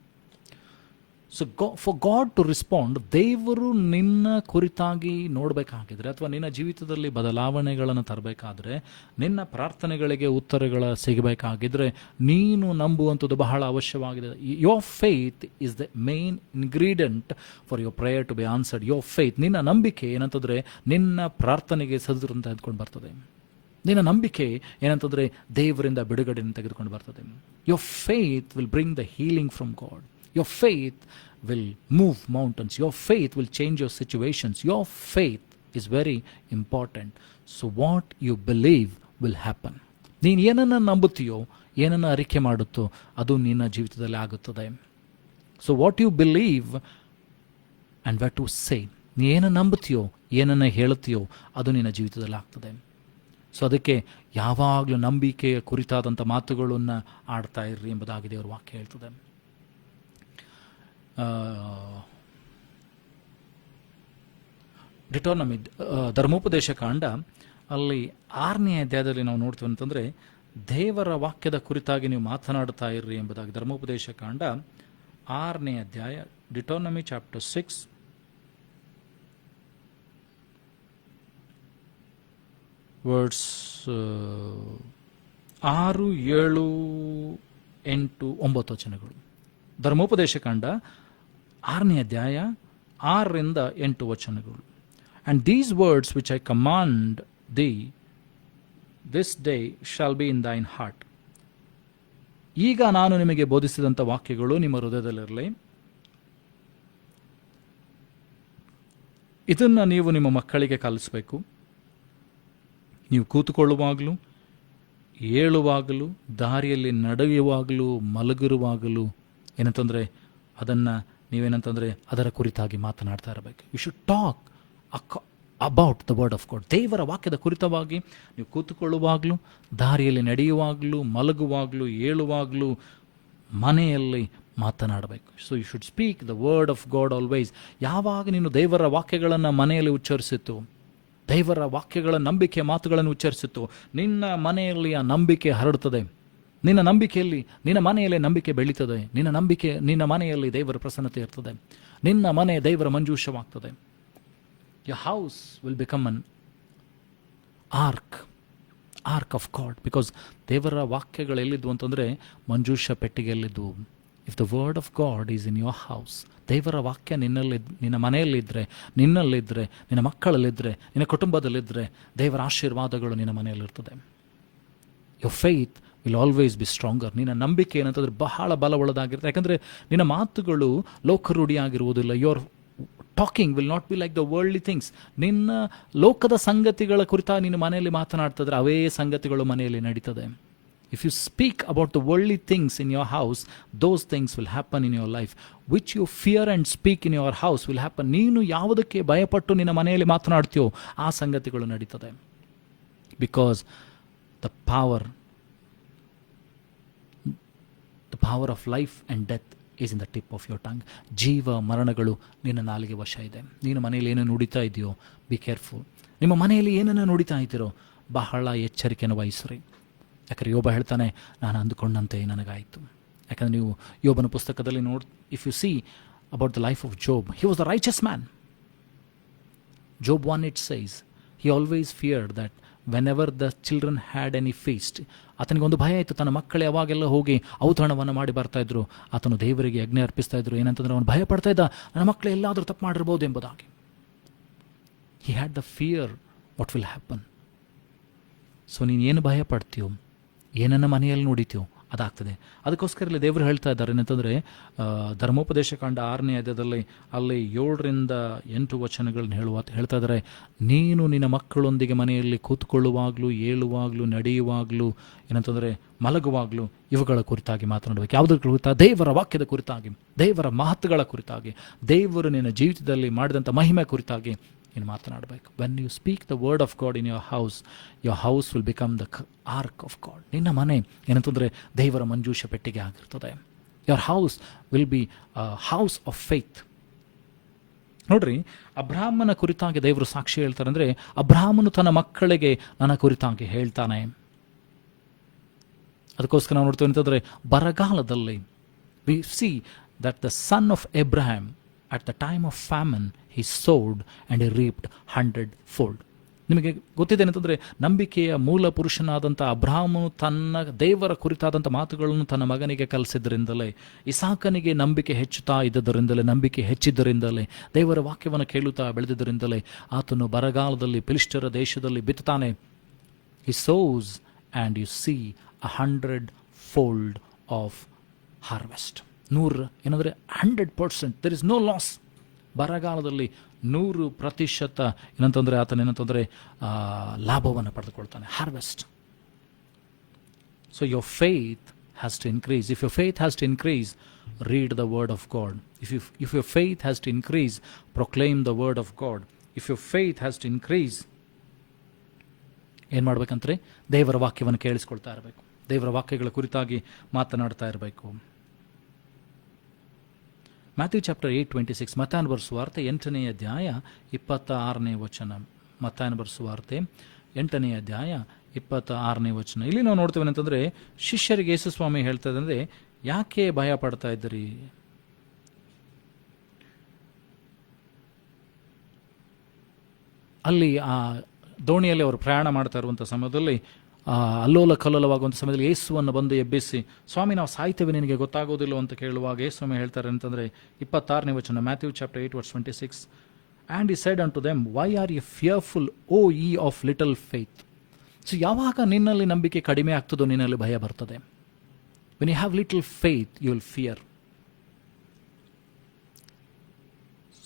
So for God to respond, ದೇವರು ನಿನ್ನ ಕುರಿತಾಗಿ ನೋಡಬೇಕಾಗಿದ್ರೆ ಅಥವಾ ನಿನ್ನ ಜೀವಿತದಲ್ಲಿ ಬದಲಾವಣೆಗಳನ್ನು ತರಬೇಕಾದ್ರೆ, ನಿನ್ನ ಪ್ರಾರ್ಥನೆಗಳಿಗೆ ಉತ್ತರಗಳ ಸಿಗಬೇಕಾಗಿದ್ರೆ ನೀನು ನಂಬುವಂಥದ್ದು ಬಹಳ ಅವಶ್ಯವಾಗಿದೆ. Your faith is the main ingredient for your prayer to be answered. Your faith, ನಿನ್ನ ನಂಬಿಕೆ ಏನಂತಂದರೆ ನಿನ್ನ ಪ್ರಾರ್ಥನೆಗೆ ಸದುರಂತ ತೆಗೆದುಕೊಂಡು ಬರ್ತದೆ. ನಿನ್ನ ನಂಬಿಕೆ ಏನಂತಂದರೆ ದೇವರಿಂದ ಬಿಡುಗಡೆಯನ್ನು ತೆಗೆದುಕೊಂಡು ಬರ್ತದೆ. Your faith will bring the healing from god. Your faith will move mountains. Your faith will change your situations. Your faith is very important. So what you believe will happen. ನೀನು ಏನನ್ನು ನಂಬುತ್ತೀಯೋ, ಏನನ್ನು ಅರಿಕೆ ಮಾಡುತ್ತೋ ಅದು ನಿನ್ನ ಜೀವಿತದಲ್ಲಿ ಆಗುತ್ತದೆ. So what you believe and what to say, ನೀ ಏನನ್ನು ನಂಬುತ್ತೀಯೋ, ಏನನ್ನು ಹೇಳುತ್ತೀಯೋ ಅದು ನಿನ್ನ ಜೀವಿತದಲ್ಲಿ ಆಗ್ತದೆ. ಸೊ ಅದಕ್ಕೆ ಯಾವಾಗಲೂ ನಂಬಿಕೆಯ ಕುರಿತಾದಂಥ ಮಾತುಗಳನ್ನು ಆಡ್ತಾ ಇರ್ರಿ ಎಂಬುದಾಗಿ ದೇವರ ವಾಕ್ಯ ಹೇಳ್ತದೆ. ಡಿಟೋನಮಿ ಧರ್ಮೋಪದೇಶ ಕಾಂಡ ಅಲ್ಲಿ 6ನೇ ಅಧ್ಯಾಯದಲ್ಲಿ ನಾವು ನೋಡ್ತೀವಿ ಅಂತಂದರೆ ದೇವರ ವಾಕ್ಯದ ಕುರಿತಾಗಿ ನೀವು ಮಾತನಾಡ್ತಾ ಇರ್ರಿ ಎಂಬುದಾಗಿ. ಧರ್ಮೋಪದೇಶ ಕಾಂಡ 6ನೇ ಅಧ್ಯಾಯ, ಡಿಟೋನಮಿ ಚಾಪ್ಟರ್ 6 ವರ್ಡ್ಸ್ 6, 7, 8, 9 ವಚನಗಳು. ಧರ್ಮೋಪದೇಶ ಕಾಂಡ 6ನೇ ಅಧ್ಯಾಯ 6ರಿಂದ 8 ವಚನಗಳು. And these words which I command thee this day shall be in thine heart. ಈಗ ನಾನು ನಿಮಗೆ ಬೋಧಿಸಿದಂಥ ವಾಕ್ಯಗಳು ನಿಮ್ಮ ಹೃದಯದಲ್ಲಿರಲಿ. ಇದನ್ನು ನೀವು ನಿಮ್ಮ ಮಕ್ಕಳಿಗೆ ಕಲಿಸಬೇಕು. ನೀವು ಕೂತುಕೊಳ್ಳುವಾಗಲೂ, ಏಳುವಾಗಲೂ, ದಾರಿಯಲ್ಲಿ ನಡೆಯುವಾಗಲೂ, ಮಲಗಿರುವಾಗಲೂ ಏನಂತಂದರೆ ಅದನ್ನು ನೀವೇನಂತಂದರೆ ಅದರ ಕುರಿತಾಗಿ ಮಾತನಾಡ್ತಾ ಇರಬೇಕು. You should talk about the word of God. ದೇವರ ವಾಕ್ಯದ ಕುರಿತವಾಗಿ ನೀವು ಕೂತುಕೊಳ್ಳುವಾಗಲೂ, ದಾರಿಯಲ್ಲಿ ನಡೆಯುವಾಗಲೂ, ಮಲಗುವಾಗಲೂ, ಏಳುವಾಗಲೂ, ಮನೆಯಲ್ಲಿ ಮಾತನಾಡಬೇಕು. So you should speak the word of God always. ಯಾವಾಗ ನೀನು ದೇವರ ವಾಕ್ಯಗಳನ್ನು ಮನೆಯಲ್ಲಿ ಉಚ್ಚರಿಸಿತ್ತು, ದೇವರ ವಾಕ್ಯಗಳ ನಂಬಿಕೆ ಮಾತುಗಳನ್ನು ಉಚ್ಚರಿಸಿತ್ತು, ನಿನ್ನ ಮನೆಯಲ್ಲಿ ಆ ನಂಬಿಕೆ ಹರಡುತ್ತದೆ. ನಿನ್ನ ನಂಬಿಕೆಯಲ್ಲಿ, ನಿನ್ನ ಮನೆಯಲ್ಲಿ ನಂಬಿಕೆ ಬೆಳೀತದೆ. ನಿನ್ನ ಮನೆಯಲ್ಲಿ ದೇವರ ಪ್ರಸನ್ನತೆ ಇರ್ತದೆ. ನಿನ್ನ ಮನೆ ದೇವರ ಮಂಜೂಷವಾಗ್ತದೆ. Your house will become an ark of God, because ದೇವರ ವಾಕ್ಯಗಳು ಎಲ್ಲಿದ್ವು ಅಂತಂದರೆ ಮಂಜೂಷ ಪೆಟ್ಟಿಗೆಯಲ್ಲಿದ್ವು. If the word of God is in your house, ದೇವರ ವಾಕ್ಯ ನಿನ್ನ ಮನೆಯಲ್ಲಿದ್ದರೆ, ನಿನ್ನಲ್ಲಿದ್ದರೆ, ನಿನ್ನ ಮಕ್ಕಳಲ್ಲಿದ್ದರೆ, ನಿನ್ನ ಕುಟುಂಬದಲ್ಲಿದ್ದರೆ ದೇವರ ಆಶೀರ್ವಾದಗಳು ನಿನ್ನ ಮನೆಯಲ್ಲಿರ್ತದೆ. Your faith will always be stronger. ನಿನ್ನ ನಂಬಿಕೆ ಏನಂತಂದರೆ ಬಹಳ ಬಲವುಳ್ಳದಾಗಿರುತ್ತೆ. ಯಾಕಂದರೆ ನಿನ್ನ ಮಾತುಗಳು ಲೋಕರೂಢಿಯಾಗಿರುವುದಿಲ್ಲ. Your talking will not be like the worldly things. ನಿನ್ನ ಲೋಕದ ಸಂಗತಿಗಳ ಕುರಿತಾಗಿ ನಿನ್ನ ಮನೆಯಲ್ಲಿ ಮಾತನಾಡ್ತಿದ್ರೆ ಅವೇ ಸಂಗತಿಗಳು ಮನೆಯಲ್ಲಿ ನಡೀತದೆ. If you speak about the worldly things in your house, those things will happen in your life. Which you fear and speak in your house will happen. ನೀನು ಯಾವುದಕ್ಕೆ ಭಯಪಟ್ಟು ನಿನ್ನ ಮನೆಯಲ್ಲಿ ಮಾತನಾಡ್ತೀಯೋ ಆ ಸಂಗತಿಗಳು ನಡೀತದೆ. Because the power of life and death is in the tip of your tongue. ಜೀವ ಮರಣಗಳು ನಿನ್ನ ನಾಲಿಗೆ ವಶ ಇದೆ. ನೀನು ಮನೆಯಲ್ಲಿ ಏನೋ ನುಡಿತಾ ಇದೆಯೋ, ಬಿ ಕೇರ್ಫುಲ್. ನಿಮ್ಮ ಮನೆಯಲ್ಲಿ ಏನನ್ನು ನುಡಿತಾ ಇದ್ದೀರೋ ಬಹಳ ಎಚ್ಚರಿಕೆಯನ್ನು ವಹಿಸ್ರಿ. ಯಾಕಂದರೆ ಯೋಬ ಹೇಳ್ತಾನೆ, ನಾನು ಅಂದುಕೊಂಡಂತೆ ನನಗಾಯಿತು. ಯಾಕಂದರೆ ನೀವು ಯೋಬನ ಪುಸ್ತಕದಲ್ಲಿ if you see about the life of Job, he was the riches man. Job 1 it says, he always feared that whenever the children had any feast, ಆತನಿಗೆ ಒಂದು ಭಯ ಇತ್ತು, ತನ್ನ ಮಕ್ಕಳು ಯಾವಾಗೆಲ್ಲ ಹೋಗಿ ಔತಣವನ್ನು ಮಾಡಿ ಬರ್ತಾ ಇದ್ರು, ಆತನು ದೇವರಿಗೆ ಯಜ್ಞ ಅರ್ಪಿಸ್ತಾ ಇದ್ರು. ಏನಂತಂದ್ರೆ ಅವನು ಭಯ ಪಡ್ತಾ ಇದ್ದ, ನನ್ನ ಮಕ್ಕಳು ಎಲ್ಲಾದರೂ ತಪ್ಪು ಮಾಡಿರ್ಬೋದು ಎಂಬುದಾಗಿ. he had the fear what will happen. So ನೀನು ಏನು ಭಯ ಪಡ್ತೀಯೋ, ಏನನ್ನ ಮನೆಯಲ್ಲಿ ನುಡಿತೀಯೋ ಅದಾಗ್ತದೆ. ಅದಕ್ಕೋಸ್ಕರ ಇಲ್ಲಿ ದೇವರು ಹೇಳ್ತಾ ಇದ್ದಾರೆ ಏನಂತಂದರೆ, ಧರ್ಮೋಪದೇಶ ಕಾಂಡ 6ನೇ ಅಧ್ಯಾಯದಲ್ಲಿ ಅಲ್ಲಿ 7-8 ವಚನಗಳನ್ನ ಹೇಳ್ತಾ ಇದ್ದಾರೆ, ನೀನು ನಿನ್ನ ಮಕ್ಕಳೊಂದಿಗೆ ಮನೆಯಲ್ಲಿ ಕೂತ್ಕೊಳ್ಳುವಾಗಲೂ, ಏಳುವಾಗಲೂ, ನಡೆಯುವಾಗಲೂ, ಏನಂತಂದರೆ ಮಲಗುವಾಗಲೂ ಇವುಗಳ ಕುರಿತಾಗಿ ಮಾತನಾಡಬೇಕು. ಯಾವುದ್ರ ಕುರಿತಾಗಿ? ದೇವರ ವಾಕ್ಯದ ಕುರಿತಾಗಿ, ದೇವರ ಮಹತ್ವಗಳ ಕುರಿತಾಗಿ, ದೇವರು ನಿನ್ನ ಜೀವಿತದಲ್ಲಿ ಮಾಡಿದಂಥ ಮಹಿಮೆ ಕುರಿತಾಗಿ ನೀನು ಮಾತನಾಡಬೇಕು. When you speak the word of God in your house will become the ark of God. ನಿನ್ನ ಮನೆ ಏನಂತಂದರೆ ದೇವರ ಮಂಜೂಷ ಪೆಟ್ಟಿಗೆ ಆಗಿರ್ತದೆ. your house will be a house of faith. ನೋಡ್ರಿ, ಅಬ್ರಾಹ್ಮನ ಕುರಿತಾಗಿ ದೇವರು ಸಾಕ್ಷಿ ಹೇಳ್ತಾರೆ. ಅಂದರೆ ಅಬ್ರಾಹ್ಮನು ತನ್ನ ಮಕ್ಕಳಿಗೆ ನನ್ನ ಕುರಿತಾಗಿ ಹೇಳ್ತಾನೆ. ಅದಕ್ಕೋಸ್ಕರ ನಾವು ನೋಡ್ತೀವಿ ಅಂತಂದರೆ, ಬರಗಾಲದಲ್ಲಿ we see that the son of Abraham at the time of famine he sowed and he reaped 100-fold. ನಿಮಗೆ ಗೊತ್ತಿದೆ ಅಂತಂದರೆ, ನಂಬಿಕೆಯ ಮೂಲ ಪುರುಷನಾದಂಥ ಅಬ್ರಾಹ್ಮನು ತನ್ನ ದೇವರ ಕುರಿತಾದಂಥ ಮಾತುಗಳನ್ನು ತನ್ನ ಮಗನಿಗೆ ಕಲಿಸಿದ್ದರಿಂದಲೇ, ಇಸಾಕನಿಗೆ ನಂಬಿಕೆ ಹೆಚ್ಚುತ್ತಾ ಇದ್ದದರಿಂದಲೇ, ನಂಬಿಕೆ ಹೆಚ್ಚಿದ್ದರಿಂದಲೇ, ದೇವರ ವಾಕ್ಯವನ್ನು ಕೇಳುತ್ತಾ ಬೆಳೆದಿದ್ದರಿಂದಲೇ ಆತನು ಬರಗಾಲದಲ್ಲಿ ಫಿಲಿಷ್ಟಿಯರ ದೇಶದಲ್ಲಿ ಬಿತ್ತುತ್ತಾನೆ. he sows and you see 100-fold of harvest. 100 ಏನಂದರೆ 100%, there is no loss. ಬರಗಾಲದಲ್ಲಿ 100% ಏನಂತಂದರೆ ಆತನ ಏನಂತಂದರೆ ಲಾಭವನ್ನು ಪಡೆದುಕೊಳ್ತಾನೆ, harvest. So your faith has to increase. If your faith has to increase, read the word of God. If your faith has to increase, proclaim the word of God. If your faith has to increase, ಏನು ಮಾಡ್ಬೇಕಂದ್ರೆ ದೇವರ ವಾಕ್ಯವನ್ನು ಕೇಳಿಸ್ಕೊಳ್ತಾ ಇರಬೇಕು, ದೇವರ ವಾಕ್ಯಗಳ ಕುರಿತಾಗಿ ಮಾತನಾಡ್ತಾ ಇರಬೇಕು. ಮ್ಯಾಥ್ಯೂ ಚಾಪ್ಟರ್ 8:26, ಮತ್ತಾಯನ ಬರೆದ ಸುವಾರ್ತೆ 8ನೇ ಅಧ್ಯಾಯ 26ನೇ ವಚನ. ಮತ್ತಾಯನ ಬರೆದ ಸುವಾರ್ತೆ 8ನೇ ಅಧ್ಯಾಯ 26ನೇ ವಚನ. ಇಲ್ಲಿ ನಾವು ನೋಡ್ತೇವೆ ಅಂತಂದರೆ, ಶಿಷ್ಯರಿಗೆ ಯೇಸು ಸ್ವಾಮಿ ಹೇಳ್ತಾ ಇದ್ದಂದ್ರೆ, ಯಾಕೆ ಭಯ ಪಡ್ತಾ ಇದ್ದೀರಿ? ಅಲ್ಲಿ ಆ ದೋಣಿಯಲ್ಲಿ ಅವರು ಪ್ರಯಾಣ ಮಾಡ್ತಾ ಇರುವಂಥ ಸಮಯದಲ್ಲಿ, ಅಲ್ಲೋಲ ಕಲ್ಲೋಲವಾಗುವಂಥ ಸಮಯದಲ್ಲಿ ಯೇಸುವನ್ನು ಬಂದು ಎಬ್ಬಿಸಿ, ಸ್ವಾಮಿ ನಾವು ಸಾಯ್ತೇವೆ, ನಿನಗೆ ಗೊತ್ತಾಗೋದಿಲ್ಲ ಅಂತ ಕೇಳುವಾಗ ಯೇಸುಸ್ವಾಮಿ ಹೇಳ್ತಾರೆ ಅಂತಂದರೆ 26ನೇ ವಚನ, Matthew chapter 8:26, and he said unto them, why are ye fearful, O ye of little faith? So ಯಾವಾಗ ನಿನ್ನಲ್ಲಿ ನಂಬಿಕೆ ಕಡಿಮೆ ಆಗ್ತದೋ ನಿನ್ನಲ್ಲಿ ಭಯ ಬರ್ತದೆ. when you have little faith you will fear.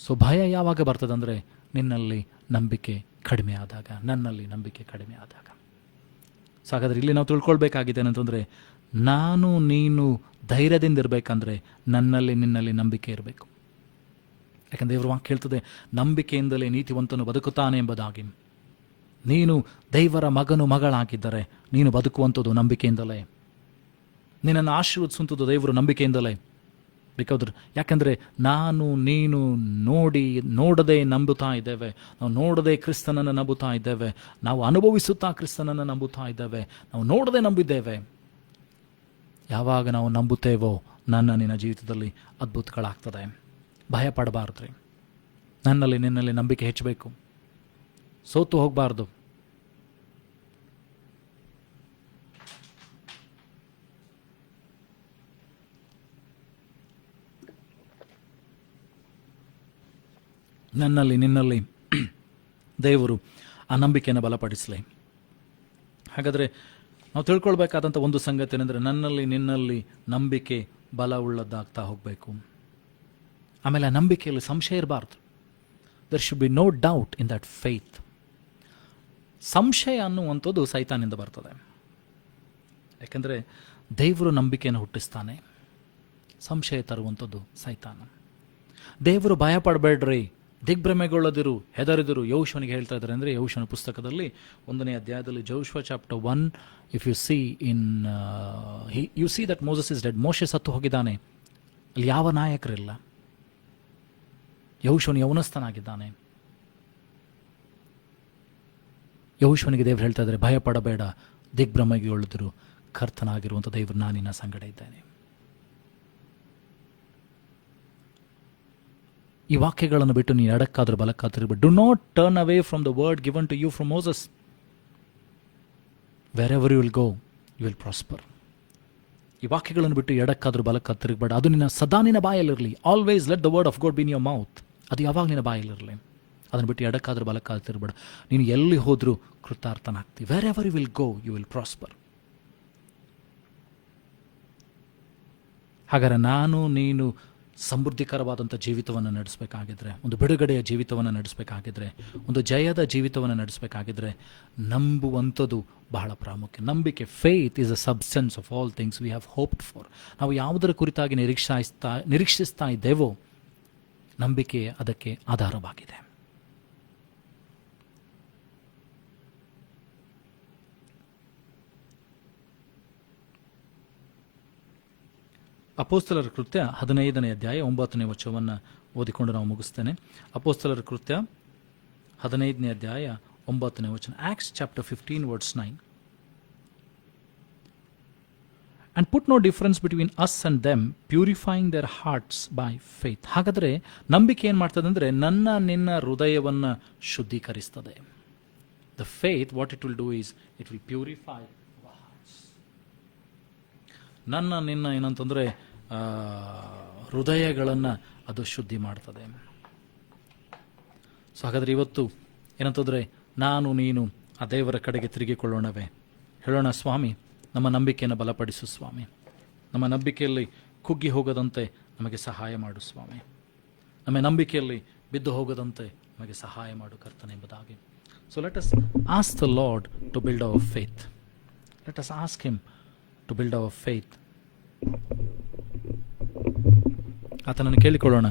So ಭಯ ಯಾವಾಗ ಬರ್ತದೆ ಅಂದರೆ ನಿನ್ನಲ್ಲಿ ನಂಬಿಕೆ ಕಡಿಮೆ ಆದಾಗ, ನನ್ನಲ್ಲಿ ನಂಬಿಕೆ ಕಡಿಮೆ ಆದಾಗ. ಸೊ ಹಾಗಾದರೆ ಇಲ್ಲಿ ನಾವು ತಿಳ್ಕೊಳ್ಬೇಕಾಗಿದೆ ಏನಂತಂದರೆ, ನಾನು ನೀನು ಧೈರ್ಯದಿಂದ ಇರಬೇಕಂದ್ರೆ ನನ್ನಲ್ಲಿ ನಿನ್ನಲ್ಲಿ ನಂಬಿಕೆ ಇರಬೇಕು. ಯಾಕಂದರೆ ದೇವರ ವಾಕ್ಯ ಹೇಳ್ತದೆ, ನಂಬಿಕೆಯಿಂದಲೇ ನೀತಿವಂತನು ಬದುಕುತ್ತಾನೆ ಎಂಬುದಾಗಿ. ನೀನು ದೇವರ ಮಗನು ಮಗಳಾಗಿದ್ದರೆ ನೀನು ಬದುಕುವಂಥದ್ದು ನಂಬಿಕೆಯಿಂದಲೇ. ನಿನ್ನನ್ನು ಆಶೀರ್ವದಿಸುವಂಥದ್ದು ದೇವರು ನಂಬಿಕೆಯಿಂದಲೇ. ಯಾಕಂದರೆ ನಾನು ನೀನು ನೋಡದೆ ನಂಬುತ್ತಾ ಇದ್ದೇವೆ. ನಾವು ನೋಡದೆ ಕ್ರಿಸ್ತನನ್ನು ನಂಬುತ್ತಾ ಇದ್ದೇವೆ. ನಾವು ಅನುಭವಿಸುತ್ತಾ ಕ್ರಿಸ್ತನನ್ನು ನಂಬುತ್ತಾ ಇದ್ದೇವೆ. ನಾವು ನೋಡದೆ ನಂಬಿದ್ದೇವೆ. ಯಾವಾಗ ನಾವು ನಂಬುತ್ತೇವೋ ನಿನ್ನ ಜೀವಿತದಲ್ಲಿ ಅದ್ಭುತಗಳಾಗ್ತದೆ. ಭಯ ಪಡಬಾರ್ದ್ರಿ. ನನ್ನಲ್ಲಿ ನಿನ್ನಲ್ಲಿ ನಂಬಿಕೆ ಹೆಚ್ಚಬೇಕು, ಸೋತು ಹೋಗಬಾರ್ದು. ನನ್ನಲ್ಲಿ ನಿನ್ನಲ್ಲಿ ದೇವರು ಆ ನಂಬಿಕೆಯನ್ನು ಬಲಪಡಿಸಲಿ. ಹಾಗಾದರೆ ನಾವು ತಿಳ್ಕೊಳ್ಬೇಕಾದಂಥ ಒಂದು ಸಂಗತಿ ಏನಂದರೆ, ನನ್ನಲ್ಲಿ ನಿನ್ನಲ್ಲಿ ನಂಬಿಕೆ ಬಲವುಳ್ಳದ್ದಾಗ್ತಾ ಹೋಗಬೇಕು. ಆಮೇಲೆ ಆ ನಂಬಿಕೆಯಲ್ಲಿ ಸಂಶಯ ಇರಬಾರ್ದು. There should be no doubt in that faith. ಸಂಶಯ ಅನ್ನುವಂಥದ್ದು ಸೈತಾನಿಂದ ಬರ್ತದೆ. ಯಾಕೆಂದರೆ ದೇವರು ನಂಬಿಕೆಯನ್ನು ಹುಟ್ಟಿಸ್ತಾನೆ. ಸಂಶಯ ತರುವಂಥದ್ದು ಸೈತಾನ. ದೇವರು ಭಯ ಪಡಬೇಡ್ರಿ, ದಿಗ್ಭ್ರಮೆಗೊಳ್ಳದಿರು, ಹೆದರಿದರು ಯೆಹೋಶುವನಿಗೆ ಹೇಳ್ತಾ ಇದ್ದಾರೆ. ಅಂದರೆ ಯೆಹೋಶುವನ ಪುಸ್ತಕದಲ್ಲಿ 1ನೇ ಅಧ್ಯಾಯದಲ್ಲಿ Joshua chapter 1, if you see in U see that Moses is dead, ಮೋಶೆ ಸತ್ತು ಹೋಗಿದ್ದಾನೆ. ಅಲ್ಲಿ ಯಾವ ನಾಯಕರಿಲ್ಲ, ಯೆಹೋಶುವನು ಯೌವನಸ್ಥನಾಗಿದ್ದಾನೆ. ಯೆಹೋಶುವನಿಗೆ ದೇವರು ಹೇಳ್ತಾ ಇದ್ದಾರೆ, ಭಯ ಪಡಬೇಡ, ದಿಗ್ಭ್ರಮೆಗೊಳ್ಳದಿರು, ಕರ್ತನಾಗಿರುವಂಥ ದೇವರು ನಾನು ನಿನ್ನ ಸಂಗಡ ಇದ್ದೇನೆ. ಈ ವಾಕ್ಯಗಳನ್ನು ಬಿಟ್ಟು ನೀನು ಎಡಕ್ಕಾದ್ರೂ ಬಲಕ್ಕಾದ್ರೂ ಬಿಟ್ಟು, do not turn away from the word given to you from Moses. Wherever you will go you will prosper. ಈ ವಾಕ್ಯಗಳನ್ನು ಬಿಟ್ಟು ಎಡಕ್ಕಾದ್ರೂ ಬಲಕ್ಕಾದ್ರೂ ತಿರುಗಬೇಡ. ಅದು ನಿನ್ನ ಸದಾ ನಿನ್ನ ಬಾಯಲ್ಲಿರಲಿ. Always let the word of God be in your mouth. ಅದು ಯಾವಾಗ ನಿನ್ನ ಬಾಯಲ್ಲಿರಲಿ. ಅದನ್ನು ಬಿಟ್ಟು ಎಡಕ್ಕಾದ್ರೂ ಬಲಕ್ಕಾದ್ರೂ ತಿರುಗಬೇಡ. ನೀನು ಎಲ್ಲಿ ಹೋದರೂ ಕೃತಾರ್ಥನಾಗ್ತಿ. Wherever you will go you will prosper. ಹಾಗಾದರೆ ನಾನು ನೀನು ಸಮೃದ್ಧಿಕರವಾದಂಥ ಜೀವಿತವನ್ನು ನಡೆಸಬೇಕಾಗಿದ್ರೆ, ಒಂದು ಬಿಡುಗಡೆಯ ಜೀವಿತವನ್ನು ನಡೆಸಬೇಕಾಗಿದ್ರೆ, ಒಂದು ಜಯದ ಜೀವಿತವನ್ನು ನಡೆಸಬೇಕಾಗಿದ್ರೆ ನಂಬುವಂಥದ್ದು ಬಹಳ ಪ್ರಾಮುಖ್ಯ. ನಂಬಿಕೆ, faith is a substance of all things we have ಹೋಪ್ಡ್ for. ನಾವು ಯಾವುದರ ಕುರಿತಾಗಿ ನಿರೀಕ್ಷಿಸ್ತಾ ಇದ್ದೇವೋ ನಂಬಿಕೆ ಅದಕ್ಕೆ ಆಧಾರವಾಗಿದೆ. ಅಪೊಸ್ತಲರ ಕೃತ್ಯ 15ನೇ ಅಧ್ಯಾಯ 9ನೇ ವಚನವನ್ನು ಓದಿಕೊಂಡು ನಾವು ಮುಗಿಸ್ತೇನೆ. ಅಪೊಸ್ತಲರ ಕೃತ್ಯ 15ನೇ ಅಧ್ಯಾಯ 9ನೇ ವಚನ. Acts chapter 15 verse 9. And put no difference between us and them, purifying their hearts by faith. ಹಾಗಾದರೆ ನಂಬಿಕೆ ಏನು ಮಾಡ್ತದೆ ಅಂದರೆ ನಿನ್ನ ಹೃದಯವನ್ನು ಶುದ್ಧೀಕರಿಸ್ತದೆ. The faith, what it will do is, it will purify our hearts. ನಿನ್ನ ಏನಂತಂದರೆ ಹೃದಯಗಳನ್ನು ಅದು ಶುದ್ಧಿ ಮಾಡ್ತದೆ. ಸೊ ಹಾಗಾದರೆ ಇವತ್ತು ಏನಂತಂದರೆ ನಾನು ನೀನು ಆ ದೇವರ ಕಡೆಗೆ ತಿರುಗಿಕೊಳ್ಳೋಣವೇ? ಹೇಳೋಣ, ಸ್ವಾಮಿ ನಮ್ಮ ನಂಬಿಕೆಯನ್ನು ಬಲಪಡಿಸು ಸ್ವಾಮಿ, ನಮ್ಮ ನಂಬಿಕೆಯಲ್ಲಿ ಕುಗ್ಗಿ ಹೋಗದಂತೆ ನಮಗೆ ಸಹಾಯ ಮಾಡು ಸ್ವಾಮಿ, ನಮ್ಮ ನಂಬಿಕೆಯಲ್ಲಿ ಬಿದ್ದು ಹೋಗದಂತೆ ನಮಗೆ ಸಹಾಯ ಮಾಡು ಕರ್ತನೆ ಎಂಬುದಾಗಿ. So let us ask the Lord to build our faith. Let us ask him to build our faith. ಆತನನ್ನು ಕೇಳಿಕೊಳ್ಳೋಣ,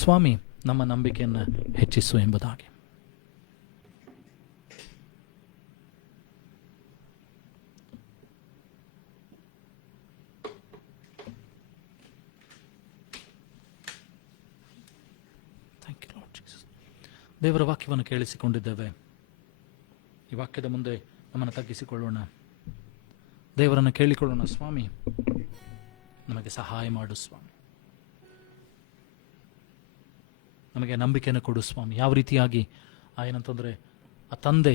ಸ್ವಾಮಿ ನಮ್ಮ ನಂಬಿಕೆಯನ್ನು ಹೆಚ್ಚಿಸು ಎಂಬುದಾಗಿ. Thank you Lord Jesus. ದೇವರ ವಾಕ್ಯವನ್ನು ಕೇಳಿಸಿಕೊಂಡಿದ್ದೇವೆ. ಈ ವಾಕ್ಯದ ಮುಂದೆ ನಮ್ಮನ್ನು ತಗ್ಗಿಸಿಕೊಳ್ಳೋಣ, ದೇವರನ್ನು ಕೇಳಿಕೊಳ್ಳೋಣ. ಸ್ವಾಮಿ ನಮಗೆ ಸಹಾಯ ಮಾಡು ಸ್ವಾಮಿ, ನಮಗೆ ನಂಬಿಕೆಯನ್ನು ಕೊಡು ಸ್ವಾಮಿ. ಯಾವ ರೀತಿಯಾಗಿ ಏನಂತಂದರೆ ಆ ತಂದೆ,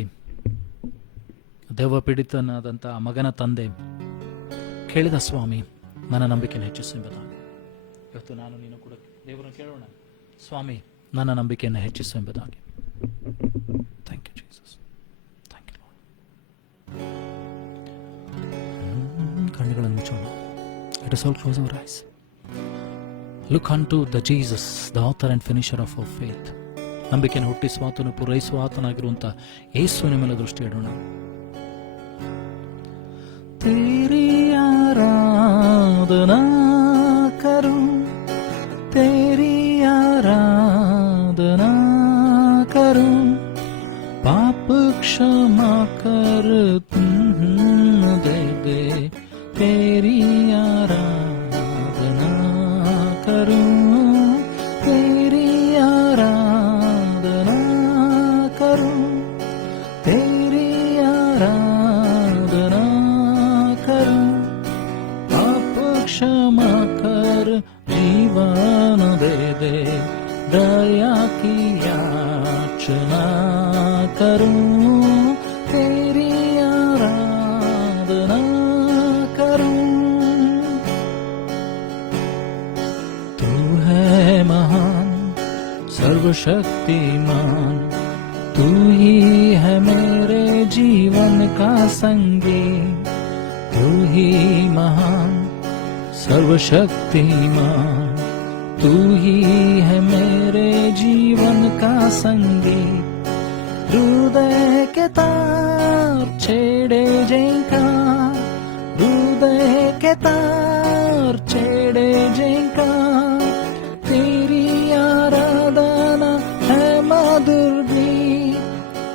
ದೆವ್ವ ಪೀಡಿತನಾದಂಥ ಮಗನ ತಂದೆ ಕೇಳಿದ, ಸ್ವಾಮಿ ನನ್ನ ನಂಬಿಕೆಯನ್ನು ಹೆಚ್ಚಿಸು ಎಂಬುದಾಗಿ. ಇವತ್ತು ನಾನು ನೀನು ಕೂಡ ದೇವರನ್ನು ಕೇಳೋಣ, ಸ್ವಾಮಿ ನನ್ನ ನಂಬಿಕೆಯನ್ನು ಹೆಚ್ಚಿಸು ಎಂಬುದಾಗಿ. Thank you Jesus, thank you Lord. ಕಣ್ಣುಗಳನ್ನು ಮುಚ್ಚೋಣ. Let us all close our eyes. Look unto the Jesus, the author and finisher of our faith. ನಂಬಿಕೆಯನ್ನು ಹುಟ್ಟಿಸುವ ಆತನು ಪೂರೈಸುವ ಆತನಾಗಿರುವಂಥ ಯೇಸುವಿನ ಮೇಲೆ ದೃಷ್ಟಿ ಇಡೋಣ. तेरी आराधना करूं, तेरी आराधना करूं, पाप क्षमा कर दे दे, तेरी आराधना करूं, तेरी आराधना करूं, तेरी आराधना करूं, पाप क्षमा कर जीवन दे दे, दया की याचना करूं, तेरी आराधना करूं. तू है महान सर्वशक्तिमान, तू ही है मेरे जीवन का संगी, तू ही महान सर्वशक्तिमान, तू ही है मेरे जीवन का संगी. हृदय के तार छेड़े जैका, हृदय के तार छेड़े जिनका, तेरी आराधना है मधुर गीत,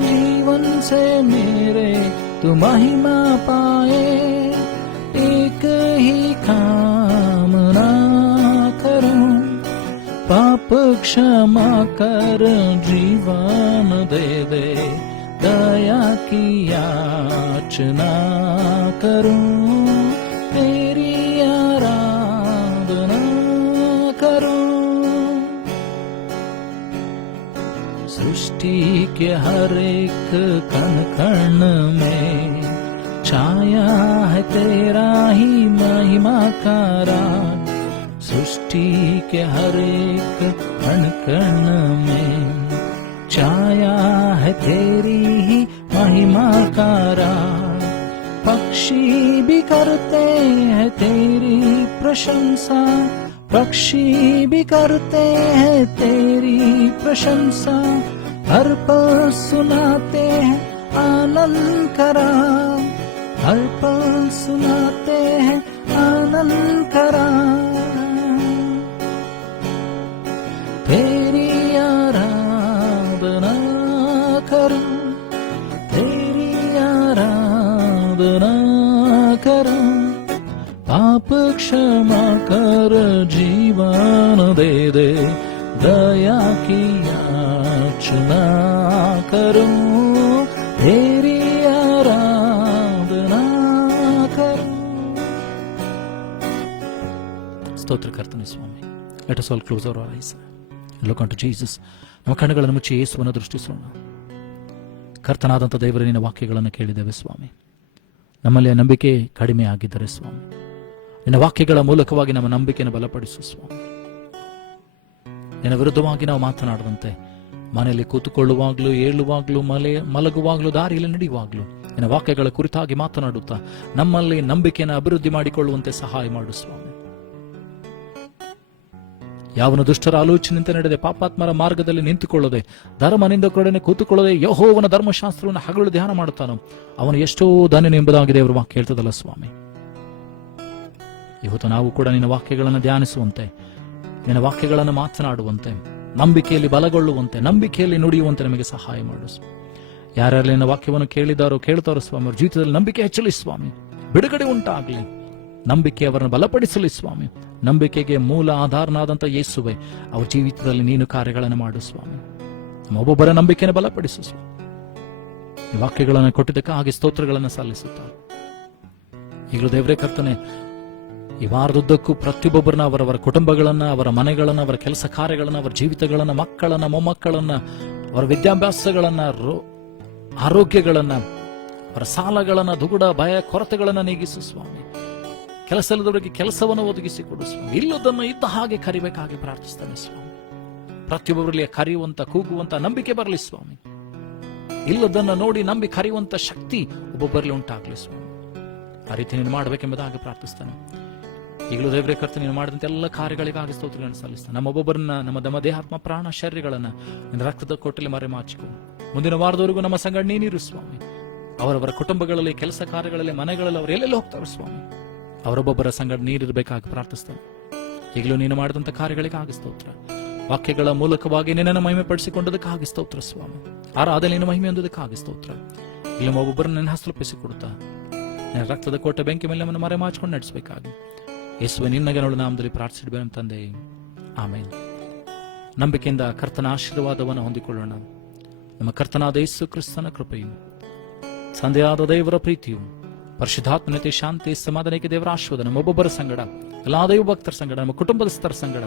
जीवन से मेरे तू महिमा पाए, एक ही कामना करूं, पाप क्षमा कर जीवन दे दे, दया की याचना करूं, तेरी आराधना करूं। सृष्टि के हर एक कण कण में छाया है तेरा ही महिमा का राज, सृष्टि के हर एक कण कण में छाया है तेरी ही महिमा का राज, पक्षी भी करते हैं तेरी प्रशंसा, पक्षी भी करते हैं तेरी प्रशंसा, हर पल सुनाते हैं आनंद करा, हर पल सुनाते हैं आनंद करा, तेरी आराधना करूं, तेरी आराधना करूं, पाप क्षमा कर जीवन दे दे, दया की याचना करूं, तेरी आराधना करूं. ಸ್ತೋತ್ರ ಕರ್ತನೆ ಸ್ವಾಮಿ. Let us all close our eyes. Look unto Jesus. ನಮ್ಮ ಕಣ್ಣುಗಳನ್ನು ಮುಚ್ಚಿ ಯೇಸುವನ್ನು ದೃಷ್ಟಿಸೋಣ. ಕರ್ತನಾದಂಥ ದೇವರ ನಿನ್ನ ವಾಕ್ಯಗಳನ್ನು ಕೇಳಿದ್ದೇವೆ ಸ್ವಾಮಿ. ನಮ್ಮಲ್ಲಿ ನಂಬಿಕೆ ಕಡಿಮೆ ಆಗಿದ್ದರೆ ಸ್ವಾಮಿ, ನಿನ್ನ ವಾಕ್ಯಗಳ ಮೂಲಕವಾಗಿ ನಮ್ಮ ನಂಬಿಕೆಯನ್ನು ಬಲಪಡಿಸು ಸ್ವಾಮಿ. ನಿನ್ನ ವಿರುದ್ಧವಾಗಿ ನಾವು ಮಾತನಾಡದಂತೆ ಮನೆಯಲ್ಲಿ ಕೂತುಕೊಳ್ಳುವಾಗ್ಲೂ, ಏಳುವಾಗ್ಲೂ, ಮಲಗುವಾಗ್ಲೂ, ದಾರಿಯಲ್ಲಿ ನಡೆಯುವಾಗ್ಲೂ ನಿನ್ನ ವಾಕ್ಯಗಳ ಕುರಿತಾಗಿ ಮಾತನಾಡುತ್ತಾ ನಮ್ಮಲ್ಲಿ ನಂಬಿಕೆಯನ್ನು ಅಭಿವೃದ್ಧಿ ಮಾಡಿಕೊಳ್ಳುವಂತೆ ಸಹಾಯ ಮಾಡು ಸ್ವಾಮಿ. ಯಾವನು ದುಷ್ಟರ ಆಲೋಚನೆಯಂತೆ ನಡೆದೆ, ಪಾಪಾತ್ಮರ ಮಾರ್ಗದಲ್ಲಿ ನಿಂತುಕೊಳ್ಳದೆ, ಧರ್ಮನಿಂದಕರೊಡನೆ ಕೂತುಕೊಳ್ಳದೆ ಯೆಹೋವನ ಧರ್ಮಶಾಸ್ತ್ರವನ್ನು ಹಗಲು ಧ್ಯಾನ ಮಾಡುತ್ತಾನೋ ಅವನು ಎಷ್ಟೋ ಧನ್ಯನು ಎಂಬುದಾಗಿ ದೇವರ ವಾಕ್ಯ ಹೇಳ್ತದಲ್ಲ ಸ್ವಾಮಿ. ಇವತ್ತು ನಾವು ಕೂಡ ನಿನ್ನ ವಾಕ್ಯಗಳನ್ನು ಧ್ಯಾನಿಸುವಂತೆ, ನಿನ್ನ ವಾಕ್ಯಗಳನ್ನು ಮಾತನಾಡುವಂತೆ, ನಂಬಿಕೆಯಲ್ಲಿ ಬಲಗೊಳ್ಳುವಂತೆ, ನಂಬಿಕೆಯಲ್ಲಿ ನುಡಿಯುವಂತೆ ನಮಗೆ ಸಹಾಯ ಮಾಡು. ಯಾರ್ಯಾರು ನಿನ್ನ ವಾಕ್ಯವನ್ನು ಕೇಳಿದಾರೋ ಕೇಳ್ತಾರೋ ಸ್ವಾಮಿ, ಅವ್ರ ಜೀವಿತದಲ್ಲಿ ನಂಬಿಕೆ ಹೆಚ್ಚಲಿ ಸ್ವಾಮಿ, ಬಿಡುಗಡೆ ಉಂಟಾಗಲಿ, ನಂಬಿಕೆ ಅವರನ್ನು ಬಲಪಡಿಸಲಿ ಸ್ವಾಮಿ. ನಂಬಿಕೆಗೆ ಮೂಲ ಆಧಾರನಾದಂಥ ಯೇಸುವೆ, ಅವರ ಜೀವಿತದಲ್ಲಿ ನೀನು ಕಾರ್ಯಗಳನ್ನು ಮಾಡು ಸ್ವಾಮಿ. ಒಬ್ಬೊಬ್ಬರ ನಂಬಿಕೆಯನ್ನು ಬಲಪಡಿಸು ಸ್ವಾಮಿ. ಈ ವಾಕ್ಯಗಳನ್ನು ಕೊಟ್ಟಿದ್ದಕ್ಕಾಗಿ ಸ್ತೋತ್ರಗಳನ್ನು ಸಲ್ಲಿಸುತ್ತಾರೆ. ಈಗಲೂ ದೇವರೇ ಕರ್ತನೆ, ಈ ವಾರದುದ್ದಕ್ಕೂ ಪ್ರತಿಯೊಬ್ಬರನ್ನ, ಅವರವರ ಕುಟುಂಬಗಳನ್ನ, ಅವರ ಮನೆಗಳನ್ನ, ಅವರ ಕೆಲಸ ಕಾರ್ಯಗಳನ್ನ, ಅವರ ಜೀವಿತಗಳನ್ನ, ಮಕ್ಕಳನ್ನ, ಮೊಮ್ಮಕ್ಕಳನ್ನ, ಅವರ ವಿದ್ಯಾಭ್ಯಾಸಗಳನ್ನ, ಆರೋಗ್ಯಗಳನ್ನ, ಅವರ ಸಾಲಗಳನ್ನ, ದುಗುಡ ಭಯ ಕೊರತೆಗಳನ್ನ ನೀಗಿಸು ಸ್ವಾಮಿ. ಕೆಲಸ ಇಲ್ಲದವರಿಗೆ ಕೆಲಸವನ್ನು ಒದಗಿಸಿಕೊಡು ಸ್ವಾಮಿ. ಇಲ್ಲದನ್ನು ಇದ್ದ ಹಾಗೆ ಕರಿಬೇಕಾಗಿ ಪ್ರಾರ್ಥಿಸ್ತಾನೆ ಸ್ವಾಮಿ. ಪ್ರತಿಯೊಬ್ಬರಲ್ಲಿ ಕರೆಯುವಂತ, ಕೂಗುವಂತ ನಂಬಿಕೆ ಬರಲಿ ಸ್ವಾಮಿ. ಇಲ್ಲದನ್ನು ನೋಡಿ ನಂಬಿ ಕರೆಯುವಂತ ಶಕ್ತಿ ಒಬ್ಬೊಬ್ಬರಲ್ಲಿ ಉಂಟಾಗಲಿ ಸ್ವಾಮಿ. ಆ ರೀತಿ ನೀನು ಮಾಡಬೇಕೆಂಬುದಾಗಿ ಪ್ರಾರ್ಥಿಸ್ತಾನೆ. ಈಗಲೂ ದೇವರೇ ಕರ್ತನೆ, ನೀನು ಮಾಡಿದಂತೆ ಎಲ್ಲ ಕಾರ್ಯಗಳಿಗಾಗಿ ಸ್ತೋತ್ರಗಳನ್ನು ಸಲ್ಲಿಸ್ತಾನೆ. ನಮ್ಮೊಬ್ಬೊಬ್ಬರನ್ನ, ನಮ್ಮ ದೇಹಾತ್ಮ ಪ್ರಾಣ ಶರೀರಗಳನ್ನ ನಿನ್ನ ರಕ್ತದ ಕೊಟ್ಟಲ್ಲಿ ಮರೆಮಾಚಿಕೊ. ಮುಂದಿನ ವಾರದವರೆಗೂ ನಮ್ಮ ಸಂಗಡ ನೀನಿರು ಸ್ವಾಮಿ. ಅವರವರ ಕುಟುಂಬಗಳಲ್ಲಿ, ಕೆಲಸ ಕಾರ್ಯಗಳಲ್ಲಿ, ಮನೆಗಳಲ್ಲಿ ಅವರು ಎಲ್ಲೆಲ್ಲ ಹೋಗ್ತಾರೆ ಸ್ವಾಮಿ. ಅವರೊಬ್ಬೊಬ್ಬರ ಸಂಗಡ ನೀರಿರಬೇಕಾಗಿ ಪ್ರಾರ್ಥಿಸ್ತಾನೆ. ಈಗಲೂ ನೀನು ಮಾಡಿದಂಥ ಕಾರ್ಯಗಳಿಗಾಗಿ ಸ್ತೋತ್ರ. ವಾಕ್ಯಗಳ ಮೂಲಕವಾಗಿ ನಿನ್ನನ್ನು ಮಹಿಮೆ ಪಡಿಸಿಕೊಂಡದಕ್ಕಾಗಿ ಸ್ತೋತ್ರ ಸ್ವಾಮಿ. ಆರಾಧನೆ ನಿನ್ನ ಮಹಿಮೆ ಹೊಂದೋದಕ್ಕಾಗಿ ಸ್ತೋತ್ರ. ಇಲ್ಲಿ ಒಬ್ಬೊಬ್ಬರನ್ನ ನನ್ನ ಹಸ್ತಲೊಪ್ಪಿಸಿಕೊಡುತ್ತಾ ನಿನ್ನ ರಕ್ತದ ಕೋಟೆ ಬೆಂಕಿ ಮೇಲೆ ನಮ್ಮನ್ನು ಮರೆಮಾಚಿಕೊಂಡು ನಡೆಸಬೇಕಾಗಿ ಯೇಸುವೆ ನಿನ್ನಗೆ ನೋಡು ನಾಮದಲ್ಲಿ ಪ್ರಾರ್ಥಿಸಿಡ್ಬೇನು ತಂದೆ, ಆಮೇನ್. ನಂಬಿಕೆಯಿಂದ ಕರ್ತನ ಆಶೀರ್ವಾದವನ್ನು ಹೊಂದಿಕೊಳ್ಳೋಣ. ನಮ್ಮ ಕರ್ತನಾದ ಯೇಸು ಕ್ರಿಸ್ತನ ಕೃಪೆಯು, ತಂದೆಯಾದ ದೇವರ ಪ್ರೀತಿಯು, ಪರಿಶುದ್ಧಾತ್ಮನತೆ, ಶಾಂತಿ, ಸಮಾಧಾನಕ್ಕೆ ದೇವರ ಆಶೀರ್ವಾದ ನಮ್ಮೊಬ್ಬೊಬ್ಬರ ಸಂಗಡ, ಎಲ್ಲಾ ದೈವ ಭಕ್ತರ ಸಂಗಡ, ನಮ್ಮ ಕುಟುಂಬದಸ್ಥರ ಸಂಗಡ,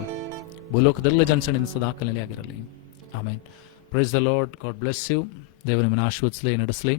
ಭೂಲೋಕದೆಲ್ಲ ಜನಸಂಖ್ಯೆಯಿಂದ ಸದಾಕಾಲದಲ್ಲಿ ಆಗಿರಲಿ. ಆಮೇನ್. Praise the lord. God bless you. ದೇವರು ನಿಮ್ಮನ್ನು ಆಶೀರ್ವದಿಸಲಿ, ನಡೆಸಲಿ.